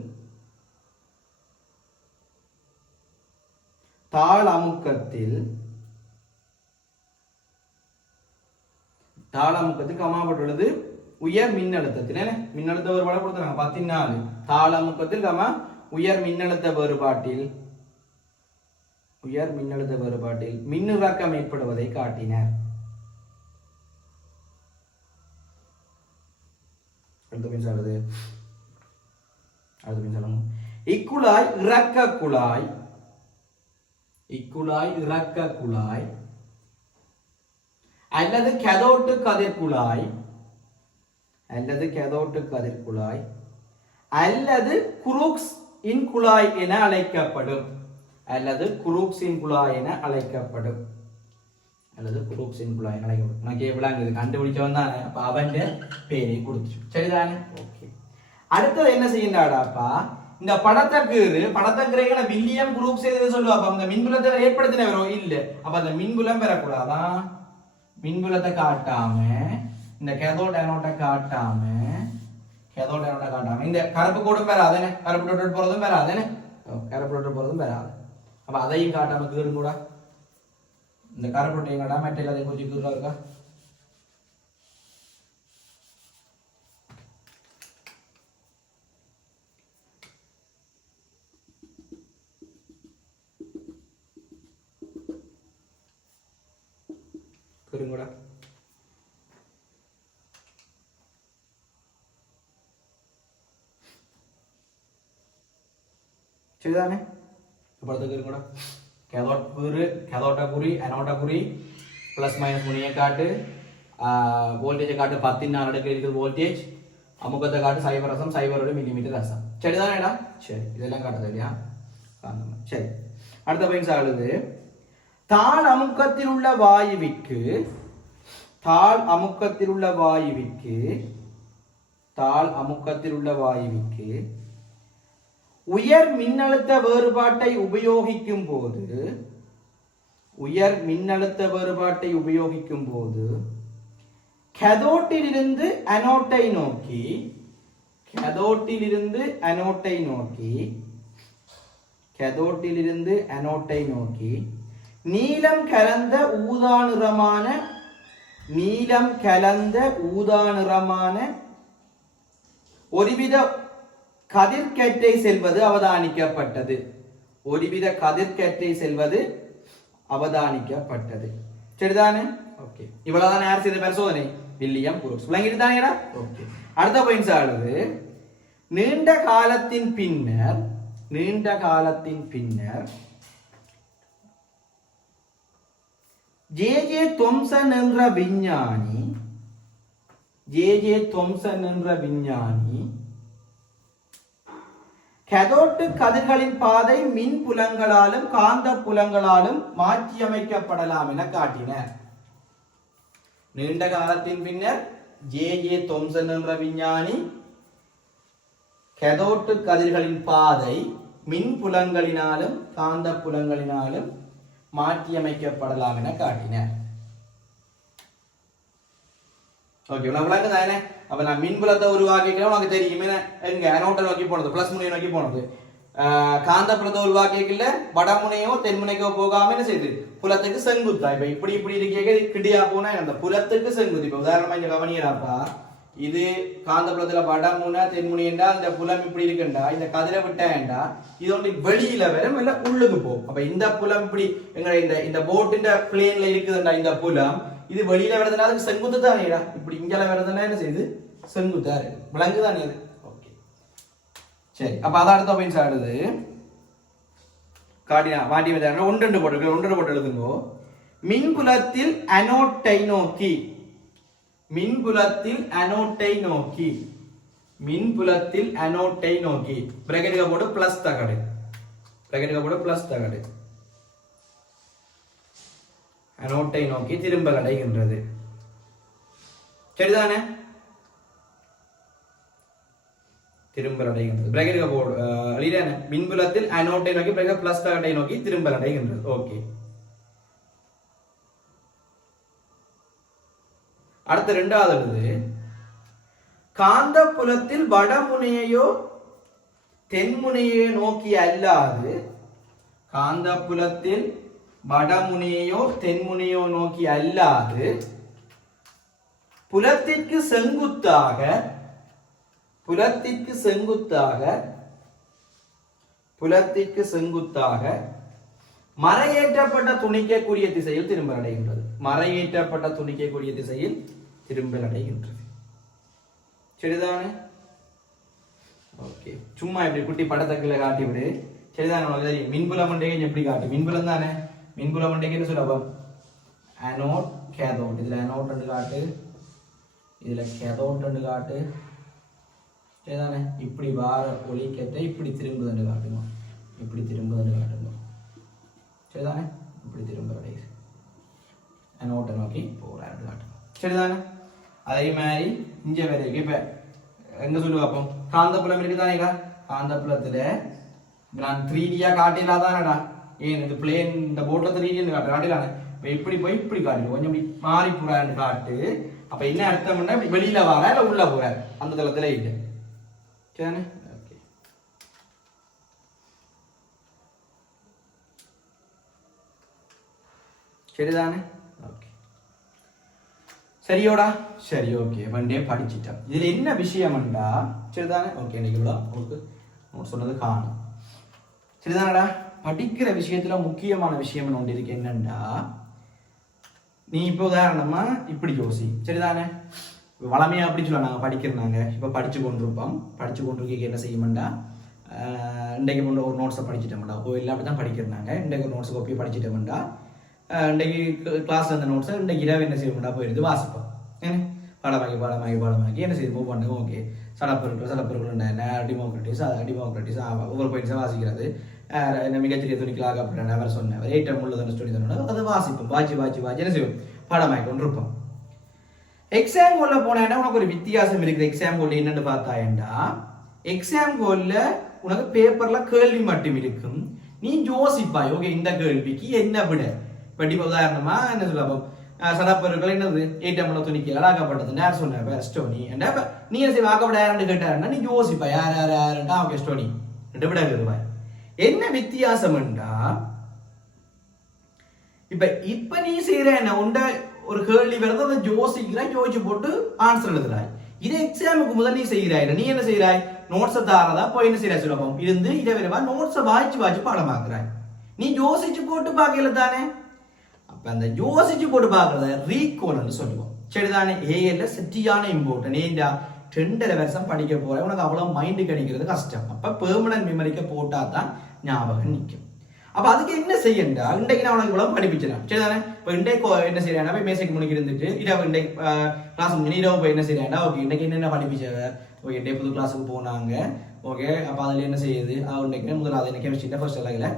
தாள் அமுக்கத்தில் கமாப்பட்டுள்ளது உயர் மின்னழுத்தத்தில். மின்னழுத்த வேறுபாடு கொடுத்தாங்க 14. தாள் அமுக்கத்தில் உயர் மின்னழுத்த வேறுபாட்டில் மின்னிறக்கம் ஏற்படுவதை காட்டினர். இக்குழாய் இறக்க குழாய் அல்லது கேதோட்டு கதிர்குழாய் அல்லது குரூக்ஸ் இன் குழாய் என அழைக்கப்படும். கண்டுபிடிச்சவன் தானே, அப்ப அவன் பேரை கொடுத்து சரிதானே. ஓகே, அடுத்தது என்ன செய்யறாடாப்பா, இந்த படத்தக்கீரை வில்லியம் குரூப்ஸ் சொல்லுவாப்பா, இந்த மின்புலத்தை ஏற்படுத்தினவரோ இல்ல. அப்ப அந்த மின்புலம் பெறக்கூடாதான், மின்புலத்தை காட்டாம இந்த கேதோட் அனோட்டை காட்டாம இந்த கருப்பு கோடும் பெறாதேனே, கருப்பு டோட்டல் போறதும் பெறாது. அப்ப அதையும் காட்டாம கீறு கூட இந்த கருப்பு காட்டாம மெட்டையில் அதை கொஞ்சம் கீறா இருக்கா. கீறுங்கூடா சரிதானே. கூட கேதோட்டக்குறி அனோட்டக்குறி பிளஸ் மைனஸ் முனையை காட்டு, வோல்டேஜை காட்டு 14 அடுக்கு இருக்குது வோல்டேஜ், அமுக்கத்தை காட்டு 0 ரசம் 0 மில்லிமீட்டர் ரசம் சரிதானேடா. சரி, இதெல்லாம் காட்டுது இல்லையா. சரி, அடுத்த பாயிண்ட்ஸ் ஆகுது. தாள் அமுக்கத்தில் உள்ள வாயுவிற்கு உயர் மின்னழுத்த வேறுபாட்டை உபயோகிக்கும் போது கேதோட்டிலிருந்து அனோட்டை நோக்கி நீலம் கலந்த ஊதா நிறமான ஒருவித கதிர்கேற்றை செல்வது அவதானிக்கப்பட்டது. சரிதானே. ஓகே, இவ்வளவுதான் யார் செய்த பரிசோதனை, வில்லியம் குரூக்ஸ். விளங்கிட்டு தானேடா. ஓகே, அடுத்த பாயிண்ட்ஸ் ஆகுது. நீண்ட காலத்தின் பின்னர் ஜே தொம்சன் என்ற விஞ்ஞானி கேதோட்டு கதிர்களின் பாதை மின் புலங்களாலும் காந்த புலங்களாலும் மாற்றியமைக்கப்படலாம் என காட்டினார். நீண்ட காலத்தின் பின்னர் ஜே தொம்சன் என்ற விஞ்ஞானி கேதோட்டு கதிர்களின் பாதை மின் புலங்களினாலும் காந்த புலங்களினாலும் மாற்றியமைக்கப்படலாம் என காட்டினார். ஓகே, விளங்கு தானே. அப்ப நான் மின்புலத்தை உருவாக்கிக்கலாம், உனக்கு தெரியும் எங்க அனோட்டை நோக்கி போனது, பிளஸ் முனையை நோக்கி போனது. காந்த புலத்தை உருவாக்கிக்கல வடமுனையோ தென்முனைக்கோ போகாம என்ன செய்யுது, புலத்துக்கு செங்குத்தா. இப்ப இப்படி இருக்கே கிடியா போனா அந்த புலத்துக்கு செங்குத்து. இப்ப உதாரணமா இங்க கவனிக்கிறாப்பா, இது காந்த புலத்துல வடமுனை தென்முனைண்டா இந்த புலம் இப்படி இருக்குண்டா, இந்த கதிரை விட்டாண்டா இது ஒன்று வெளியில வரும் இல்ல உள்ளுக்கு போகும். அப்ப இந்த புலம் இப்படி எங்க இந்த போட்டின் பிளேன்ல இருக்குதுண்டா, இந்த புலம் இது வெளியில வருதுன்னா அதுக்கு செங்குத்து தானேடா. இப்படி இங்கல வருதுன்னா என்ன செய்யுது, செங்குத்தா இருக்கு. விளங்கு தானே அது. ஓகே, சரி. அப்ப அத அடுத்த பாயிண்ட்ஸ் ஆடுது. காட்டினா மாட்டி வச்சாங்க. ஒன்று போட்டு எழுதுங்கோ. மின்புலத்தில் அனோட்டை நோக்கி பிராக்கெட்டுக்கு போட்டு பிளஸ் தகடு அனோட்டை நோக்கி திரும்ப அடைகின்றது. சரிதானே. திரும்பல் அடைகின்றது. பிராக்கெட் போடு மின்புலத்தில் அனோட்டை நோக்கி பிறகு பிளஸ் டாட்டை நோக்கி திரும்பல் அடைகின்றது. ஓகே, அடுத்த இரண்டாவது எழுது காந்த புலத்தில் வடமுனையோ தென்முனையோ நோக்கி அல்லாது, காந்த புலத்தில் வடமுனையோ தென்முனையோ நோக்கி அல்லாது புலத்திற்கு செங்குத்தாக மறையேற்றப்பட்ட துணிக்கக்கூடிய திசையில் திரும்பல் அடைகின்றது. மறையேற்றப்பட்ட துணிக்கக்கூடிய திசையில் திரும்பல் அடைகின்றது. சரிதானே? ஓகே, சும்மா இப்படி குட்டி படத்தக்குள்ள காட்டி விடு. சரிதானே? உனக்கு தெரியும் மின்புலம் மண்டைக்கு எப்படி காட்டு. மின்புலம் தானே, மின்புலம் மண்டைக்கு என்ன சுலபம்? Anode cathode. இதுல அனோட் ரெண்டு காட்டு, இதுல கேதோட் ரெண்டு காட்டு. சரிதானே? இப்படி வார ஒளிக்கத்தை இப்படி திரும்புதுன்னு காட்டுங்க, இப்படி திரும்புதுன்னு காட்டுங்க. சரிதானே? இப்படி திரும்ப அடையுது, அனோட்டை நோக்கி போறாரு காட்டுங்க. சரிதானே? அதே மாதிரி இங்க வரைக்கும் இப்ப எங்க சொல்லுவா அப்போ காந்தப்புலம் இருக்குதானேக்கா. காந்தப்புலத்துல நான் 3D காட்டிலாதானடா. ஏன் இது பிளேன் இந்த போட்ல 3D காட்டிலானே. இப்ப இப்படி போய் இப்படி காட்டு, கொஞ்சம் இப்படி மாறி போறான்னு காட்டு. அப்ப என்ன அர்த்தம்னா வெளியில வர இல்ல உள்ள போற அந்த தளத்துல இல்லை. சரிதானே? ஓகே, சரிதானே? ஓகே, சரியோடா? சரி, ஓகே, வண்டே படிச்சுட்டோம். இதுல என்ன விஷயம்டா? சரிதானே? ஓகே, இன்னைக்கு உங்களுக்கு சொன்னது காணும். சரிதானடா? படிக்கிற விஷயத்துல முக்கியமான விஷயம் ஒன்று இருக்கு. என்னண்டா, நீ இப்போ உதாரணமா இப்படி யோசி. சரிதானே? வளமையா அப்படி சொல்ல நாங்கள் படிக்கிறாங்க. இப்போ படிச்சு கொண்டிருப்போம். படிச்சு கொண்டிருக்க என்ன செய்யமாண்டா, இன்றைக்கு ஒரு நோட்ஸை படிச்சுட்டோம்டா. இல்லை அப்படி தான் படிக்கிறாங்க. இன்றைக்கு ஒரு நோட்ஸ் காப்பியை படிச்சுட்டோம்டா. இன்றைக்கு கிளாஸ்ல அந்த நோட்ஸை இன்றைக்கு இரவு என்ன செய்யணும்டா போயிடுது வாசிப்போம். ஏன்னா பாடமாக்கி என்ன செய்யுது மூவ் பண்ணுங்க. ஓகே, சடப்பொருட்கள் என்ன டெமோக்ரட்டிஸ் ஒவ்வொரு பாயிண்ட்ஸை வாசிக்கிறது. என்ன மிகச்சிறிய துணிக்கலாக அப்படின்னு அவர் சொன்னவர் ஏற்றம் உள்ளதுன்னு சொல்லி சொன்னோம். அதை வாசிப்போம். வாட்சி என்ன செய்வோம், பாடமாக்கி கொண்டு இருப்போம். எக்ஸாம் கோல்ல போனா உனக்கு ஒரு வித்தியாசம் இருக்குது. எக்ஸாம் கோல்ல என்னன்னு பார்த்தாயண்டா, எக்ஸாம் கோல்ல உனக்கு பேப்பர்ல கேள்வி மட்டும் இருக்கும். நீ யோசிப்பாய், ஓகே இந்த கேள்விக்கு என்ன விட. இப்ப உதாரணமா என்ன சொல்லப்போம், சடப்பொருட்கள் என்னது ஏற்றமுள்ள துணிக்கு அழகாப்பட்டது யார் சொன்ன ஸ்டோனி. நீ என்ன செய்வ ஆக்கப்பட யாருன்னு கேட்டாருன்னா நீ யோசிப்பா யாருண்டா ஓகே ஸ்டோனி ரெண்டு விட கேட்பாய். என்ன வித்தியாசம்டா, இப்ப நீ செய்யற என்ன உண்ட ஒரு கேள்வி வருது, அதை யோசிக்கிறாய், யோசிச்சு போட்டு ஆன்சர் எழுதுறாய். இதே எக்ஸாமுக்கு முதல் நீ செய்கிறாய். நீ என்ன செய்யறாய், நோட்ஸை தாரதா போய் என்ன செய்யறாய் சுலபம் இருந்து இதை வரவா நோட்ஸை வாய்ச்சி பாடமாக்குறாய். நீ யோசிச்சு போட்டு பார்க்கல தானே. அப்ப அந்த யோசிச்சு போட்டு பார்க்கறத ரீகால்னு சொல்லுவோம். சரிதானே? ஏஎல்ல செட்டியான இம்பார்ட்டன்ட். ஏண்டா 2.5 வருஷம் படிக்க போற உனக்கு அவ்வளவு மைண்டு கிடைக்கிறது கஷ்டம். அப்ப பெர்மனன்ட் மெமரிக்கு போட்டா தான் ஞாபகம் நிற்கும். அப்ப அதுக்கு என்ன செய்யண்டா, இன்றைக்கு நான் உனக்கு இவ்வளவு படிப்பிச்சிடலாம். சரிதானே? இப்போ இன்றைக்கு என்ன செய்யறா போய் மேசைக்கு முன்னுக்கு இருந்துட்டு இரவு இன்றைக்கு கிளாஸ் முடிஞ்சு இரவு போய் என்ன செய்யறா, ஓகே இன்றைக்கு என்னென்ன படிப்பிச்சவ, ஓகே இன்றைக்கு புது கிளாஸுக்கு போனாங்க. ஓகே, அப்போ அதில் என்ன செய்யுது, இன்றைக்கு முதலாவது என்ன கெமிஸ்ட்ரியில் ஃபர்ஸ்ட் எல்லாம்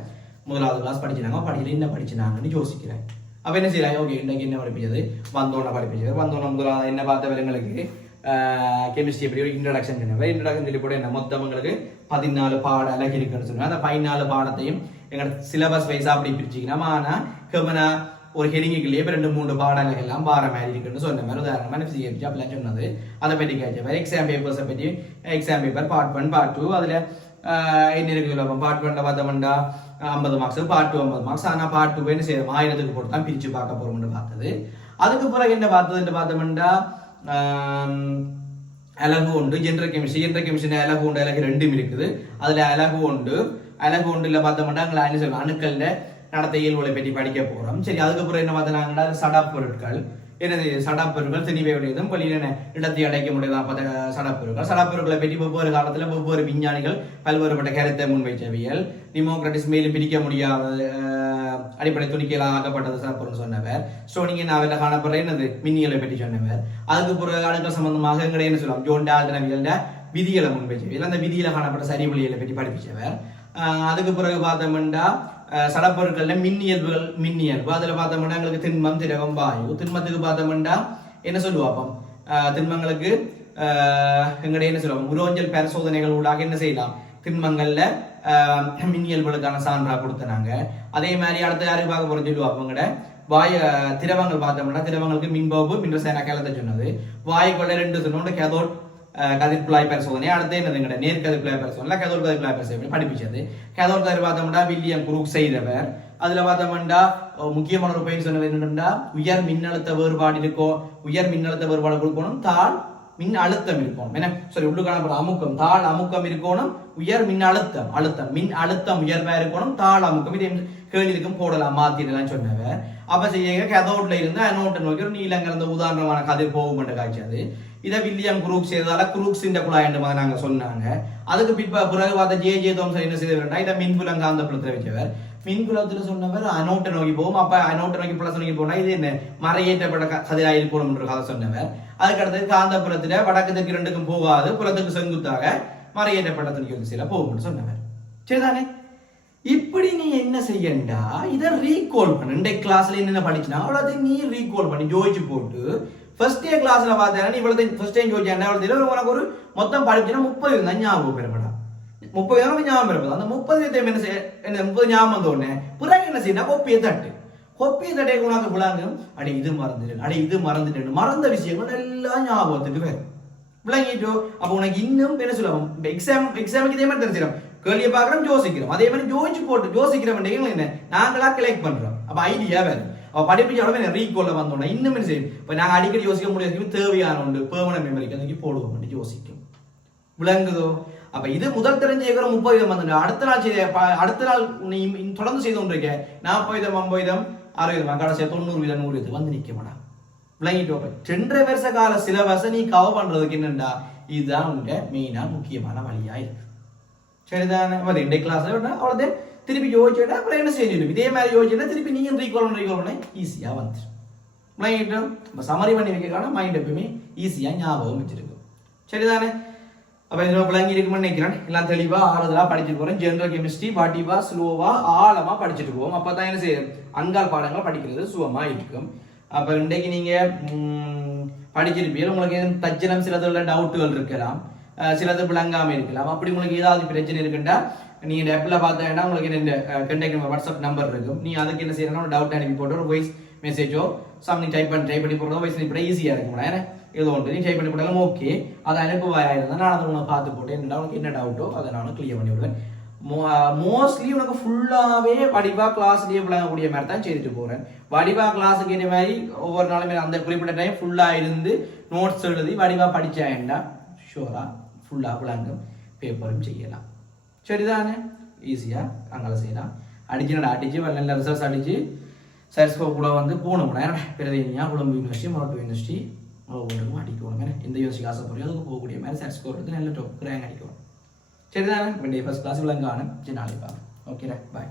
முதலாவது கிளாஸ் படிச்சினாங்க, படிக்கல என்ன படிச்சினாங்கன்னு யோசிக்கிறேன். அப்போ என்ன செய்யறாங்க, ஓகே இன்றைக்கு என்ன படிப்பிச்சது, வந்தோன்னா படிப்பிச்சது, வந்தோன்னா முதலாவது என்ன பார்த்த விலங்களுக்கு கெமிஸ்ட்ரி எப்படி இன்ட்ரடக்ஷன் சொன்னேன். இன்ட்ரடக்ஷன் சொல்லி போட என்ன மொத்தவங்களுக்கு 14 பாட அழகி இருக்குன்னு சொன்னேன். அந்த 14 பாடத்தையும் எங்களோட சிலபஸ் வைஸா அப்படி பிரிச்சுக்கணும். ஆனால் கமனா ஒரு ஹெடிங்குக்குள்ளேயே 2-3 பாடங்கள் எல்லாம் வார மாதிரி இருக்குன்னு சொன்ன மாதிரி உதாரணமாக சிஎஃப்ஜி அப்படிலாம் சொன்னது. அதை பற்றி கேட்க எக்ஸாம் பேப்பர்ஸை பற்றி எக்ஸாம் பேப்பர் பார்ட் 1 பார்ட் 2 அதில் என்ன இருக்கு பார்ட் 1 பார்த்தோம்னா 50 மார்க்ஸ், பார்ட் 2 50 மார்க்ஸ். ஆனால் பார்ட் 2 என்ன செய்யணும் 1000க்கு போட்டு தான் பிரித்து பார்க்க போகிறோம்னு பார்த்தது. அதுக்கு பிறகு என்ன பார்த்ததுன்னு பார்த்தோம்னா அழகு உண்டு, ஜென்ரல் கெமிஸ்ட்ரி அழகு உண்டு, அழகு 2 இருக்குது. அதுல அழகு உண்டுல பார்த்தோம்னா என்ன சொல்லுவோம் அணுக்கள்ல நடத்த இயல்புகளை பற்றி படிக்க போறோம். சரி, அதுக்கப்புறம் என்ன பார்த்தோம்னா சடப்பொருட்கள், என்னது சடப்பொருட்கள் திணிவையுடையதும் வெளியில இடத்தை அடைக்க முடியாத சடப்பொருட்களை பற்றி வெவ்வேறு காலத்துல வெவ்வேறு விஞ்ஞானிகள் பல்வேறுபட்ட கருத்தை முன்வைச்சவியல். டெமோக்ரட்டிஸ் மேலும் பிரிக்க முடியாத அடிப்படை துணிக்கையெல்லாம் ஆக்கப்பட்டது சடப்பொருள் சொன்னவர். ஸ்டோனிங்க நாவலில் காணப்படுற என்னது மின்னியலை பற்றி சொன்னவர். அதுக்கு பிறகு அணுக்கள் சம்பந்தமாக எங்களை என்ன சொல்லுவோம் ஜோன் டால்டன் விதிகளை முன்வைச்சவியல், அந்த விதியில காணப்பட்ட சரிவழிகளை பற்றி படிப்பிச்சவர். அதுக்கு பிறகு பார்த்தோம்னா சடப்பொருட்கள்ல மின்னியல்பு அதுல பார்த்தோம்னா எங்களுக்கு திண்மம், திரவம், வாயு. திண்மத்துக்கு பார்த்தோம்னா என்ன சொல்லுவாப்போம், திண்மங்களுக்கு எங்களுடைய என்ன சொல்லுவோம் உரோஞ்சல் பரிசோதனைகள் ஊடாக என்ன செய்யலாம் திண்மங்கள்ல மின்னியல்களுக்கான சான்றா கொடுத்தனாங்க. அதே மாதிரி அடுத்த யாரு பார்க்க போறோம் சொல்லுவோம் அவங்கட திரவங்கள் பார்த்தோம்னா திரவங்களுக்கு மின்பகுப்பு மின்ரசாயன கேலத்தை சொன்னது. வாயுக்குள்ள 2 சொன்னோம் கேதோட் கதிர்குழாய் பரிசோதனை. அடுத்து என்னது நேர்கதிர்குழாய் பரிசோதனை கேதோட் கதிர்குழாய் பரிசோதனை படிப்பிச்சது. கேதோட் கதிர் பார்த்தோம்னா வில்லியம் குரூக் செய்தவர். அதுல பார்த்தோம்னா முக்கியமான ஒரு பயிர் சொன்னது என்னன்னா உயர் மின்னழுத்த வேறுபாடு இருக்கோ உயர் மின்னழுத்த வேறுபாடு கொடுக்கணும் தாழ் மின் அழுத்தம் இருக்கணும் என்ன சரி உள்ளு காணப்பட அமுக்கம் தாழ் அமுக்கம் இருக்கணும் உயர் மின் அழுத்தம் மின் அழுத்தம் உயர்வா இருக்கணும் தாழ் அமுக்கம் இது கேள்வி இருக்கும் போடலாம் மாத்திடலாம் சொன்னவர். அப்ப செய்ய கேதோட்ல இருந்து அனோட்டை நோக்கி ஒரு நீலங்கிற உதாரணமான கதிர் போகும் என்று காய்ச்சது. இதை வில்லியம் குரூக் செய்ததால குரூக்ஸ் இந்த குழாய் என்று நாங்க சொன்னாங்க. அதுக்கு பிறகு பார்த்த ஜே தோம்சன் என்ன செய்தவர் இதை மின்புலம் காந்தப்புலத்துல வச்சவர். மின்புலத்துல சொன்னவர் அனோட்டை நோக்கி போகும். அப்ப அனோட்டை நோக்கி பிளஸ் நோக்கி போனா இது என்ன மறையேற்றப்பட்ட கதிராக இருக்கணும் என்று கதை சொன்னவர். அதுக்கு அடுத்தது காந்தப்புலத்துல வடக்கு தெற்கு 2க்கும் போகாது புலத்துக்கு செங்குத்தாக மறையேற்றப்பட்ட துணிக்கு திசையில போகும்னு சொன்னவர். சரிதானே? இப்படி நீ என்ன செய்யண்டா இதை ரீகால் பண்ணு. இன்றைக்கு கிளாஸ்ல என்ன படிச்சுனா அவ்வளவு நீ ரீகால் பண்ணி ஜோதிச்சு போட்டு ஃபர்ஸ்ட் டே கிளாஸ்ல பார்த்தா நீ இவ்வளவு ஃபர்ஸ்ட் டைம் ஜோதிச்சா உனக்கு ஒரு மொத்தம் படிச்சுன்னா 30 தான் ஞாபகம் பெறப்படா 30 ஞாபகம் பெறப்படும். அந்த 30 என்ன செய்ய 30 ஞாபகம் வந்தோடனே பிறகு என்ன செய்யணும் கொப்பியை தட்டை உனக்கு விளங்கும். அடே இது மறந்துட்டேன் மறந்த விஷயங்கள் எல்லாம் ஞாபகத்துக்கு வேறு விளங்கிட்டோ. அப்ப உனக்கு இன்னும் என்ன சொல்லுவோம் எக்ஸாமுக்கு இதே மாதிரி தெரிஞ்சிடும் கேள்வியை பார்க்கறோம் யோசிக்கிறோம். அதே மாதிரி ஜோதிச்சு போட்டு யோசிக்கிறோம் என்ன நாங்களா கலெக்ட் பண்றோம். அப்ப ஐடியா வேறு அவ படிப்பிச்சு ரீகோல்ல வந்தோம்னா இன்னும் என்ன செய்யும். இப்ப நாங்க அடிக்கடி யோசிக்க முடியாது தேவையான ஒன்று பெர்மனன்ட் மெமரிக்கு அதுக்கு போடுவோம் யோசிக்கும் விளங்குதோ. அப்ப இது முதல் தெரிஞ்ச 30 வந்து அடுத்த நாள் நீ தொடர்ந்து செய்து கொண்டிருக்க 40 50 60 கடைசியா 90 100 வந்து நிக்க மாட்டான் விளங்கிட்டோ. 2 வருஷ கால சிலபஸை நீ கவர் பண்றதுக்கு என்னண்டா இதுதான் உங்க மெயினா முக்கியமான வழியா இருக்கு. சரிதானே? இன்றைய கிளாஸ்ல அவ்வளவு திருப்பி யோசிச்சுட்டா அப்புறம் என்ன செய்யணும் இதே மாதிரி யோசிச்சுட்டா திருப்பி நீங்க ரீகால் பண்ண ஈஸியா வந்துடும் விளங்கிட்டோம். சமரி பண்ணி வைக்கிறதுக்கான மைண்ட் எப்பவுமே ஈஸியா ஞாபகம் வச்சிருக்கும். சரிதானே? அப்ப இந்த விளங்கி இருக்குன்னு நினைக்கிறேன். எல்லாம் தெளிவா ஆறுதலா படிச்சுட்டு போறேன். ஜெனரல் கெமிஸ்ட்ரி பாட்டிவா ஸ்லோவா ஆழமா படிச்சுட்டு போவோம். அப்பதான் என்ன செய்யும் அங்கால் பாடங்கள் படிக்கிறது சுகமா இருக்கும். அப்ப இன்றைக்கு நீங்க படிச்சிருப்பீங்க. உங்களுக்கு தஜ்ஜனம் சிலதுல டவுட்டுகள் இருக்கலாம் சிலது விளங்காம இருக்கலாம். அப்படி உங்களுக்கு ஏதாவது பிரச்சனை இருக்குண்டா நீங்க ஆப்ல பார்த்தா உங்களுக்கு என்ன கண்டெக்ட் வாட்ஸ்அப் நம்பர் இருக்கும். நீ அதுக்கு என்ன செய்யணும் டவுட் அனுப்பி போட்டு ஒரு வாய்ஸ் மெசேஜோ சம்திங் டைப் பண்ணி போடுறதோ வாய்ஸ் இப்படி ஈஸியா இருக்கும். ஏன்னா ஏதோ ஒன்று நீ டைப் பண்ணி போட்டாலும் ஓகே அதை அனுப்புவாயா இருந்தால் நான் அதை உனக்கு பார்த்து போட்டேன் உனக்கு என்ன டவுட்டோ அதை நான் கிளியர் பண்ணி விடுவேன். மோஸ்ட்லி உனக்கு ஃபுல்லாவே வடிவா கிளாஸ்லயே விளங்கக்கூடிய மாதிரி தான் செய்துட்டு போறேன். வடிவா கிளாஸுக்கு இந்த மாதிரி ஒவ்வொரு நாளுமே அந்த குறிப்பிட்ட டைம் ஃபுல்லா இருந்து நோட்ஸ் எழுதி வடிவா படிச்சாண்டா ஷூரா ஃபுல்லா விளங்கும் பேப்பரும் செய்யலாம். சரிதானே? ஈஸியா அங்கே செய்யலாம். அடிச்சு நல்ல ரிசல்ட்ஸ் அடிச்சு சயின்ஸ் கூட வந்து போகணும். பிரதேனியா கொழும்பு யூனிவர்சிட்டி மொரட்டோ யூனிவர்சிட்டி ஒவ்வொன்றுக்கும் அடிக்கணும். எந்த யூனிவர்சிட்டி ஆசைப்படுறோம் அதுக்கு போகக்கூடிய மாதிரி சயின்ஸ் ஸ்கோர் எடுத்து நல்ல டாப் ரேங்க் அடிக்கணும். சரிதானே? ஃபர்ஸ்ட் கிளாஸ் விளங்கான நாளைக்கு பார்க்கலாம். Okay bye.